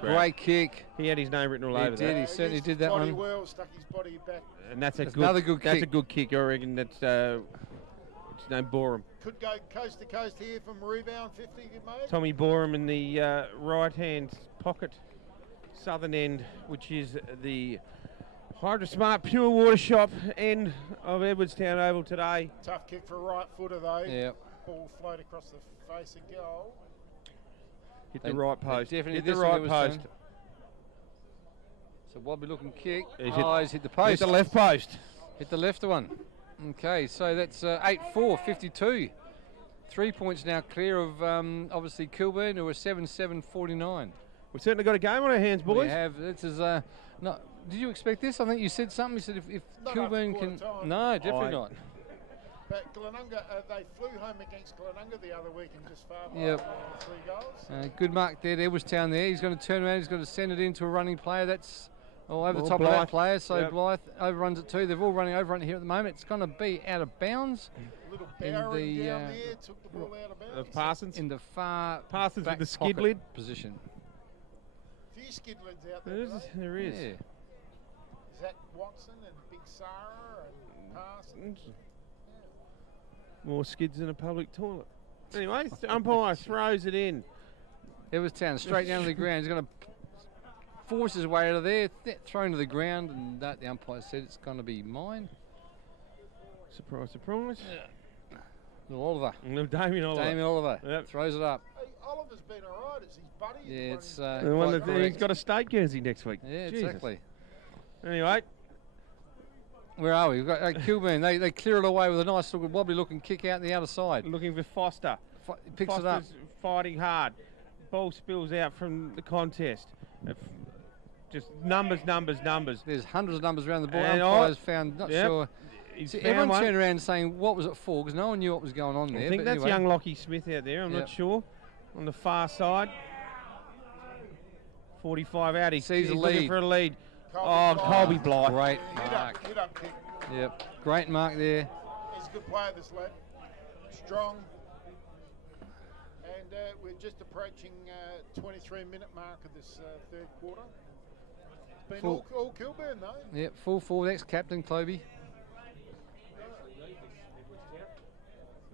Great kick. He had his name written all over that. He certainly did that one. Well, stuck his body back. And that's another good kick. That's a good kick. I reckon that's what's his name, Boreham. Could go coast to coast here from rebound 50, mate. Tommy Boreham in the right hand pocket, southern end, which is the Hydrosmart Pure Water Shop end of Edwardstown Oval today. Tough kick for a right footer though. Yeah. Ball float across the face of goal. Hit the right post. Definitely hit the right post. So wobbly looking kick. He's hit the post. Hit the left post. Hit the left one. Okay, so that's 8-4, 52. 3 points now clear of obviously Kilburn, who are 7-7, 49. We've certainly got a game on our hands, boys. We have. This is not. Did you expect this? I think you said something. You said if Kilburn can. Time. No, definitely not. But Glenunga, they flew home against Glenunga the other week and just farmed 3 goals. Good mark there, Edwardstown there. He's going to turn around. He's going to send it into a running player. That's over the top of that player. So Blythe overruns it too. They're all running over here at the moment. It's going to be out of bounds. Little Barron down there took the ball out of bounds. Of Parsons. In the far Parsons back with the skid lid position. A few skid lids out there. There is. Yeah. Zach Watson and Big Sarah and Parsons. More skids in a public toilet. Anyway, umpire throws it in. Edwardstown straight down to the ground. He's going to force his way out of there, thrown to the ground, and the umpire said it's going to be mine. Surprise, surprise. Little Oliver. Damien Oliver. Throws it up. Hey, Oliver's been all right. It's his buddy. Yeah, it's the one that he's got a state jersey next week. Yeah, Jesus. exactly. Anyway. Where are we? We've got Kilburn. They clear it away with a nice little wobbly looking kick out the other side. Looking for Foster. Picks Foster's it up. Fighting hard. Ball spills out from the contest. Just numbers. There's hundreds of numbers around the ball. And Umpires found, not sure. See, everyone turned around saying, what was it for? Because no one knew what was going on there. I think that's young Lockie Smith out there. I'm not sure. On the far side. 45 out. He's looking for a lead. Colby Blythe. Great mark. Hit up kick. Yep, great mark there. He's a good player, this lad. Strong. And we're just approaching 23-minute mark of this third quarter. It's been all Kilburn, though. Yep, full forward, ex-captain Cloby.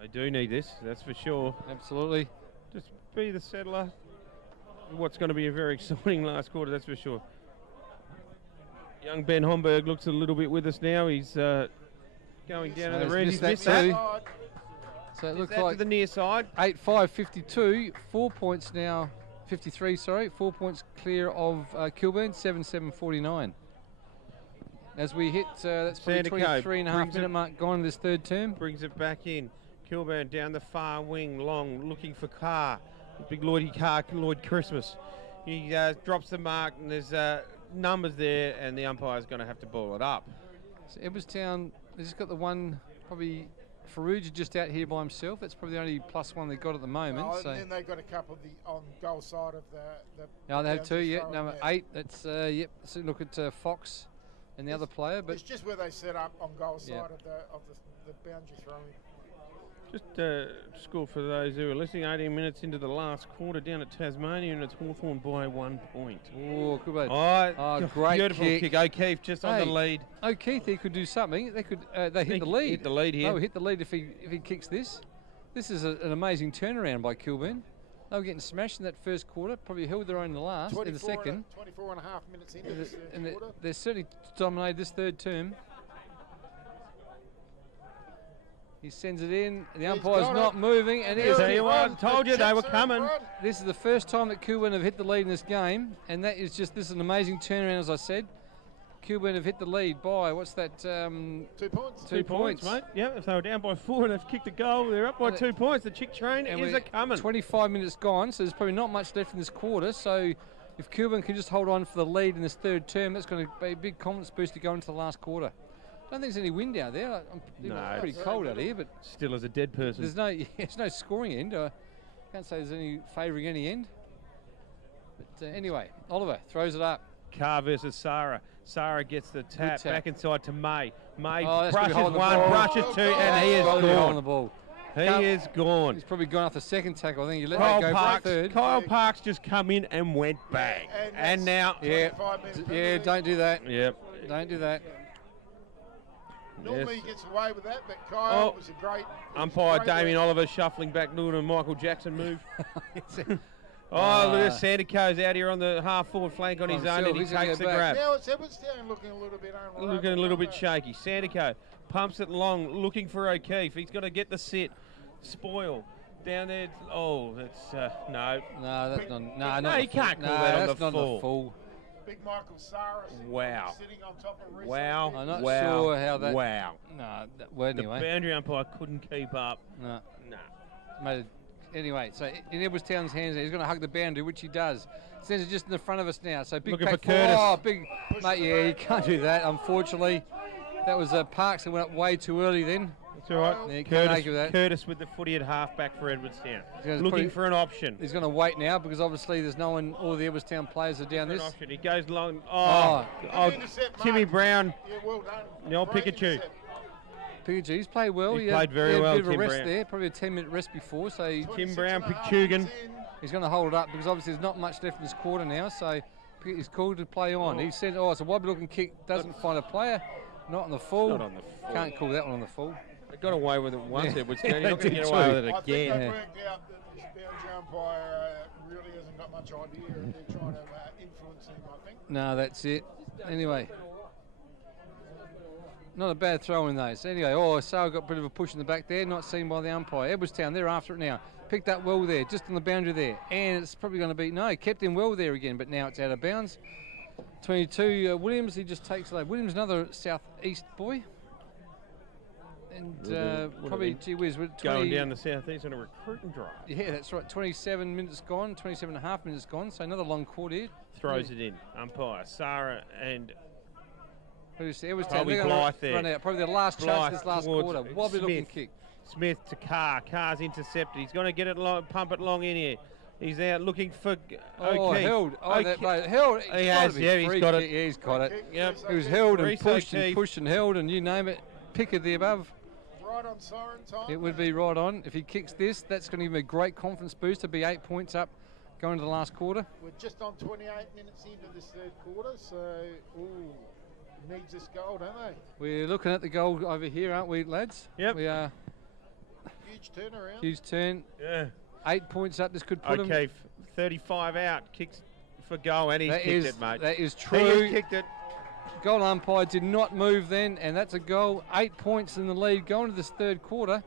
They do need this, that's for sure. Absolutely. Just be the settler. What's going to be a very exciting last quarter, that's for sure. Young Ben Homburg looks a little bit with us now. He's going down to the red. He's missed that. So it looks like to the near side. 8-5, 52. 4 points now. 53, sorry. 4 points clear of Kilburn. 7-7, 49. As we hit, that's probably 23.5-minute mark gone in this third term. Brings it back in. Kilburn down the far wing, long, looking for Carr. Big Lloydie Carr, Lloyd Christmas. He drops the mark, and there's numbers there, and the umpire's going to have to ball it up. So Edwardstown, they've just got the one, probably Farouja just out here by himself. That's probably the only +1 they've got at the moment. And then they've got a couple on goal side of the they have two, number 8. That's, So look at Fox and the other player. But it's just where they set up on goal side of the boundary throwing. Just score for those who are listening. 18 minutes into the last quarter down at Tasmania, and it's Hawthorn by 1 point. Oh, good one. Oh, great beautiful kick. O'Keefe just on the lead. O'Keefe, he could do something. They could. They hit the lead. Hit the lead here. Oh, hit the lead if he kicks this. This is an amazing turnaround by Kilburn. They were getting smashed in that first quarter. Probably held their own in the last. In the second. 24.5 minutes into this quarter. They're certainly dominated this third term. He sends it in. The umpire's not moving, and told you they were coming. This is the first time that Kilburn have hit the lead in this game, and that is this is an amazing turnaround, as I said. Kilburn have hit the lead by, what's that? 2 points. 2 points, mate. Yeah, if they were down by 4 and they've kicked a goal, they're up by 2 points. The chick train is coming. 25 minutes gone, so there's probably not much left in this quarter. So if Kilburn can just hold on for the lead in this third term, that's going to be a big confidence boost to go into the last quarter. I don't think there's any wind out there. It's pretty cold out here, but still as a dead person. There's no scoring end. I can't say there's any favouring any end. But anyway, Oliver throws it up. Carr versus Sarah. Sarah gets the tap back inside to May. May brushes one, brushes two, and he is gone. The ball. He is gone. He's probably gone off the second tackle. I think he let that go for the third. Kyle Parks just come in and went bang. And now, don't do that. Yep. Don't do that. Normally he gets away with that, but Kyle was a great... Umpire Damien Oliver shuffling back, doing a Michael Jackson move. Look at Sandico's out here on the half-forward flank on his own, and he takes the grab. Now it's Edwardstown looking a little bit unreliable. Looking a little bit shaky. Sandico pumps it long, looking for O'Keefe. He's got to get the sit. Spoil down there. Oh, that's no. No, that's not. No, you can't call that on the full. Not the full. Big Michael Sarah sitting on top of Reese. Wow. I'm not sure how that. Wow. No, well, anyway. The boundary umpire couldn't keep up. No. No. Anyway, so in Edwardstown's hands, he's going to hug the boundary, which he does. Sends it just in the front of us now. So big looking for pack Curtis. Oh, big mate. Yeah, you can't do that. Unfortunately, that was Parks that went up way too early then. That's all right. Yeah, can't argue with that. Curtis with the footy at half-back for Edwardstown. Looking for an option. He's going to wait now because obviously there's no one, all the Edwardstown players are down this. Option. He goes long. Timmy Brown. Yeah, well done. The old Pikachu. He's played well. He played very well. A bit of a Tim rest Brown. there, probably a 10-minute rest before. So Tim Brown, Pichugan. He's going to hold it up because obviously there's not much left in this quarter now. So he's called to play on. He said, it's a wobbly-looking kick. Doesn't find a player. Not on the full. Not on the full. Can't call that one on the full. They got away with it once. Yeah. Edwardstown. You're not going to get away with it again. I think they worked out that this boundary umpire really hasn't got much idea, and they're trying to influence him, I think. No, that's it. Anyway. Not a bad throw in those. Anyway, Sale got a bit of a push in the back there, not seen by the umpire. Edwardstown, they're after it now. Picked up well there, just on the boundary there. And it's probably going to be, kept him well there again, but now it's out of bounds. 22, Williams, he just takes it. Williams, another southeast boy. And probably, gee whiz, going down the southeast on a recruiting drive. Yeah, that's right. 27 minutes gone, 27 and a half minutes gone. So another long quarter here. Throws it in. Umpire, Sarah and... Edwardstown, Blythe there. Run out. Probably their last chance this last quarter. Wobbly looking kick. Smith to Carr. Carr's intercepted. He's going to get it long, pump it long in here. He's out looking for O'Keefe. Held. Held. He has, yeah, he's got it. Yeah, he's got it. Yep. He was held and pushed and held and you name it. Pick of the above. Right on siren time. It would be right on. If he kicks this, that's going to give him a great confidence boost to be 8 points up going to the last quarter. We're just on 28 minutes into this third quarter, so needs this goal, don't they? We're looking at the goal over here, aren't we, lads? Yep. We are. Huge turnaround. Huge turn. Yeah. 8 points up. This could put him. O'Keefe, 35 out, kicks for goal, and he's kicked it, mate. That is true. He has kicked it. Goal umpire did not move then, and that's a goal. 8 points in the lead going to this third quarter.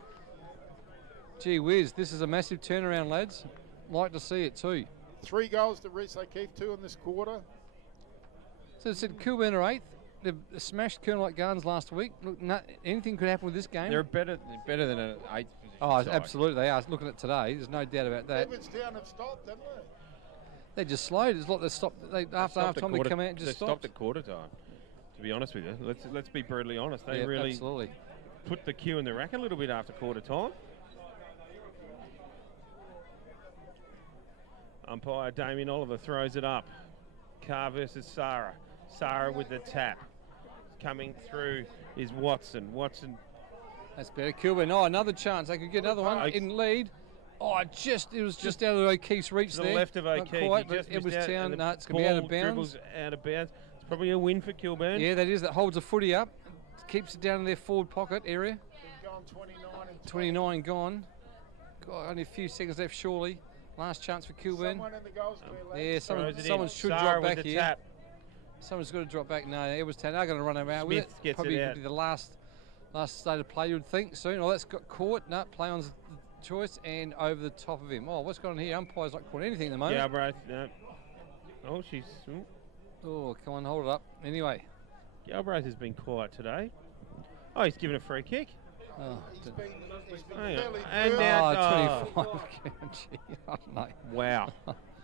Gee whiz, this is a massive turnaround, lads. Like to see it too. 3 goals to Reese O'Keefe, 2 in this quarter. So it said Kilburn are 8th. They've smashed Colonel Gardens last week. Look, anything could happen with this game. They're better than an 8th position. Oh, side. Absolutely, they are. Looking at today, there's no doubt about that. Edwardstown have stopped, haven't they? They just slowed. It's like they stopped. After half time, they come out and just stopped at quarter time. To be honest with you, let's be brutally honest. They really absolutely put the cue in the rack a little bit after quarter time. Umpire Damien Oliver throws it up. Carr versus Sarah. Sarah with the tap. Coming through is Watson. Watson. That's better. Kilburn. Another chance. They could get another one in lead. It was just out of O'Keefe's reach to there. the left of O'Keefe. Not quite, but Edwardstown. No, it's going to be out of bounds. Out of bounds. It's probably a win for Kilburn. Yeah, that is. That holds the footy up. Keeps it down in their forward pocket area. 29 gone. God, only a few seconds left, surely. Last chance for Kilburn. Someone should drop back here. Tap. Someone's got to drop back. No, Edwardstown are going to run around with it. Gets probably it out. Be the last state of play, you would think soon. That's got caught. No, play on's the choice and over the top of him. What's going on here? Umpire's not caught anything at the moment. Yeah, bro. No. Oh, she's. Oh, come on, hold it up. Anyway. Galbraith has been quiet today. Oh, he's given a free kick. Oh, he's been fairly and good. now, 25. Gee, I don't know. Wow.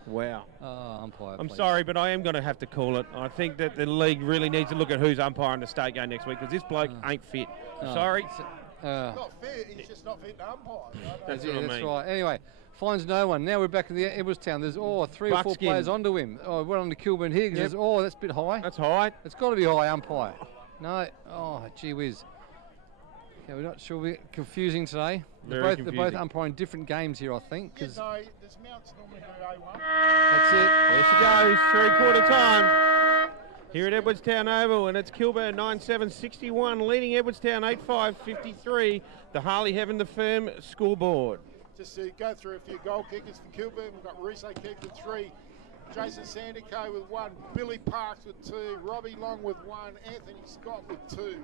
Wow. Umpire. I'm please. sorry, but I am going to have to call it. I think that the league really needs to look at who's umpiring the state game next week because this bloke ain't fit. Sorry. Not fit, he's just not fit to umpire. That's what I mean. That's right. Anyway, finds no one. Now we're back in the Edwardstown. There's 3 or 4 players onto him. We're on to Kilburn here. Yep. That's a bit high. That's high. It's got to be high, umpire. No. Gee whiz. Yeah, we're not sure. We're confusing today. They're both umpiring different games here, I think. There's Mounts normally do A1. That's it. There she goes. 3/4 time. Here at Edwardstown Oval, and it's Kilburn 9-7-61, leading Edwardstown 8-5-53. The Harley Heaven the Firm scoreboard. Just to go through a few goal kickers for Kilburn, we've got Reese O'Keefe with 3, Jason Sandico with 1, Billy Parks with 2, Robbie Long with 1, Anthony Scott with 2.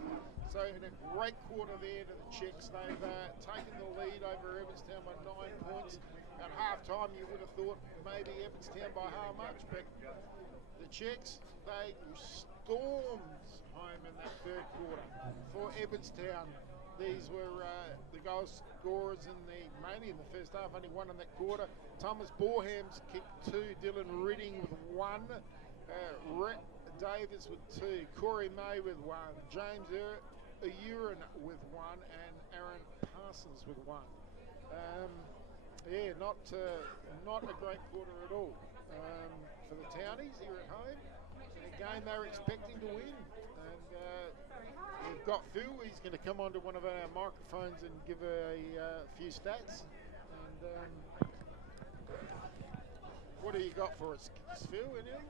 So in a great quarter there to the Chicks. They've taken the lead over Edwardstown by 9 points. At half-time, you would have thought maybe Edwardstown by how much, but the Chicks, they stormed home in that third quarter. For Edwardstown, these were the goal scorers mainly in the first half, only one in that quarter. Thomas Borham's kicked 2, Dylan Ridding with 1, Rhett Davis with 2, Corey May with 1, James Urin with 1, and Aaron Parsons with 1. Yeah, not a great quarter at all for the Townies here at home. In a game they were expecting to win. And we've got Phil. He's going to come onto one of our microphones and give a few stats. And what do you got for us, Phil? Anything?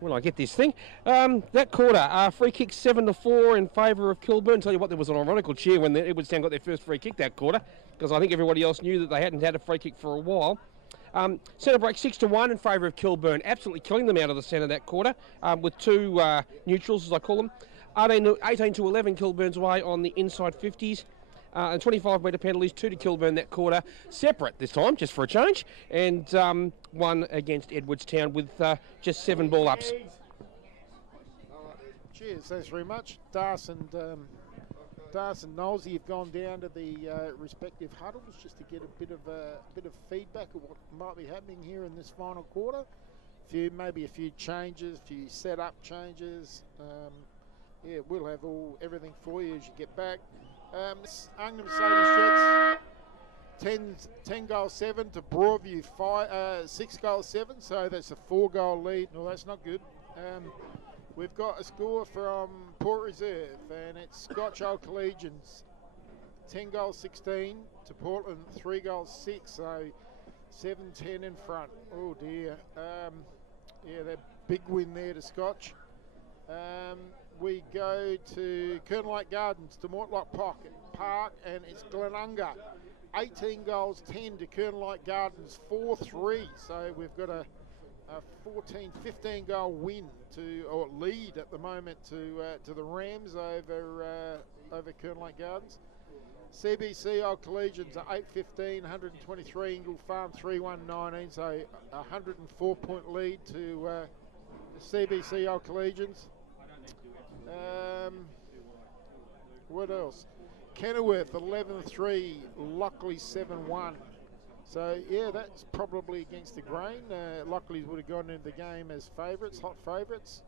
Well, I get this thing. That quarter, free kick 7-4 in favour of Kilburn. Tell you what, there was an ironical cheer when Edwardstown got their first free kick that quarter, because I think everybody else knew that they hadn't had a free kick for a while. Centre break 6-1 in favour of Kilburn, absolutely killing them out of the centre that quarter, with 2 neutrals, as I call them. 18-11 Kilburn's way on the inside 50s. And 25-metre penalties, 2 to Kilburn that quarter, separate this time, just for a change, and 1 against Edwardstown with just 7 ball-ups. Cheers, thanks very much. Das and Knowlesy have gone down to the respective huddles just to get a bit of feedback of what might be happening here in this final quarter. Maybe a few changes, a few setup changes. Yeah, we'll have everything for you as you get back. Anglin Mercedes Jets 10 goals 7 to Broadview 6 goals 7, so that's a 4-goal lead. No, that's not good. We've got a score from Port Reserve, and it's Scotch Old Collegians 10 goals 16 to Portland 3 goals 6, so 7-10 in front. Oh dear. Yeah, that big win there to Scotch. We go to Colonel Lake Gardens to Mortlock Park, and it's Glenunga 18 goals 10 to Colonel Lake Gardens 4-3. So we've got a 15 goal win or lead at the moment to the Rams over Colonel Lake Gardens. CBC Old Collegians are 8-15, 123, Ingle Farm 3-1-19, so a 104-point lead to the CBC Old Collegians. What else? Kenilworth 11-3, Lockley 7-1. So yeah, that's probably against the grain. Lockley's would have gone into the game as favourites, hot favourites.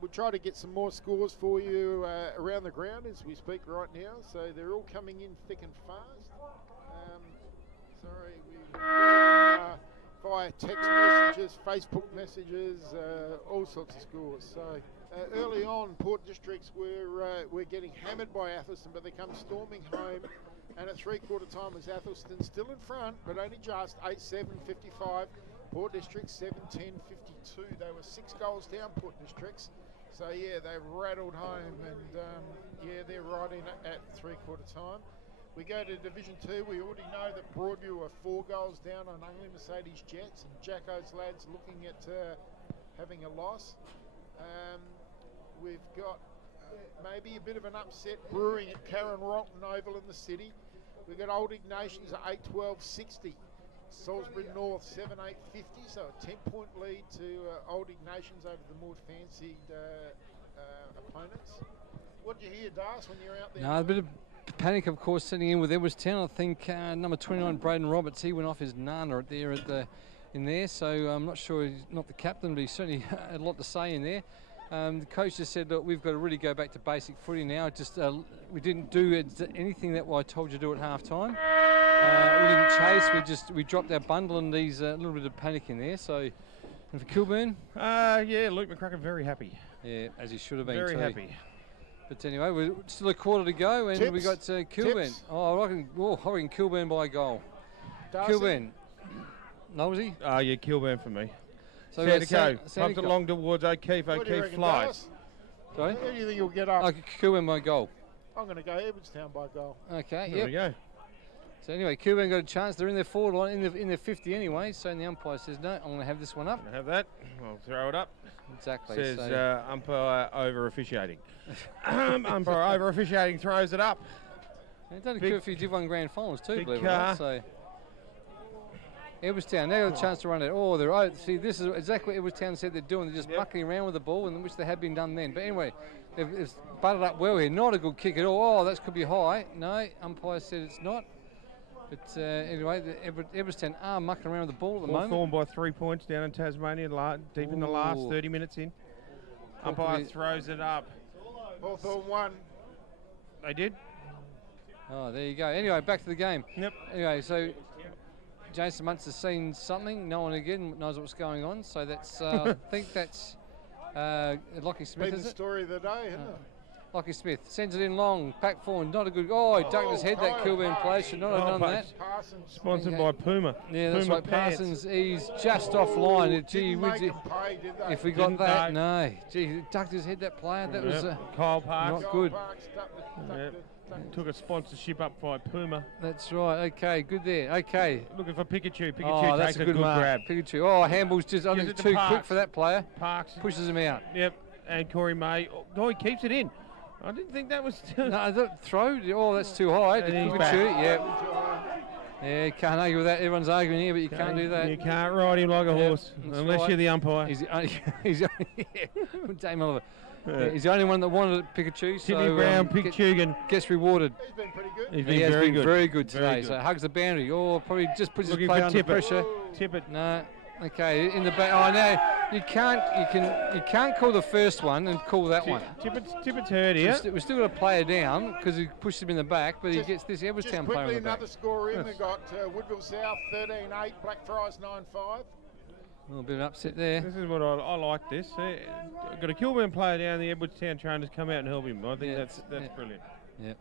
We'll try to get some more scores for you around the ground as we speak right now. So they're all coming in thick and fast. Sorry, we via text messages, Facebook messages, all sorts of scores. So early on, Port Districts were getting hammered by Athelston, but they come storming home. And at 3/4 time was Athelston still in front, but only just 8-7-55. Port Districts 7-10-52. They were 6 goals down, Port Districts. So yeah, they've rattled home, and yeah, they're right in at 3/4 time. We go to Division 2. We already know that Broadview are 4 goals down on Anglin Mercedes Jets, and Jacko's lads looking at having a loss. We've got maybe a bit of an upset brewing at Karen Rockton Oval in the city. We've got Old Ignatians at 8-12-60. Salisbury North 7-8-50, so a 10-point lead to Old Ignatians over the more fancied opponents. What did you hear, Das, when you were out there? No, a bit of panic, of course, setting in with Edwardstown. I think number 29, Braden Roberts, he went off his nana in there, so I'm not sure he's not the captain, but he certainly had a lot to say in there. The coach just said, look, we've got to really go back to basic footy now. Just we didn't do anything that I told you to do at half time. We didn't chase. We dropped our bundle, and there's a little bit of panic in there. So, and for Kilburn, yeah, Luke McCracken very happy. Yeah, as he should have been. Very happy. But anyway, we're still a quarter to go, and Tips. we got Kilburn. Tips. Oh, I reckon Kilburn by a goal. Darcy? Kilburn. Nosey? Yeah, Kilburn for me. So Sandico pumps it along towards O'Keefe. O'Keefe flies. Sorry? Who do you think you'll get up? Kilburn by a goal. I'm going to go Edwardstown by goal. Okay, There we go. So anyway, Kilburn got a chance. They're in their forward line, in their 50 anyway. So the umpire says, no, I'm going to have this one up. Have that. I'll throw it up. Exactly. Says so umpire over officiating. Umpire over officiating throws it up. it doesn't occur if you did 1 grand finals too, big believe it or not. So Edwardstown, they got a chance to run it. Oh, they're out. See, this is exactly what Edwardstown said they're doing. They're just mucking around with the ball, and which they had been done then. But anyway, they've butted up well here. Not a good kick at all. Oh, that could be high. No, umpire said it's not. But anyway, Edwardstown are mucking around with the ball at the moment. Formed by 3 points down in Tasmania, deep in the last 30 minutes in. Umpire throws it up. Hawthorn won. They did. Oh, there you go. Anyway, back to the game. Yep. Anyway, so Jason Muntz has seen something. No one again knows what's going on. So that's, I think that's Lockie Smith, is it? The story of the day, isn't it? Lockie Smith sends it in long. Pack forward, not a good. Oh, he ducked his head. That Kilburn player should not have done that. Parsons. Sponsored by Puma. Yeah, that's Puma right. pants. Parsons, he's just offline. Gee, Didn't make him pay, did they? if we got Didn't that, they? no. Gee, he ducked his head. That player. That was Kyle Parks. not good. Parks stuck the- Yep. Took a sponsorship up by Puma. That's right. Okay, good there. Okay. Looking for Pikachu. Pikachu Oh, that's takes a good mark. grab. Pikachu. Oh, handball's just, I Gives think it it's to too quick Parks. for that player. Parks. Pushes him out. Yep. And Corey May. Oh, he keeps it in. I didn't think that was. No, that throw. Oh, that's too high. And he's Pikachu. back. Yeah. Yeah, you can't argue with that. Everyone's arguing here, but you can't do that. You can't ride him like a horse unless right. you're the umpire. He's the only, Dame Oliver. Yeah, he's the only one that wanted Pikachu. Sidney So Brown, Pikachu. gets rewarded. He's been pretty good. He's He been has very been good. very good today. Very good. So hugs the boundary. Oh, probably just puts Looking his play for under Tippett. pressure. Tippett. No. Okay, in the back. Oh no, you can't call the first one and call that one. Tippett's hurt here. We're still got to play it down because he pushed him in the back, but he gets this Just Edwardstown player quickly, in the back. another score in. We've got Woodville South 13-8, Blackfriars 9-5. A little bit of an upset there. This is what I like. This got a Kilburn player down. The Edwardstown trainers come out and help him. I think that's brilliant. Yeah,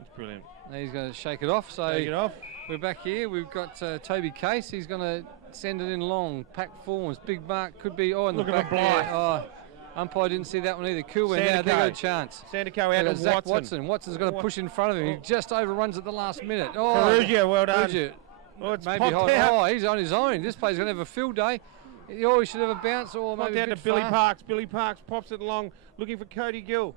It's brilliant. now he's going to shake it off. So Take it off. we're back here. We've got Toby Case. He's going to send it in long. Pack forwards. Big mark. Could be. Oh, in Look the at back the Blythe. there. Oh, umpire didn't see that one either. Kilburn. Now they got a chance. Sandico out to Zach Watson. Watson's going to push in front of him. He just overruns at the last minute. Oh, Perugia, well done. Perugia. Oh, it's Maybe popped hot. out. Oh, he's on his own. This player's going to have a field day. Oh, he should have a bounce or Popped maybe a out to bit Billy far. Parks. Billy Parks pops it along, looking for Cody Gill.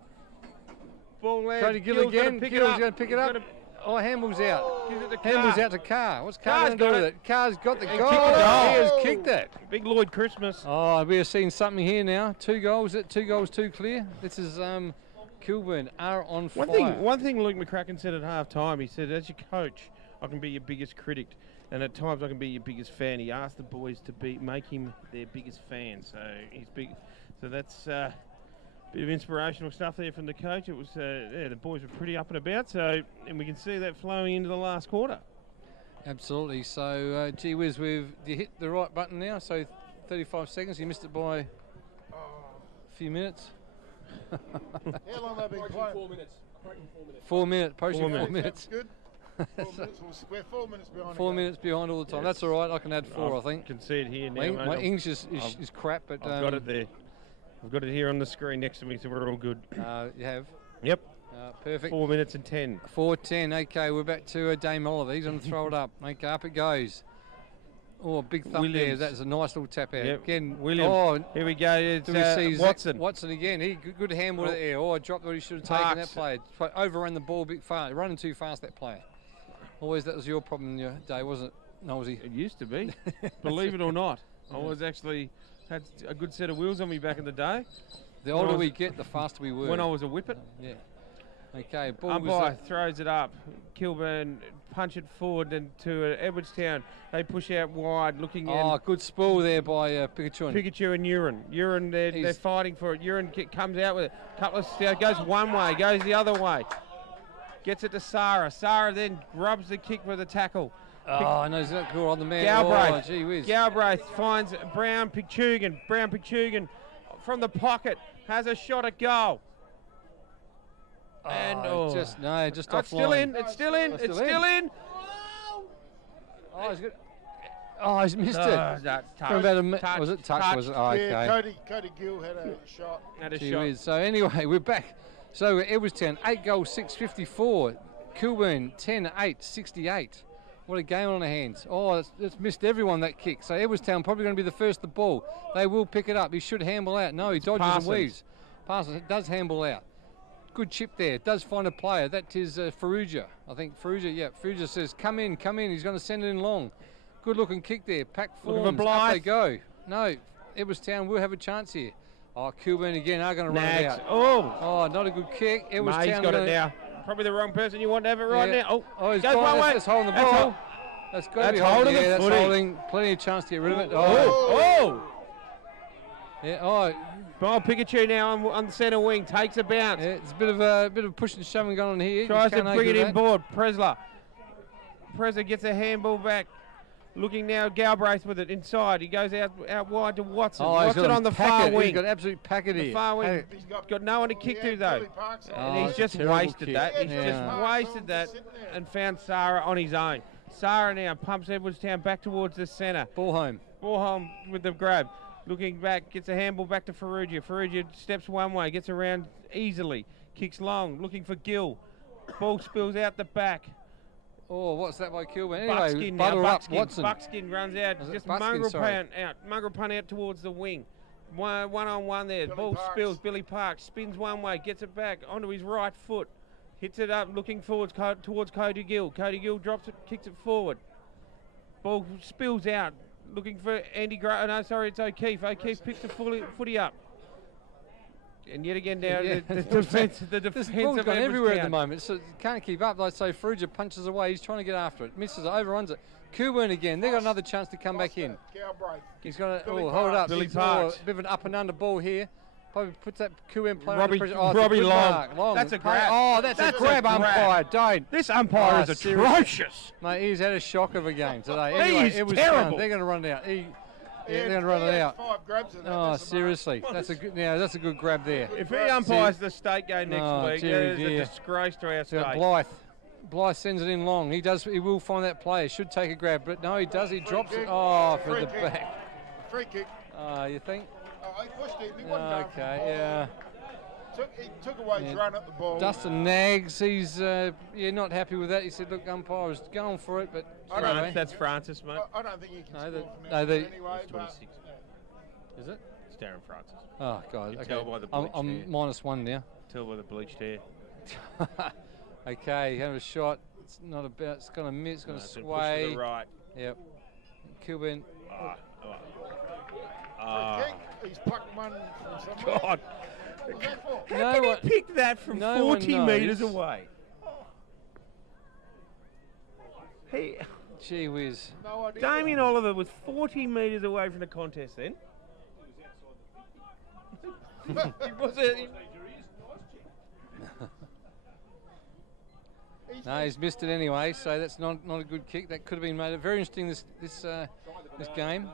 Ball lands. Cody Gill Gill's again. Gill's Gill's going to pick it up. Gonna Oh, handball's out. Gives it to Handball's Carr. out to Carr. What's Carr Carr's going to do got with it. it? Carr's got the He goal. kicked the goal. He has kicked that. Big Lloyd Christmas. Oh, we are seeing something here now. 2 goals. 2 goals, 2 clear. This is Kilburn are on fire. One thing Luke McCracken said at half time, he said, as your coach, I can be your biggest critic, and at times I can be your biggest fan. He asked the boys to make him their biggest fan. So he's big. So that's a bit of inspirational stuff there from the coach. It was the boys were pretty up and about. So and we can see that flowing into the last quarter. Absolutely. So, gee whiz, you hit the right button now. So 35 seconds. You missed it by a few minutes. How long have they been playing? 4 minutes. 4 minutes. Approaching 4 That's minutes. good. 4 minutes. We're 4 minutes behind. 4 minutes behind all the time. Yes. That's all right. I can add 4, I think. Can see it here now. mate. My English is crap, but I've got it there. I've got it here on the screen next to me, so we're all good. You have. Yep. Perfect. 4 minutes and 10. 4:10. Okay, we're back to Dame Oliver. He's going to throw it up. Okay, up it goes. Oh, big thump Williams. there. That's a nice little tap out. Yep. Again, Williams. Oh, Here we go. It's do we see Watson. Watson again. He good handball to the air. Oh, I dropped what he should have taken. That player overrun the ball a bit far. Running too fast. That player. Always that was your problem in your day, wasn't it? No, was he? It used to be. Believe it or not, I was actually had a good set of wheels on me back in the day. The older we get, the faster we were. When I was a whippet. Yeah. Okay, ball Umpire throws it up. Kilburn punch it forward and to Edwardstown. They push out wide, looking in. Oh, good spool there by Pikachu. Pikachu and Urine. Urine, they're fighting for it. Urine comes out with it. Couple of goes one way, goes the other way. Gets it to Sarah. Sarah then grubs the kick with a tackle. Oh, no, he's not cool on the man. Galbraith. Oh, gee whiz. Galbraith finds Brown Pichugan. Brown Pichugan from the pocket has a shot at goal. And just it's off still line. in. It's still in. It's still in. Oh, he's good. Oh, he's missed it. Touch. Was it touch? Was it? Oh, okay. Yeah, Cody Gill had a shot. Had a Gee shot. whiz. So anyway, we're back. So Edwardstown, 8 goals, 654. Kilburn 10-8, 68. What a game on the hands. Oh, it's missed everyone, that kick. So Edwardstown probably going to be the first to ball. They will pick it up. He should handball out. No, he dodges and weaves. Passes. It does handball out. Good chip there. Does find a player. That is Faruja. I think Faruja, yeah. Faruja says, come in, come in. He's going to send it in long. Good looking kick there. Pack forms. Up they go. No, Edwardstown will have a chance here. Oh, Kilburn again are going to run it out. Oh, not a good kick. Edwardstown got it now. Probably the wrong person you want to have it right now. He's got one way. That's holding the ball. That's got to be holding. Yeah, that's holding. Plenty of chance to get rid of it. Yeah. Ball Pikachu now on the centre wing, takes a bounce. Yeah, it's a bit of pushing and shoving going on here. Tries to bring it inboard. Presler gets a handball back. Looking now, Galbraith with it inside. He goes out wide to Watson. Watson on the far wing. He's got absolute packet here. The far wing. He's got no one to kick to though. And he's just wasted that. He's just wasted that and found Sarah on his own. Sarah now pumps Edwardstown back towards the centre. Ball home with the grab. Looking back, gets a handball back to Faruja. Faruja steps one way, gets around easily. Kicks long, looking for Gill. Ball spills out the back. Oh, what's that by Kilburn? Anyway, Buckskin runs out. Just mongrel punt out towards the wing. One-on-one there. Ball spills. Billy Parks spins one way, gets it back onto his right foot. Hits it up, looking forward towards Cody Gill. Cody Gill drops it, kicks it forward. Ball spills out, looking for Andy Gray. No, sorry, it's O'Keefe. O'Keefe picks the footy up. And yet again now, the defence ball's gone everywhere at the moment, so can't keep up. Like so, Faruja punches away. He's trying to get after it, misses it, overruns it. Kilburn again. They've got another chance to come back in. He's going to hold it up. Billy Parks. A bit of an up and under ball here. Probably puts that Kilburn player under pressure. Robbie Long. That's a grab. Oh, that's a grab, umpire. Don't. This umpire is atrocious. Mate, he's had a shock of a game today. Anyway, it was terrible. They're going to run it out. They're going to run it out. 5 grabs in that. Oh, seriously. That's a good grab there. If he umpires the state game next week, it's a disgrace to our state. Blythe sends it in long. He will find that player. Should take a grab, but no, he does. He drops it. Oh, for the back. Free kick. You think? He pushed him. He wasn't going for the ball. Yeah. He took away his run at the ball. Dustin Nags, he's not happy with that. He said, look, umpire was going for it, but anyway. That's Francis, mate. I don't think he can score from there anyway. It's 26. Is it? It's Darren Francis. Oh, God. Okay. Tell by the bleached I'm hair. -1 now. Tell by the bleached hair. Okay, have a shot. It's not about. It's going to miss. It's going to sway. Push to the right. Yep. Kilburn. He's plucked one from somewhere. God. How can he pick that from 40 metres away? Gee whiz. No idea. Damien Oliver was 40 metres away from the contest then. No, he's missed it anyway, so that's not a good kick. That could have been made very interesting this game.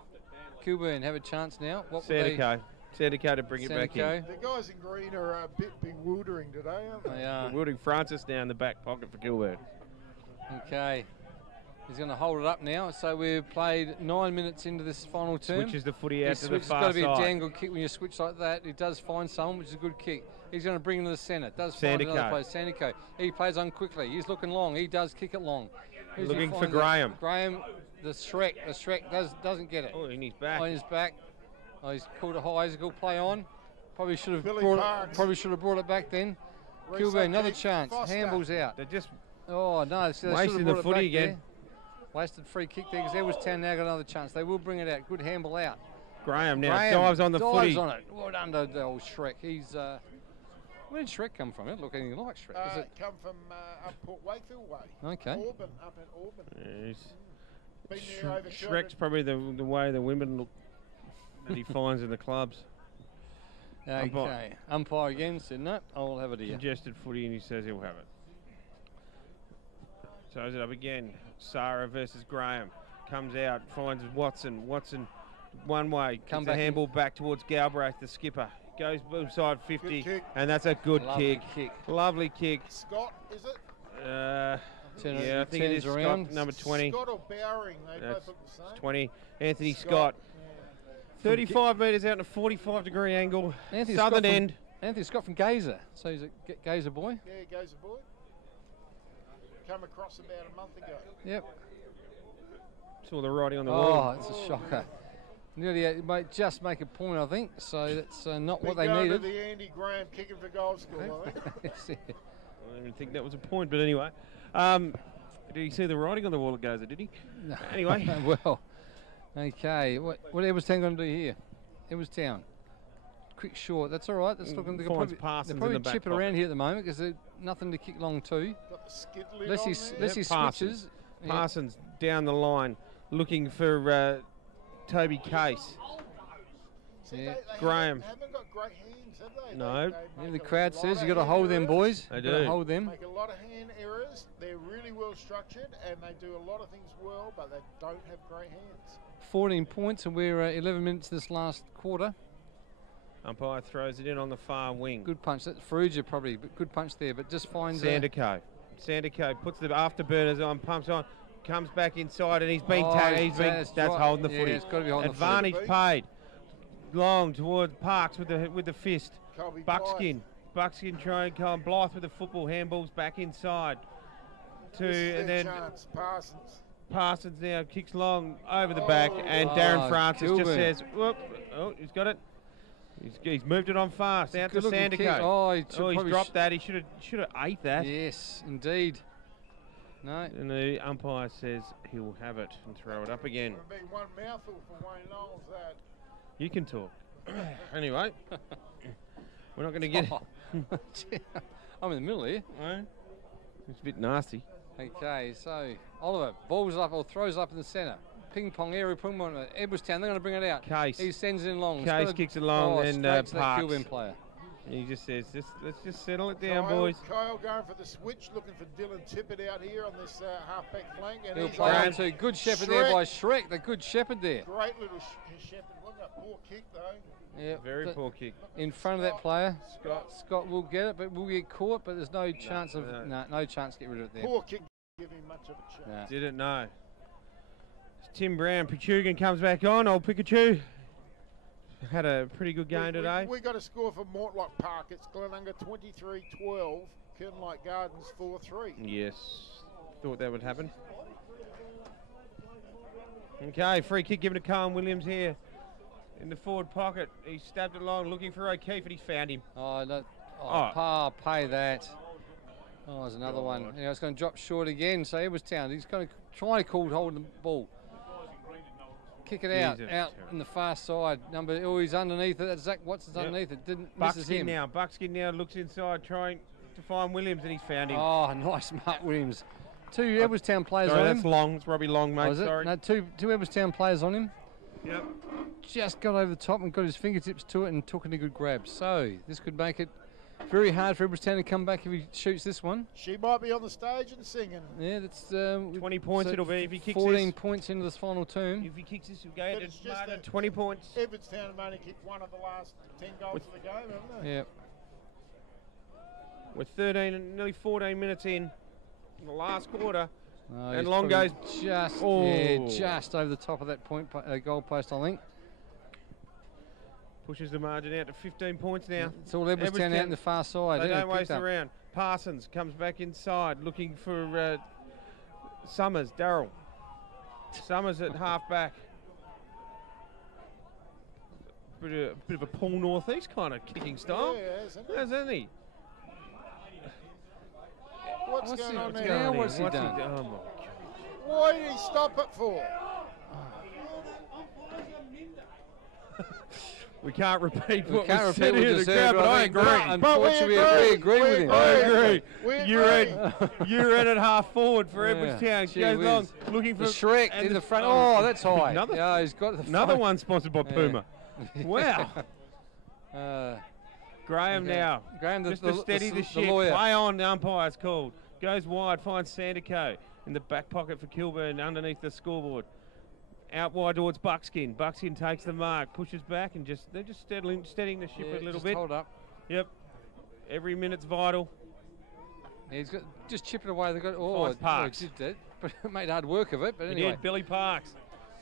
Kilburn have a chance now. Sandico to bring it back in. The guys in green are a bit bewildering today, aren't they? They are. Bewildering. Francis now in the back pocket for Kilburn. Okay. He's going to hold it up now. So we've played 9 minutes into this final term. Switches the footy out to the far side. It's got to be a damn good kick when you switch like that. He does find someone, which is a good kick. He's going to bring it to the centre. Does find another player. Sandico. He plays on quickly. He's looking long. He does kick it long. Looking for Graham. Graham, the Shrek. The Shrek doesn't get it. Oh, in his back. On his back. Oh, he's called a high. He's a good play on. Probably should have brought it back then. Kilburn, another chance. Handballs out. They're just wasting the footy again. There. Wasted free kick there because Edwardstown now got another chance. They will bring it out. Good handball out. Graham dives on the footy. Dives on it. Well done to the old Shrek. He's where did Shrek come from? It doesn't look anything like Shrek. Does it come from up Port Wakefield way? Okay. Auburn, up in Auburn. Shrek's probably the way the women look that he finds in the clubs. Okay. Umpire again said no. I'll have it here. Congested footy, and he says he'll have it. Throws it up again. Sarah versus Graham. Comes out, finds Watson. Watson one way. Comes a handball back towards Galbraith, the skipper. Goes inside 50, and that's a good kick. Lovely kick. Scott, is it? Yeah, I think it is around. Scott, number 20. Scott or Bowering, they both look the same. 20. Anthony Scott. 35 metres out in a 45-degree angle. Southern end. Anthony Scott from Gazer. So he's a Gazer boy? Yeah, Gazer boy. come across about a month ago. Yep. Saw the writing on the wall. Oh, it's a shocker. Nearly might just make a point, I think. So that's not what they going needed. To the Andy Graham kicking for goal score, I think. I don't even think that was a point, but anyway. Did he see the writing on the wall at Gaza, did he? No. Anyway. Well, okay. What Edwardstown going to do here? Edwardstown. Quick short. That's all right. That's looking. They'll probably chip it around here at the moment because there's nothing to kick long to. Got the skid lid Unless he switches. Parsons down the line looking for Toby Case. Yeah. Graham. Haven't got great hands, have they? No. The crowd says you got to hold them, boys. They do. Got to hold them. Make a lot of hand errors. They're really well structured and they do a lot of things well, but they don't have great hands. 14 points, and we're 11 minutes this last quarter. Umpire throws it in on the far wing. Good punch. That's Ferrugia probably, but good punch there. But just finds Sandico. Sandico puts the afterburners on, pumps on, comes back inside, and he's been tagged. That's holding the footy. It's got to be holding Advantage the footy. paid. Long towards Parks with the fist. Buckskin trying to come. Blythe with the football. Handballs back inside. And then Parsons now kicks long over the back, and Darren Francis Kilburn. just says, whoop. Oh, he's got it. He's moved it on fast. Out to Sandico. He's dropped that. He should have ate that. Yes, indeed. No. And the umpire says he'll have it and throw it up again. It'll be one mouthful for Wayne Knowles, that. You can talk. Anyway, we're not going to get it. I'm in the middle here. No? It's a bit nasty. Okay, so Oliver balls up or throws up in the centre. Ping pong area, ping pong. Edwardstown, they're going to bring it out. Case. He sends it in long. Case kicks it long and straight to that Parks. Kilburn player. He just says, let's just settle it down, boys. Kyle going for the switch, looking for Dylan Tippett out here on this half-back flank. And He'll play on to good shepherd there by Shrek, the good shepherd there. Great little shepherd. Wasn't a poor kick, though. Yeah, Very poor kick. In front of that player. Scott will get it, but will get caught, but there's no chance of no chance to get rid of it there. Poor kick, give him much of a chance. Didn't know. Tim Brown, Pichugan comes back on. Old Pikachu had a pretty good game today. We got a score for Mortlock Park. It's Glenunga 23-12, Kernlight Gardens 4-3. Yes, thought that would happen. Okay, free kick given to Carl Williams here in the forward pocket. He stabbed it along, looking for O'Keefe, and he found him. Pay that. Oh, there's another one. You know, it's going to drop short again. So Edwardstown, he's going to try to hold the ball. Kick it out in the far side. He's underneath it. That's Zach Watson's underneath it. Misses him. Buckskin now looks inside, trying to find Williams, and he's found him. Oh, nice Mark Williams. Two Edwardstown players on him. That's Long. It's Robbie Long, mate. Sorry. No, two Edwardstown players on him. Yep. Just got over the top and got his fingertips to it and took it a good grab. So this could make it very hard for Edwardstown to come back if he shoots this one. She might be on the stage and singing. Yeah, that's 20 points. It'll be if he kicks 14 points into this final term. If he kicks this, he'll go to 20 points. Edwardstown have only kicked one of the last 10 goals of the game, haven't they? Yeah. We're 13, nearly 14 minutes in the last quarter. And Long goes just over the top of that goal post, I think. Pushes the margin out to 15 points now. It's all Edwardstown out in the far side. They don't waste around. Parsons comes back inside looking for Summers, Darryl. Summers at half back. Bit of a Paul Northeast kind of kicking style. Yeah, hasn't he? What's going on there? Now what's he done? Oh my God. Why did he stop it for? We can't repeat what can't was said repeat here what to the you said, crowd, but I agree. Unfortunately, we agree with him. I agree. We You're at half forward for Edwardstown. Gee Goes whiz. long, looking for The Shrek in the front. Oh, that's high. Yeah, he's got the another one sponsored by Puma. Wow. Graham now. Graham, just to steady the ship. lawyer. Play on, the umpire's called. Goes wide, finds Sandico in the back pocket for Kilburn underneath the scoreboard. Out wide towards Buckskin. Buckskin takes the mark, pushes back, and they're just steadying the ship a little bit. Hold up. Yep. Every minute's vital. Yeah, he's got just chip it away. They got Parks. Did that, but it made hard work of it. But anyway, Billy Parks.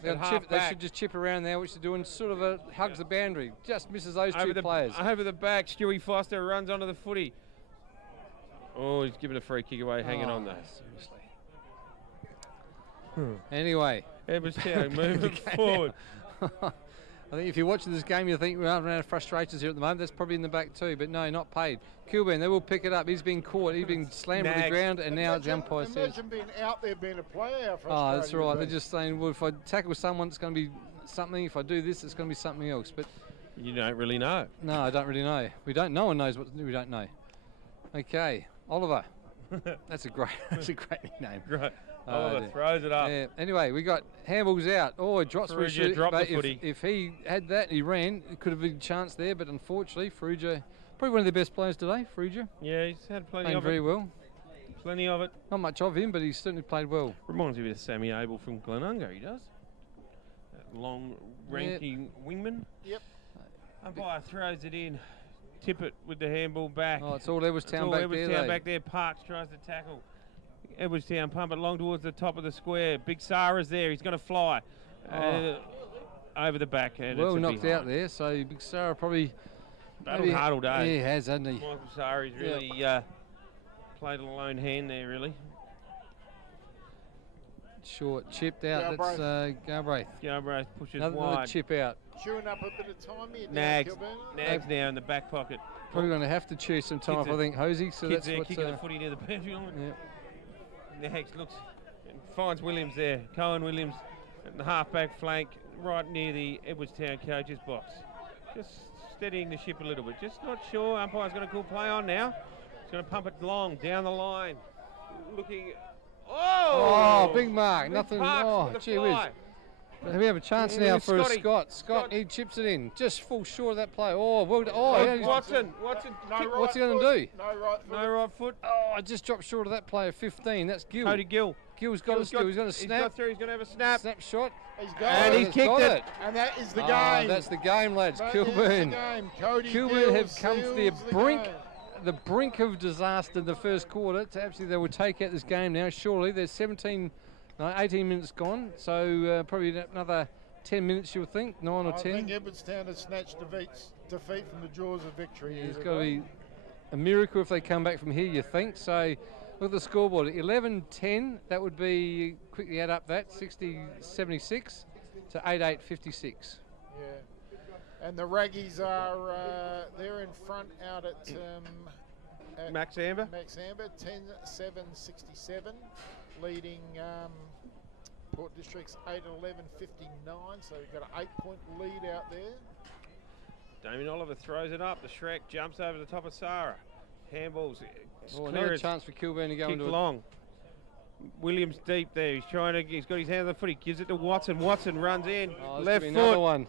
They should just chip around there, which they're doing. Sort of hugs the boundary. Just misses those two players. Over the back, Stewie Foster runs onto the footy. Oh, he's giving a free kick away, hanging on there. Seriously. Anyway. Edwardstown moving forward. I think if you're watching this game, you think we're having out of frustrations here at the moment. That's probably in the back too, but no, not paid. Kilburn, they will pick it up. He's been caught. He's been slammed to the ground, and now the umpire says... Imagine being out there being a player. Oh, that's right. They're just saying, well, if I tackle someone, it's going to be something. If I do this, it's going to be something else. But you don't really know. No, I don't really know. We don't. No one knows what we don't know. Okay, Oliver. That's a great nickname. Right. Oliver throws it up. Yeah. Anyway, we got handballs out. Oh, it drops. Ferrugia dropped the footy. If he had that, he ran. It could have been a chance there, but unfortunately, Ferrugia, probably one of the best players today. Ferrugia. Yeah, he's had plenty of it. Very well. Plenty of it. Not much of him, but he's certainly played well. Reminds me of Sammy Abel from Glenunga. He does. That long, ranking wingman. Yep. Umpire throws it in. Tip it with the handball back. Oh, it's all Edwardstown back there. Edwardstown back there. Parks tries to tackle. Edwardstown pump it long towards the top of the square. Big Sarah's there. He's going to fly over the back. And well knocked out there. So Big Sarah probably battled hard all day. Yeah, he has, hasn't he? Michael Sarah's really played a lone hand there, really. Short, chipped out. That's Galbraith. Galbraith pushes another wide. Chip out. Chewing up a bit of time here. Nags now in the back pocket. Probably going to have to chew some time off, I think, Hosey. So kids that's there what's kicking the footy near the boundary line. Nags looks and finds Williams there. Cohen Williams at the half-back flank, right near the Edwardstown coach's box. Just steadying the ship a little bit. Just not sure. Umpire's got a cool play on now. He's going to pump it long down the line. Looking. Oh, big mark. Big Nothing. Parks Oh, gee whiz. We have a chance now for Scotty. Scott, he chips it in. Just full short of that play. Oh, well, Watson. What's he going to do? No right foot. Oh, I just dropped short of that play of 15. That's Gill. Cody Gill. Gill's got He's going to snap. He's going to have a snap. Snap shot. He's got and he's kicked it. And that is the game. That's the game, lads. That Kilburn. Kilburn have come to the brink of disaster in the first quarter. To absolutely, they will take out this game now. Surely there's 18 minutes gone. So probably another 10 minutes, you would think, 9 or 10. I think Edwardstown has snatched defeat from the jaws of victory. It's got to be a miracle if they come back from here, you think. So look at the scoreboard, 11-10. That would be, quickly add up that, 60-76 to 88-56. Yeah. And the Raggies are they're in front out at Max Amber. 10-7-67, leading Port District's 8-11-59. So you've got an 8-point lead out there. Damien Oliver throws it up. The Shrek jumps over the top of Sarah. Handballs. Another chance for Kilburn to go into long. Williams deep there. He's got his hand on the foot. He gives it to Watson. Watson runs in. Left foot. Another one.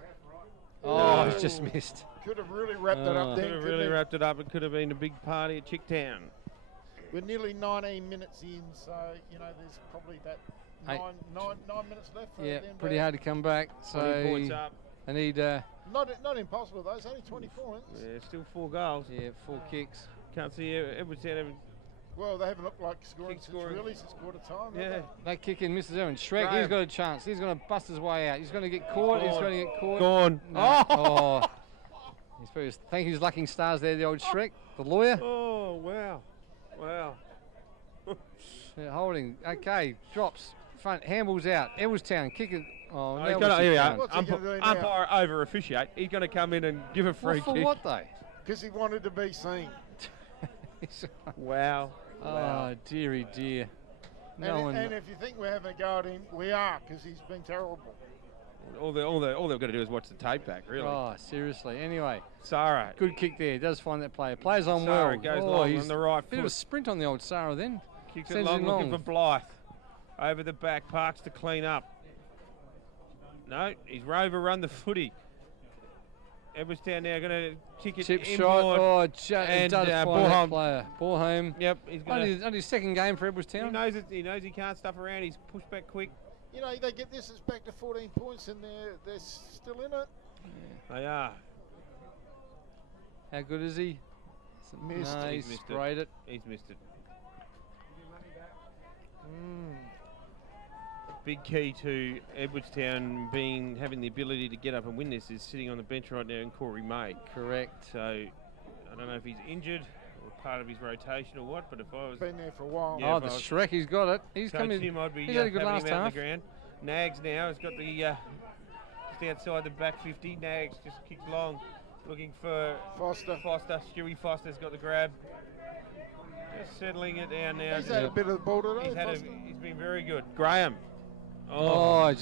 Oh, he's just missed. Could have really wrapped it up there. Could have really wrapped it up. It could have been a big party at Chicktown. We're nearly 19 minutes in, so you know there's probably that 9 minutes left. For them pretty hard to come back. So 20 points up. They need. Not impossible though. It's only 24 minutes. Yeah, still 4 goals. Yeah, 4 kicks. Can't see Edwardstown having. Well, they haven't looked like scoring since quarter time. Yeah. They kick in, misses Aaron. Shrek, he's got a chance. He's going to bust his way out. He's going to get caught. He's going to get caught. Gone. No. Oh. He's probably thanking his lucking stars there, the old Shrek, the lawyer. Oh, wow. Wow. Holding. Okay, drops. Front, handballs out. Edwardstown, kick it. Oh, here we are. Umpire over officiate. He's going to come in and give a free kick. For what, though? Because he wanted to be seen. Wow. Oh, dearie dear. And if you think we're having a go at him, we are, because he's been terrible. All they've got to do is watch the tape back, really. Oh, seriously. Anyway. Sarah. Good kick there. Does find that player. Plays on Sarah well. Goes long on the right foot. Bit of a sprint on the old Sarah then. Kicks it long, looking for Blythe. Over the back, Parks to clean up. No, he's overrun the footy. Edwardstown now going to kick it Chip in shot. board. And does find that player. Ball home. Yep. He's only his second game for Edwardstown. He knows he can't stuff around. He's pushed back quick. You know, they get this, it's back to 14 points and they're still in it. Yeah. They are. How good is he? Missed. No, he's sprayed it. He's missed it. Big key to Edwardstown having the ability to get up and win this is sitting on the bench right now in Corey May. Correct. So I don't know if he's injured or part of his rotation or what, but if I was... Been there for a while. Yeah, oh, the Shrek, he's got it. He's coming. Him, I'd be, he's had a good last him out half. The ground. Nags now has got the... just outside the back 50. Nags just kicks long, looking for... Foster. Stewie Foster's got the grab. Just settling it down now. He's had a bit of the ball today. He's been very good. Graham. Sarah.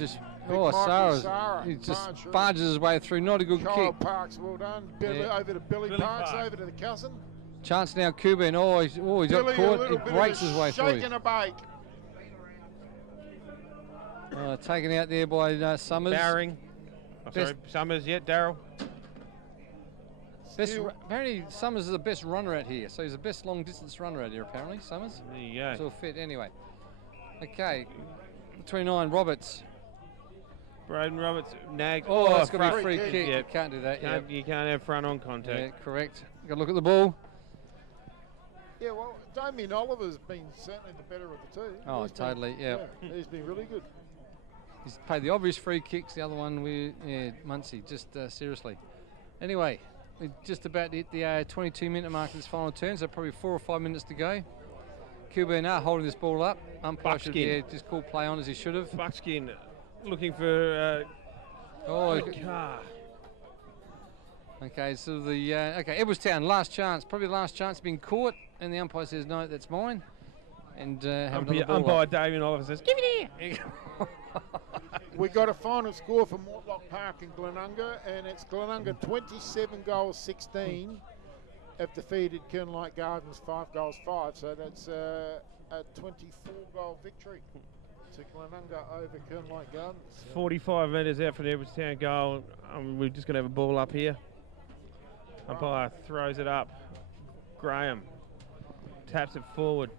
He just barges his way through. Not a good Kyle kick. Parks, well done. Over to Billy Parks, over to the cousin. Chance now, Kilburn. He's got caught. He breaks his way through. Shaking a bake. Taken out there by Summers. Barring. Summers, Darryl. Apparently, Summers is the best runner out here. So he's the best long distance runner out here, apparently, Summers. There you go. It's all fit anyway. Okay. 29, Roberts. Braden Roberts, Nags. That's got to be a free kick. Yep. You can't do that. You can't have front on contact. Yeah, correct. Got to look at the ball. Yeah, well, Damien Oliver's been certainly the better of the two. Oh, totally, yeah. He's been really good. He's paid the obvious free kicks. The other one, Muncie, just seriously. Anyway, we're just about to hit the 22-minute mark of this final turn, so probably 4 or 5 minutes to go. Kilburn are holding this ball up. Umpire should just call play on as he should have. Buckskin looking for... Okay, so the Edwardstown, last chance, probably the last chance, been caught, and the umpire says no, that's mine. And umpire Damien Oliver says, give it here. We got a final score for Mortlock Park in Glenunga, and it's Glenunga 27 goals 16 have defeated Kilburn Gardens 5 goals 5, so that's a 24-goal victory to Glenunga over Kilburn Gardens. 45 metres out from the Edwardstown goal. We're just going to have a ball up here. Umpire throws it up. Graham taps it forward.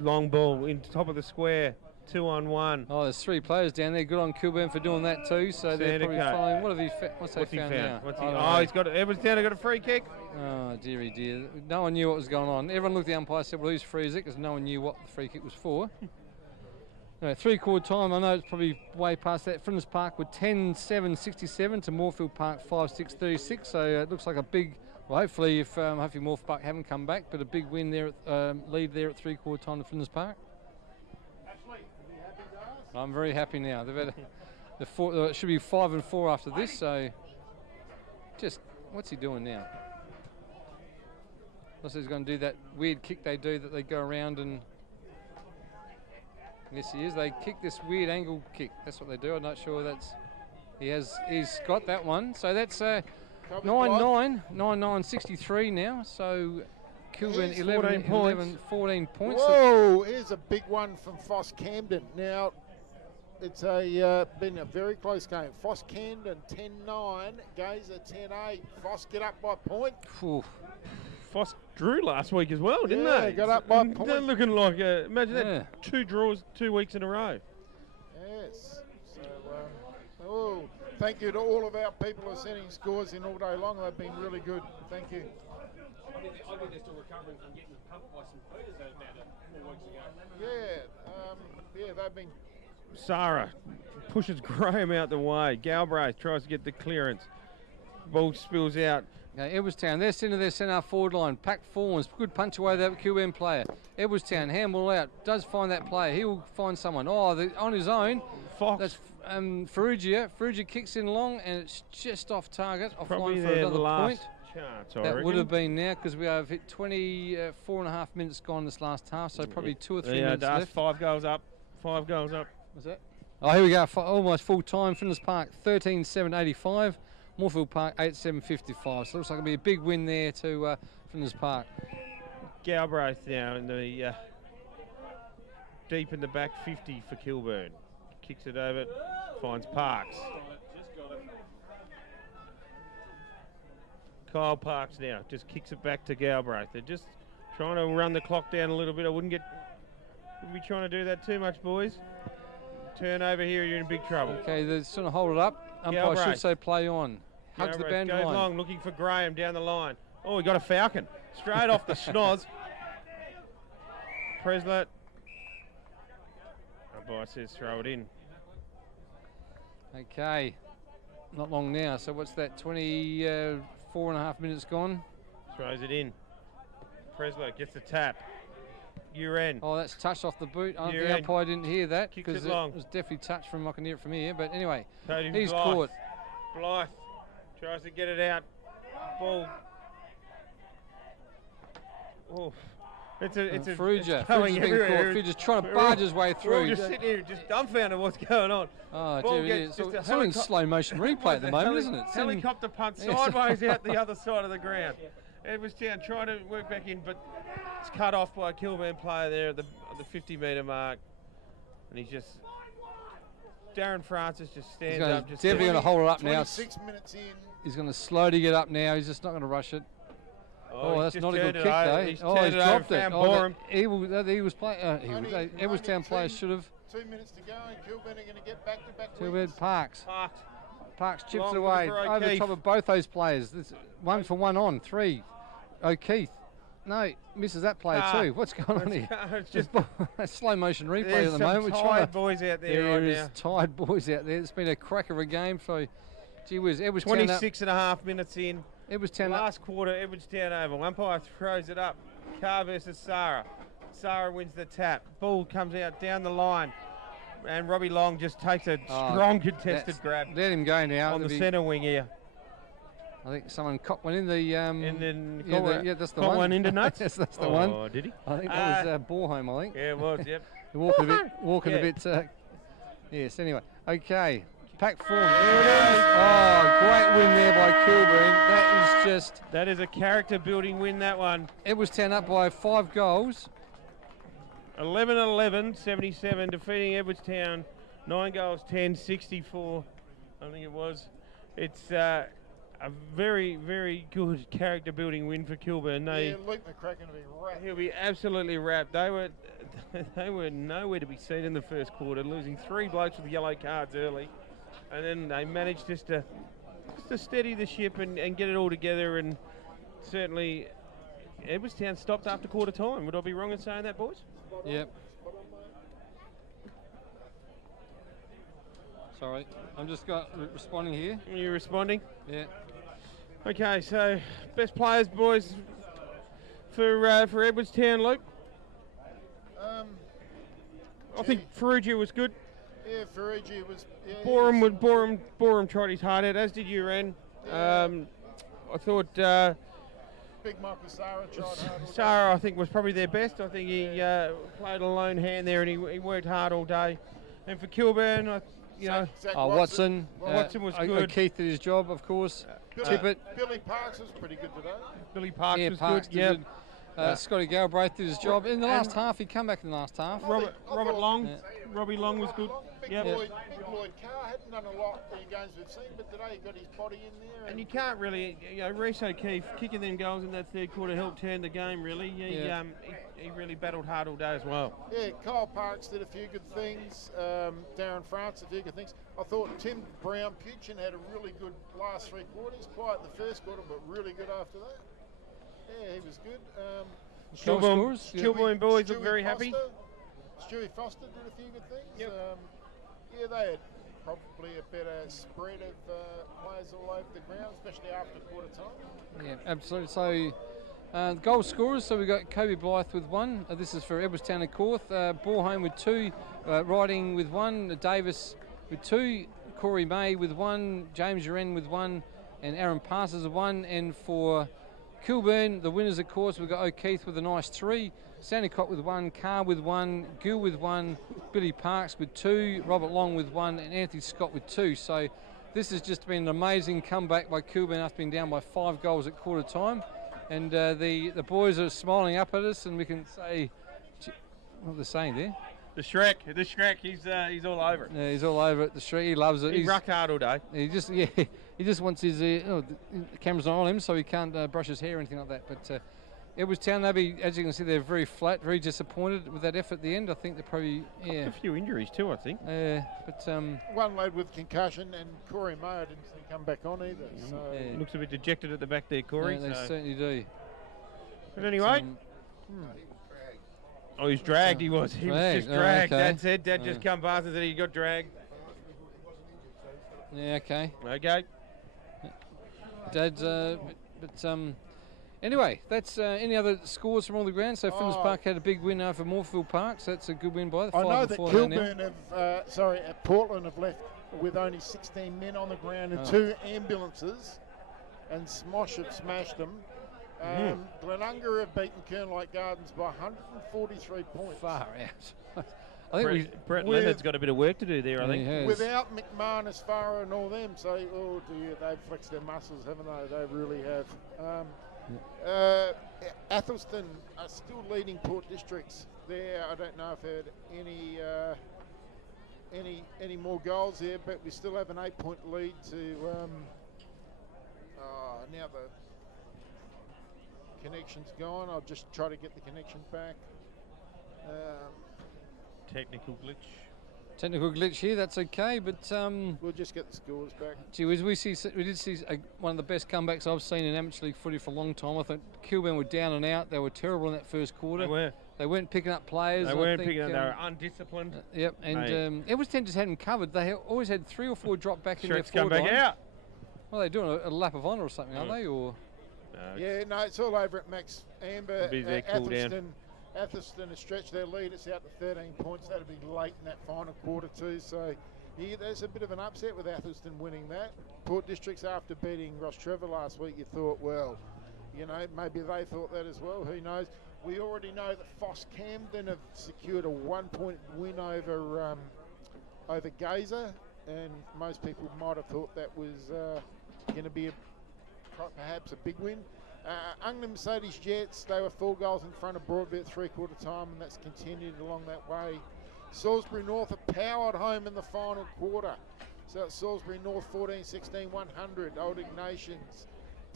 Long ball in top of the square. 2-on-1. Oh, there's 3 players down there. Good on Kilburn for doing that too. So they're probably following. What's he found now? He's got Edwardstown. Got a free kick. Oh dearie dear. No one knew what was going on. Everyone looked at the umpire and said, "Well, whose free is it?" Because no one knew what the free kick was for. Anyway, 3/4 time. I know it's probably way past that. Flinders Park with 10-7-67 to Moorfield Park 5-6-36. So it looks like a big. Well, hopefully Moorfield Park haven't come back, but a big win there, lead there at 3/4 time to Flinders Park. I'm very happy now. They've had it should be 5-4 after this. So, just what's he doing now? Also, he's going to do that weird kick they do that they go around and. Yes, he is. They kick this weird angle kick. That's what they do. I'm not sure that's. He's got that one. So that's 9-9-63 now. So. Kilburn 14 points. Whoa, here's a big one from Foss Camden. Now, it's been a very close game. Foss Camden 10-9, Gazer 10-8. Foss get up by a point. Foss drew last week as well, didn't they? Got up by a point. They're looking like, imagine that, 2 draws 2 weeks in a row. Yes. So, thank you to all of our people who are sending scores in all day long. They've been really good. Thank you. I think they're still recovering from getting pumped by some Peters about 4 weeks ago. They've been. Sarah pushes Graham out the way. Galbraith tries to get the clearance. Ball spills out. Edwardstown, they're sitting their centre forward line. Pack forwards, good punch away that QM player. Edwardstown, handball out, does find that player. He'll find someone. On his own. Fox. That's Ferrugia. Ferrugia kicks in long, and it's just off target. Probably offline for another point. Chance, that would have been now because we have hit 24.5 minutes gone this last half, so probably 2 or 3 minutes left. 5 goals up. 5 goals up. What's that? Oh, here we go. Almost full time. Flinders Park 13-7-85. Moorfield Park 8-7-55. So it looks like it'll be a big win there to Flinders Park. Galbraith now in the deep in the back 50 for Kilburn. Kicks it over, finds Parks. Kyle Parks now just kicks it back to Galbraith. They're just trying to run the clock down a little bit. I wouldn't be trying to do that too much, boys. Turnover here, you're in big trouble. Okay, they're sort of hold it up. Umpire should say play on. Hugs the band line. Goes long, looking for Graham down the line. Oh, we got a falcon. Straight off the schnoz. Preslet. Umpire says throw it in. Okay. Not long now. So what's that, 24.5 minutes gone? Throws it in. Preslow gets the tap. UN. Oh, that's touched off the boot. The umpire didn't hear that because it was definitely touched from. I can hear it from here. But anyway, he's caught. Blythe tries to get it out. Ball. Oh, it's Ferrugia. Ferrugia's trying to barge his way through. We're just sitting here, just dumbfounded what's going on. Oh, gee, it's all in slow motion replay at the moment, isn't it? Helicopter punt sideways out the other side of the ground. Edwardstown trying to work back in, but it's cut off by a Kilburn player there at the 50-metre mark. And he's just... Darren Francis just stands up. He's definitely going to hold it up now. 6 minutes in. He's going to slowly get up now. He's just not going to rush it. Oh, that's not a good kick, though. He's dropped it. He was playing. Edwardstown players should have. 2 minutes to go, and Kilburn are going to get back-to-back wins. Kilburn Parks chips away over the top of both those players. There's 1 for 1 on. 3. O'Keefe. No, misses that play too. What's going on here? It's just a slow motion replay at the moment. There's some tired boys out there right now. Tired boys out there. It's been a cracker of a game. So, gee whiz. 26.5 minutes in. Edwardstown last quarter, Edwardstown over. Umpire throws it up. Carr versus Sarah. Sarah wins the tap. Ball comes out down the line. And Robbie Long just takes a strong contested grab. Let him go now. On the centre wing here. I think someone caught one in the... that's the one into nuts? Yes, that's the one. Oh, did he? I think that was Bornholm, I think. Yeah, it was, yep. walking a bit... yes, anyway. Okay. Pack form. There it is. Oh, great win there by Kilburn. That is just... That is a character-building win, that one. Edwardstown up by 5 goals. 11-11, 77, defeating Edwardstown. 9 goals, 10-64, I think it was. It's a very, very good character-building win for Kilburn. Luke McCracken will be wrapped. He'll be absolutely wrapped. They were nowhere to be seen in the first quarter, losing 3 blokes with yellow cards early. And then they managed just to steady the ship and get it all together. And certainly Edwardstown stopped after quarter time. Would I be wrong in saying that, boys? Yep. Sorry, I'm just responding here. You're responding? Yeah. Okay, so best players, boys, for Edwardstown, Luke? I think Ferrugia was good. Yeah, Ferrugia was... Yeah, Borum tried his heart out, as did Uran. I thought... Big Michael Sarah tried hard. Sarah, I think, was probably their best. I think he played a lone hand there, and he worked hard all day. And for Kilburn, Watson. Watson was good. Keith did his job, of course. Tippett. Billy Parks was pretty good today. Billy Parks was good. Yeah. Scotty Galbraith did his job in the last half. He come back in the last half. Robert Long. Robbie Long was good. Big Lloyd Carr hadn't done a lot in the games we've seen, but today he got his body in there. And you can't really, Reece O'Keefe kicking them goals in that third quarter helped turn the game, really. He really battled hard all day as well. Yeah, Kyle Parks did a few good things. Darren France, a few good things. I thought Tim Brown-Puchin had a really good last 3 quarters. Quiet in the first quarter, but really good after that. Yeah, he was good. Kilburn boys look very happy. Stewie Foster did a few good things. Yep. They had probably a better spread of players all over the ground, especially after quarter time. Yeah, absolutely. So, goal scorers. So we've got Kobe Blythe with 1. This is for Edwardstown and Corth. Bornholm with 2. Riding with 1. Davis with 2. Corey May with 1. James Uren with 1. And Aaron Parsons with 1. And for Kilburn, the winners, of course, we've got O'Keefe with a nice 3. Sandicott with 1, Carr with 1, Gill with 1, Billy Parks with 2, Robert Long with 1, and Anthony Scott with 2. So this has just been an amazing comeback by Kilburn after being down by 5 goals at quarter time. And the boys are smiling up at us, and we can say, what are they saying there? The Shrek, he's all over it. Yeah, he's all over it. The Shrek, he loves it. He's rock hard all day. He just wants his. The camera's not on him, so he can't brush his hair or anything like that. But Edwardstown, as you can see, they're very flat, very disappointed with that effort at the end. I think they're probably a few injuries too. I think. But one lad with concussion, and Corey Mayo didn't see come back on either. So looks a bit dejected at the back there, Corey. Yeah, they certainly do. But anyway. Oh, he's dragged. He was just dragged. Okay. Dad said. Dad just come past and said he got dragged. Yeah. Okay. Okay. Dad's. Anyway, that's any other scores from all the grounds. So Flinders Park had a big win over Moorfield Park, so that's a good win by them. I know that Kilburn Portland have left with only 16 men on the ground and 2 ambulances, and SMOSH have smashed them. Glenunga have beaten Kernlake Gardens by 143 points. Far out. I think Brett Leonard's got a bit of work to do there, I think. Without McMahon, Farah and all them, so, oh dear, they've flexed their muscles, haven't they? They really have. Athelston are still leading Port Districts there. I don't know if they had any more goals there, but we still have an 8-point lead to now the connection's gone. I'll just try to get the connection back. Technical glitch. Technical glitch here, that's okay, but we'll just get the scores back. Gee, we did see one of the best comebacks I've seen in amateur league footy for a long time. I think Kilburn were down and out. They were terrible in that first quarter. They weren't picking up players. They weren't picking up. They were undisciplined. Yep, and Edwardstown just hadn't covered. They always had 3 or 4 drop back in their forward line. Come back out. Well, they're doing a lap of honour or something, aren't they? Or no, it's all over at Max Amber. Athelston has stretched their lead. It's out to 13 points. That'll be late in that final quarter too. So there's a bit of an upset with Athelston winning that. Port Districts, after beating Ross Trevor last week, you thought, well, maybe they thought that as well. Who knows? We already know that Foss Camden have secured a 1-point win over Gazer, and most people might have thought that was going to be perhaps a big win. Ungnam Mercedes Jets, they were 4 goals in front of Broadbent at 3/4 time, and that's continued along that way. Salisbury North are powered home in the final quarter. So it's Salisbury North 14-16, 100. Old Ignatians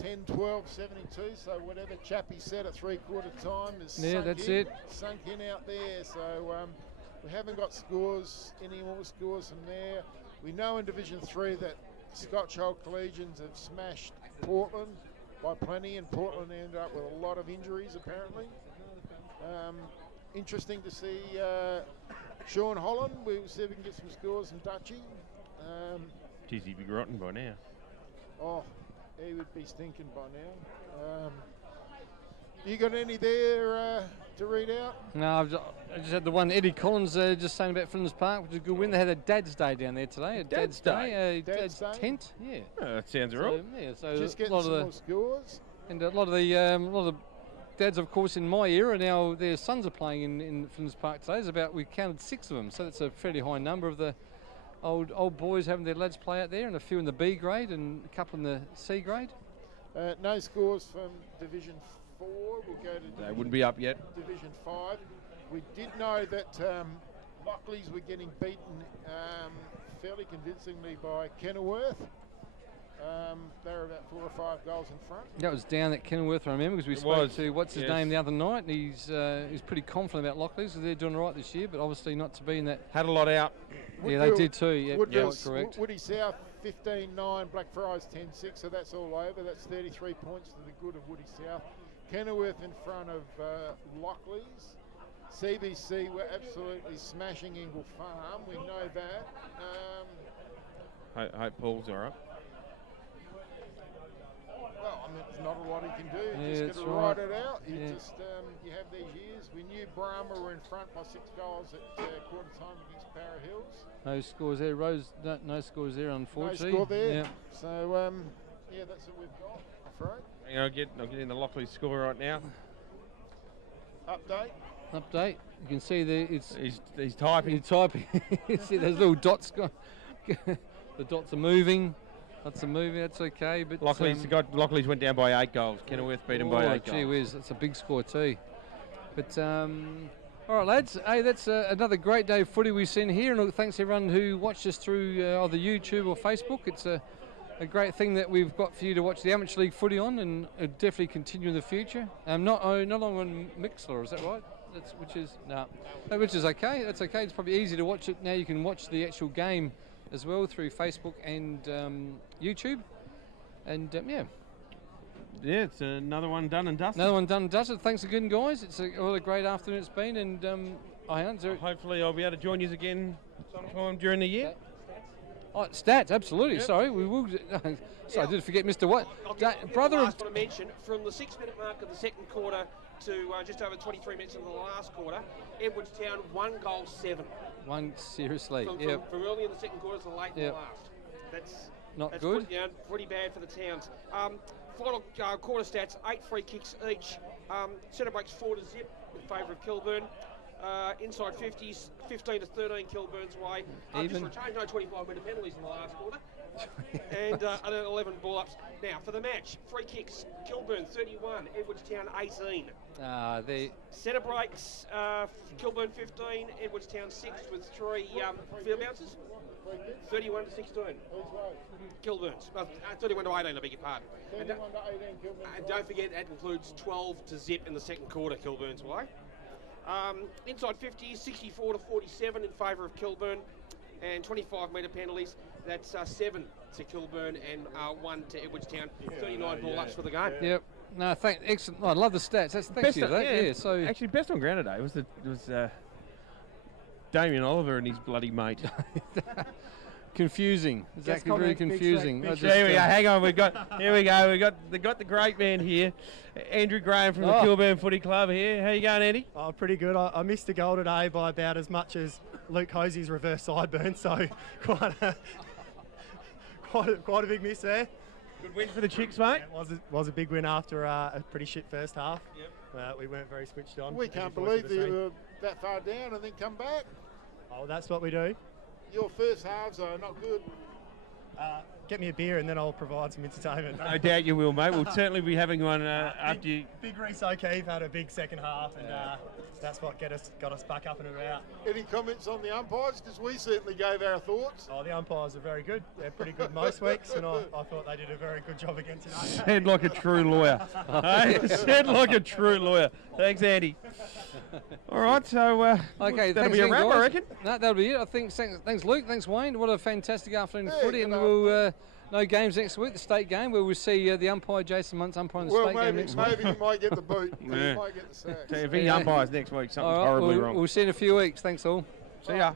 10-12, 72. So whatever Chappie said at 3/4 time is sunk in out there. So we haven't got any more scores from there. We know in Division 3 that Scotch Hill Collegians have smashed Portland by plenty, and Portland ended up with a lot of injuries apparently. Interesting to see Sean Holland. We'll see if we can get some scores from Dutchy. Geez, he'd be rotten by now. Oh, he would be stinking by now. You got any there to read out? No, I just had the one. Eddie Collins just saying about Flinders Park, which is a good win. They had a Dad's Day down there today. Dad's Day? Dad's tent. Yeah. Oh, that sounds right. So just getting some more scores. And a lot of the dads, of course, in my era now, their sons are playing in Flinders Park today. We counted 6 of them, so that's a fairly high number of the old boys having their lads play out there, and a few in the B grade and a couple in the C grade. No scores from Division 4. We'll go to they wouldn't be up yet. Division 5. We did know that Lockleys were getting beaten fairly convincingly by Kenilworth. They were about 4 or 5 goals in front. That was down at Kenilworth, I remember, because we spoke to what's his name the other night, and he's pretty confident about Lockleys because they're doing all right this year, but obviously not to be in that. Had a lot out. They did too. Yeah, correct. Woody South 15-9, Blackfriars 10-6, so that's all over. That's 33 points to the good of Woody South. Kenilworth in front of Lockleys. CBC were absolutely smashing Ingle Farm. We know that. Hope Paul's all right. Well, I mean, there's not a lot he can do. Yeah, just got to ride it out. You have these years. We knew Brahma were in front by 6 goals at quarter time against Para Hills. No scores there, Rose. No scores there, unfortunately. No score there. Yeah. So that's what we've got. I'm afraid. I'll get in the Lockley score right now. Update. You can see there. He's typing. He's typing. You see those little dots. The dots are moving. That's okay. But Lockleys went down by 8 goals. Kenilworth beat him by 8 goals. Gee whiz, that's a big score too. But all right, lads. Hey, that's another great day of footy we've seen here, and thanks everyone who watched us through either YouTube or Facebook. It's a great thing that we've got for you to watch the amateur league footy on, and definitely continue in the future. Not longer on Mixler, is that right? Which is okay. That's okay. It's probably easy to watch it now. You can watch the actual game as well through Facebook and YouTube, and it's another one done and dusted. Another one done and dusted. Thanks again, guys. It's what a great afternoon it's been, and hopefully I'll be able to join you again sometime during the year. Oh, stats, absolutely. Yep. Sorry, we will. Sorry, I did forget Mr. What? Brother I of. last want to mention, from the 6-minute mark of the second quarter to just over 23 minutes into the last quarter, Edwardstown 1 goal 7. One, seriously. From early in the second quarter to late in the last. That's good. Pretty bad for the Towns. Final quarter stats: 8 free kicks each. Centre breaks 4 to zip in favour of Kilburn. Inside 50s, 15 to 13 Kilburn's way. Even. Just retained no 25-metre penalties in the last quarter. And 11 ball-ups. Now, for the match, free kicks, Kilburn 31, Edwardstown 18. Centre breaks, Kilburn 15, Edwardstown 6 with 3 field bounces. 31 to 16. Kilburn's. 31 to 18, I beg your pardon. 31 to 18 Kilburn. And don't forget, that includes 12 to zip in the second quarter, Kilburn's way. Inside 50s, 64 to 47 in favour of Kilburn, and 25-metre penalties. That's 7 to Kilburn and 1 to Edwardstown. 39 ball-ups for the game. Yep. No, excellent. I love the stats. Thanks for that. Yeah. So actually, best on ground today was Damien Oliver and his bloody mate. Confusing. Exactly, very confusing. Here we go. Hang on. We got the great man here, Andrew Graham from the Kilburn Footy Club here. How you going, Andy? Oh, pretty good. I missed a goal today by about as much as Luke Hosey's reverse sideburn, so quite a big miss there. Good win for the Chicks, mate. Yeah, it was a big win after a pretty shit first half. Yep. We weren't very switched on. We can't believe you were that far down and then come back. Oh, that's what we do. Your first halves are not good. Get me a beer and then I'll provide some entertainment. No doubt you will, mate. We'll certainly be having one after you. Big Reece O'Keefe had a big second half, and that's what got us back up and about. Any comments on the umpires? Because we certainly gave our thoughts. Oh, the umpires are very good. They're pretty good most weeks, and I thought they did a very good job again today. Said like a true lawyer. Said like a true lawyer. Thanks, Andy. All right, so okay, that'll be a wrap, I reckon. No, that'll be it. I think. Thanks, Luke. Thanks, Wayne. What a fantastic afternoon of footy, and we'll no games next week. The state game where we'll see the umpire Jason Muntz umpiring the state game next week. Maybe he might get the boot. He might get the sack. So if he umpires next week, something's horribly wrong. We'll see you in a few weeks. Thanks all. See ya.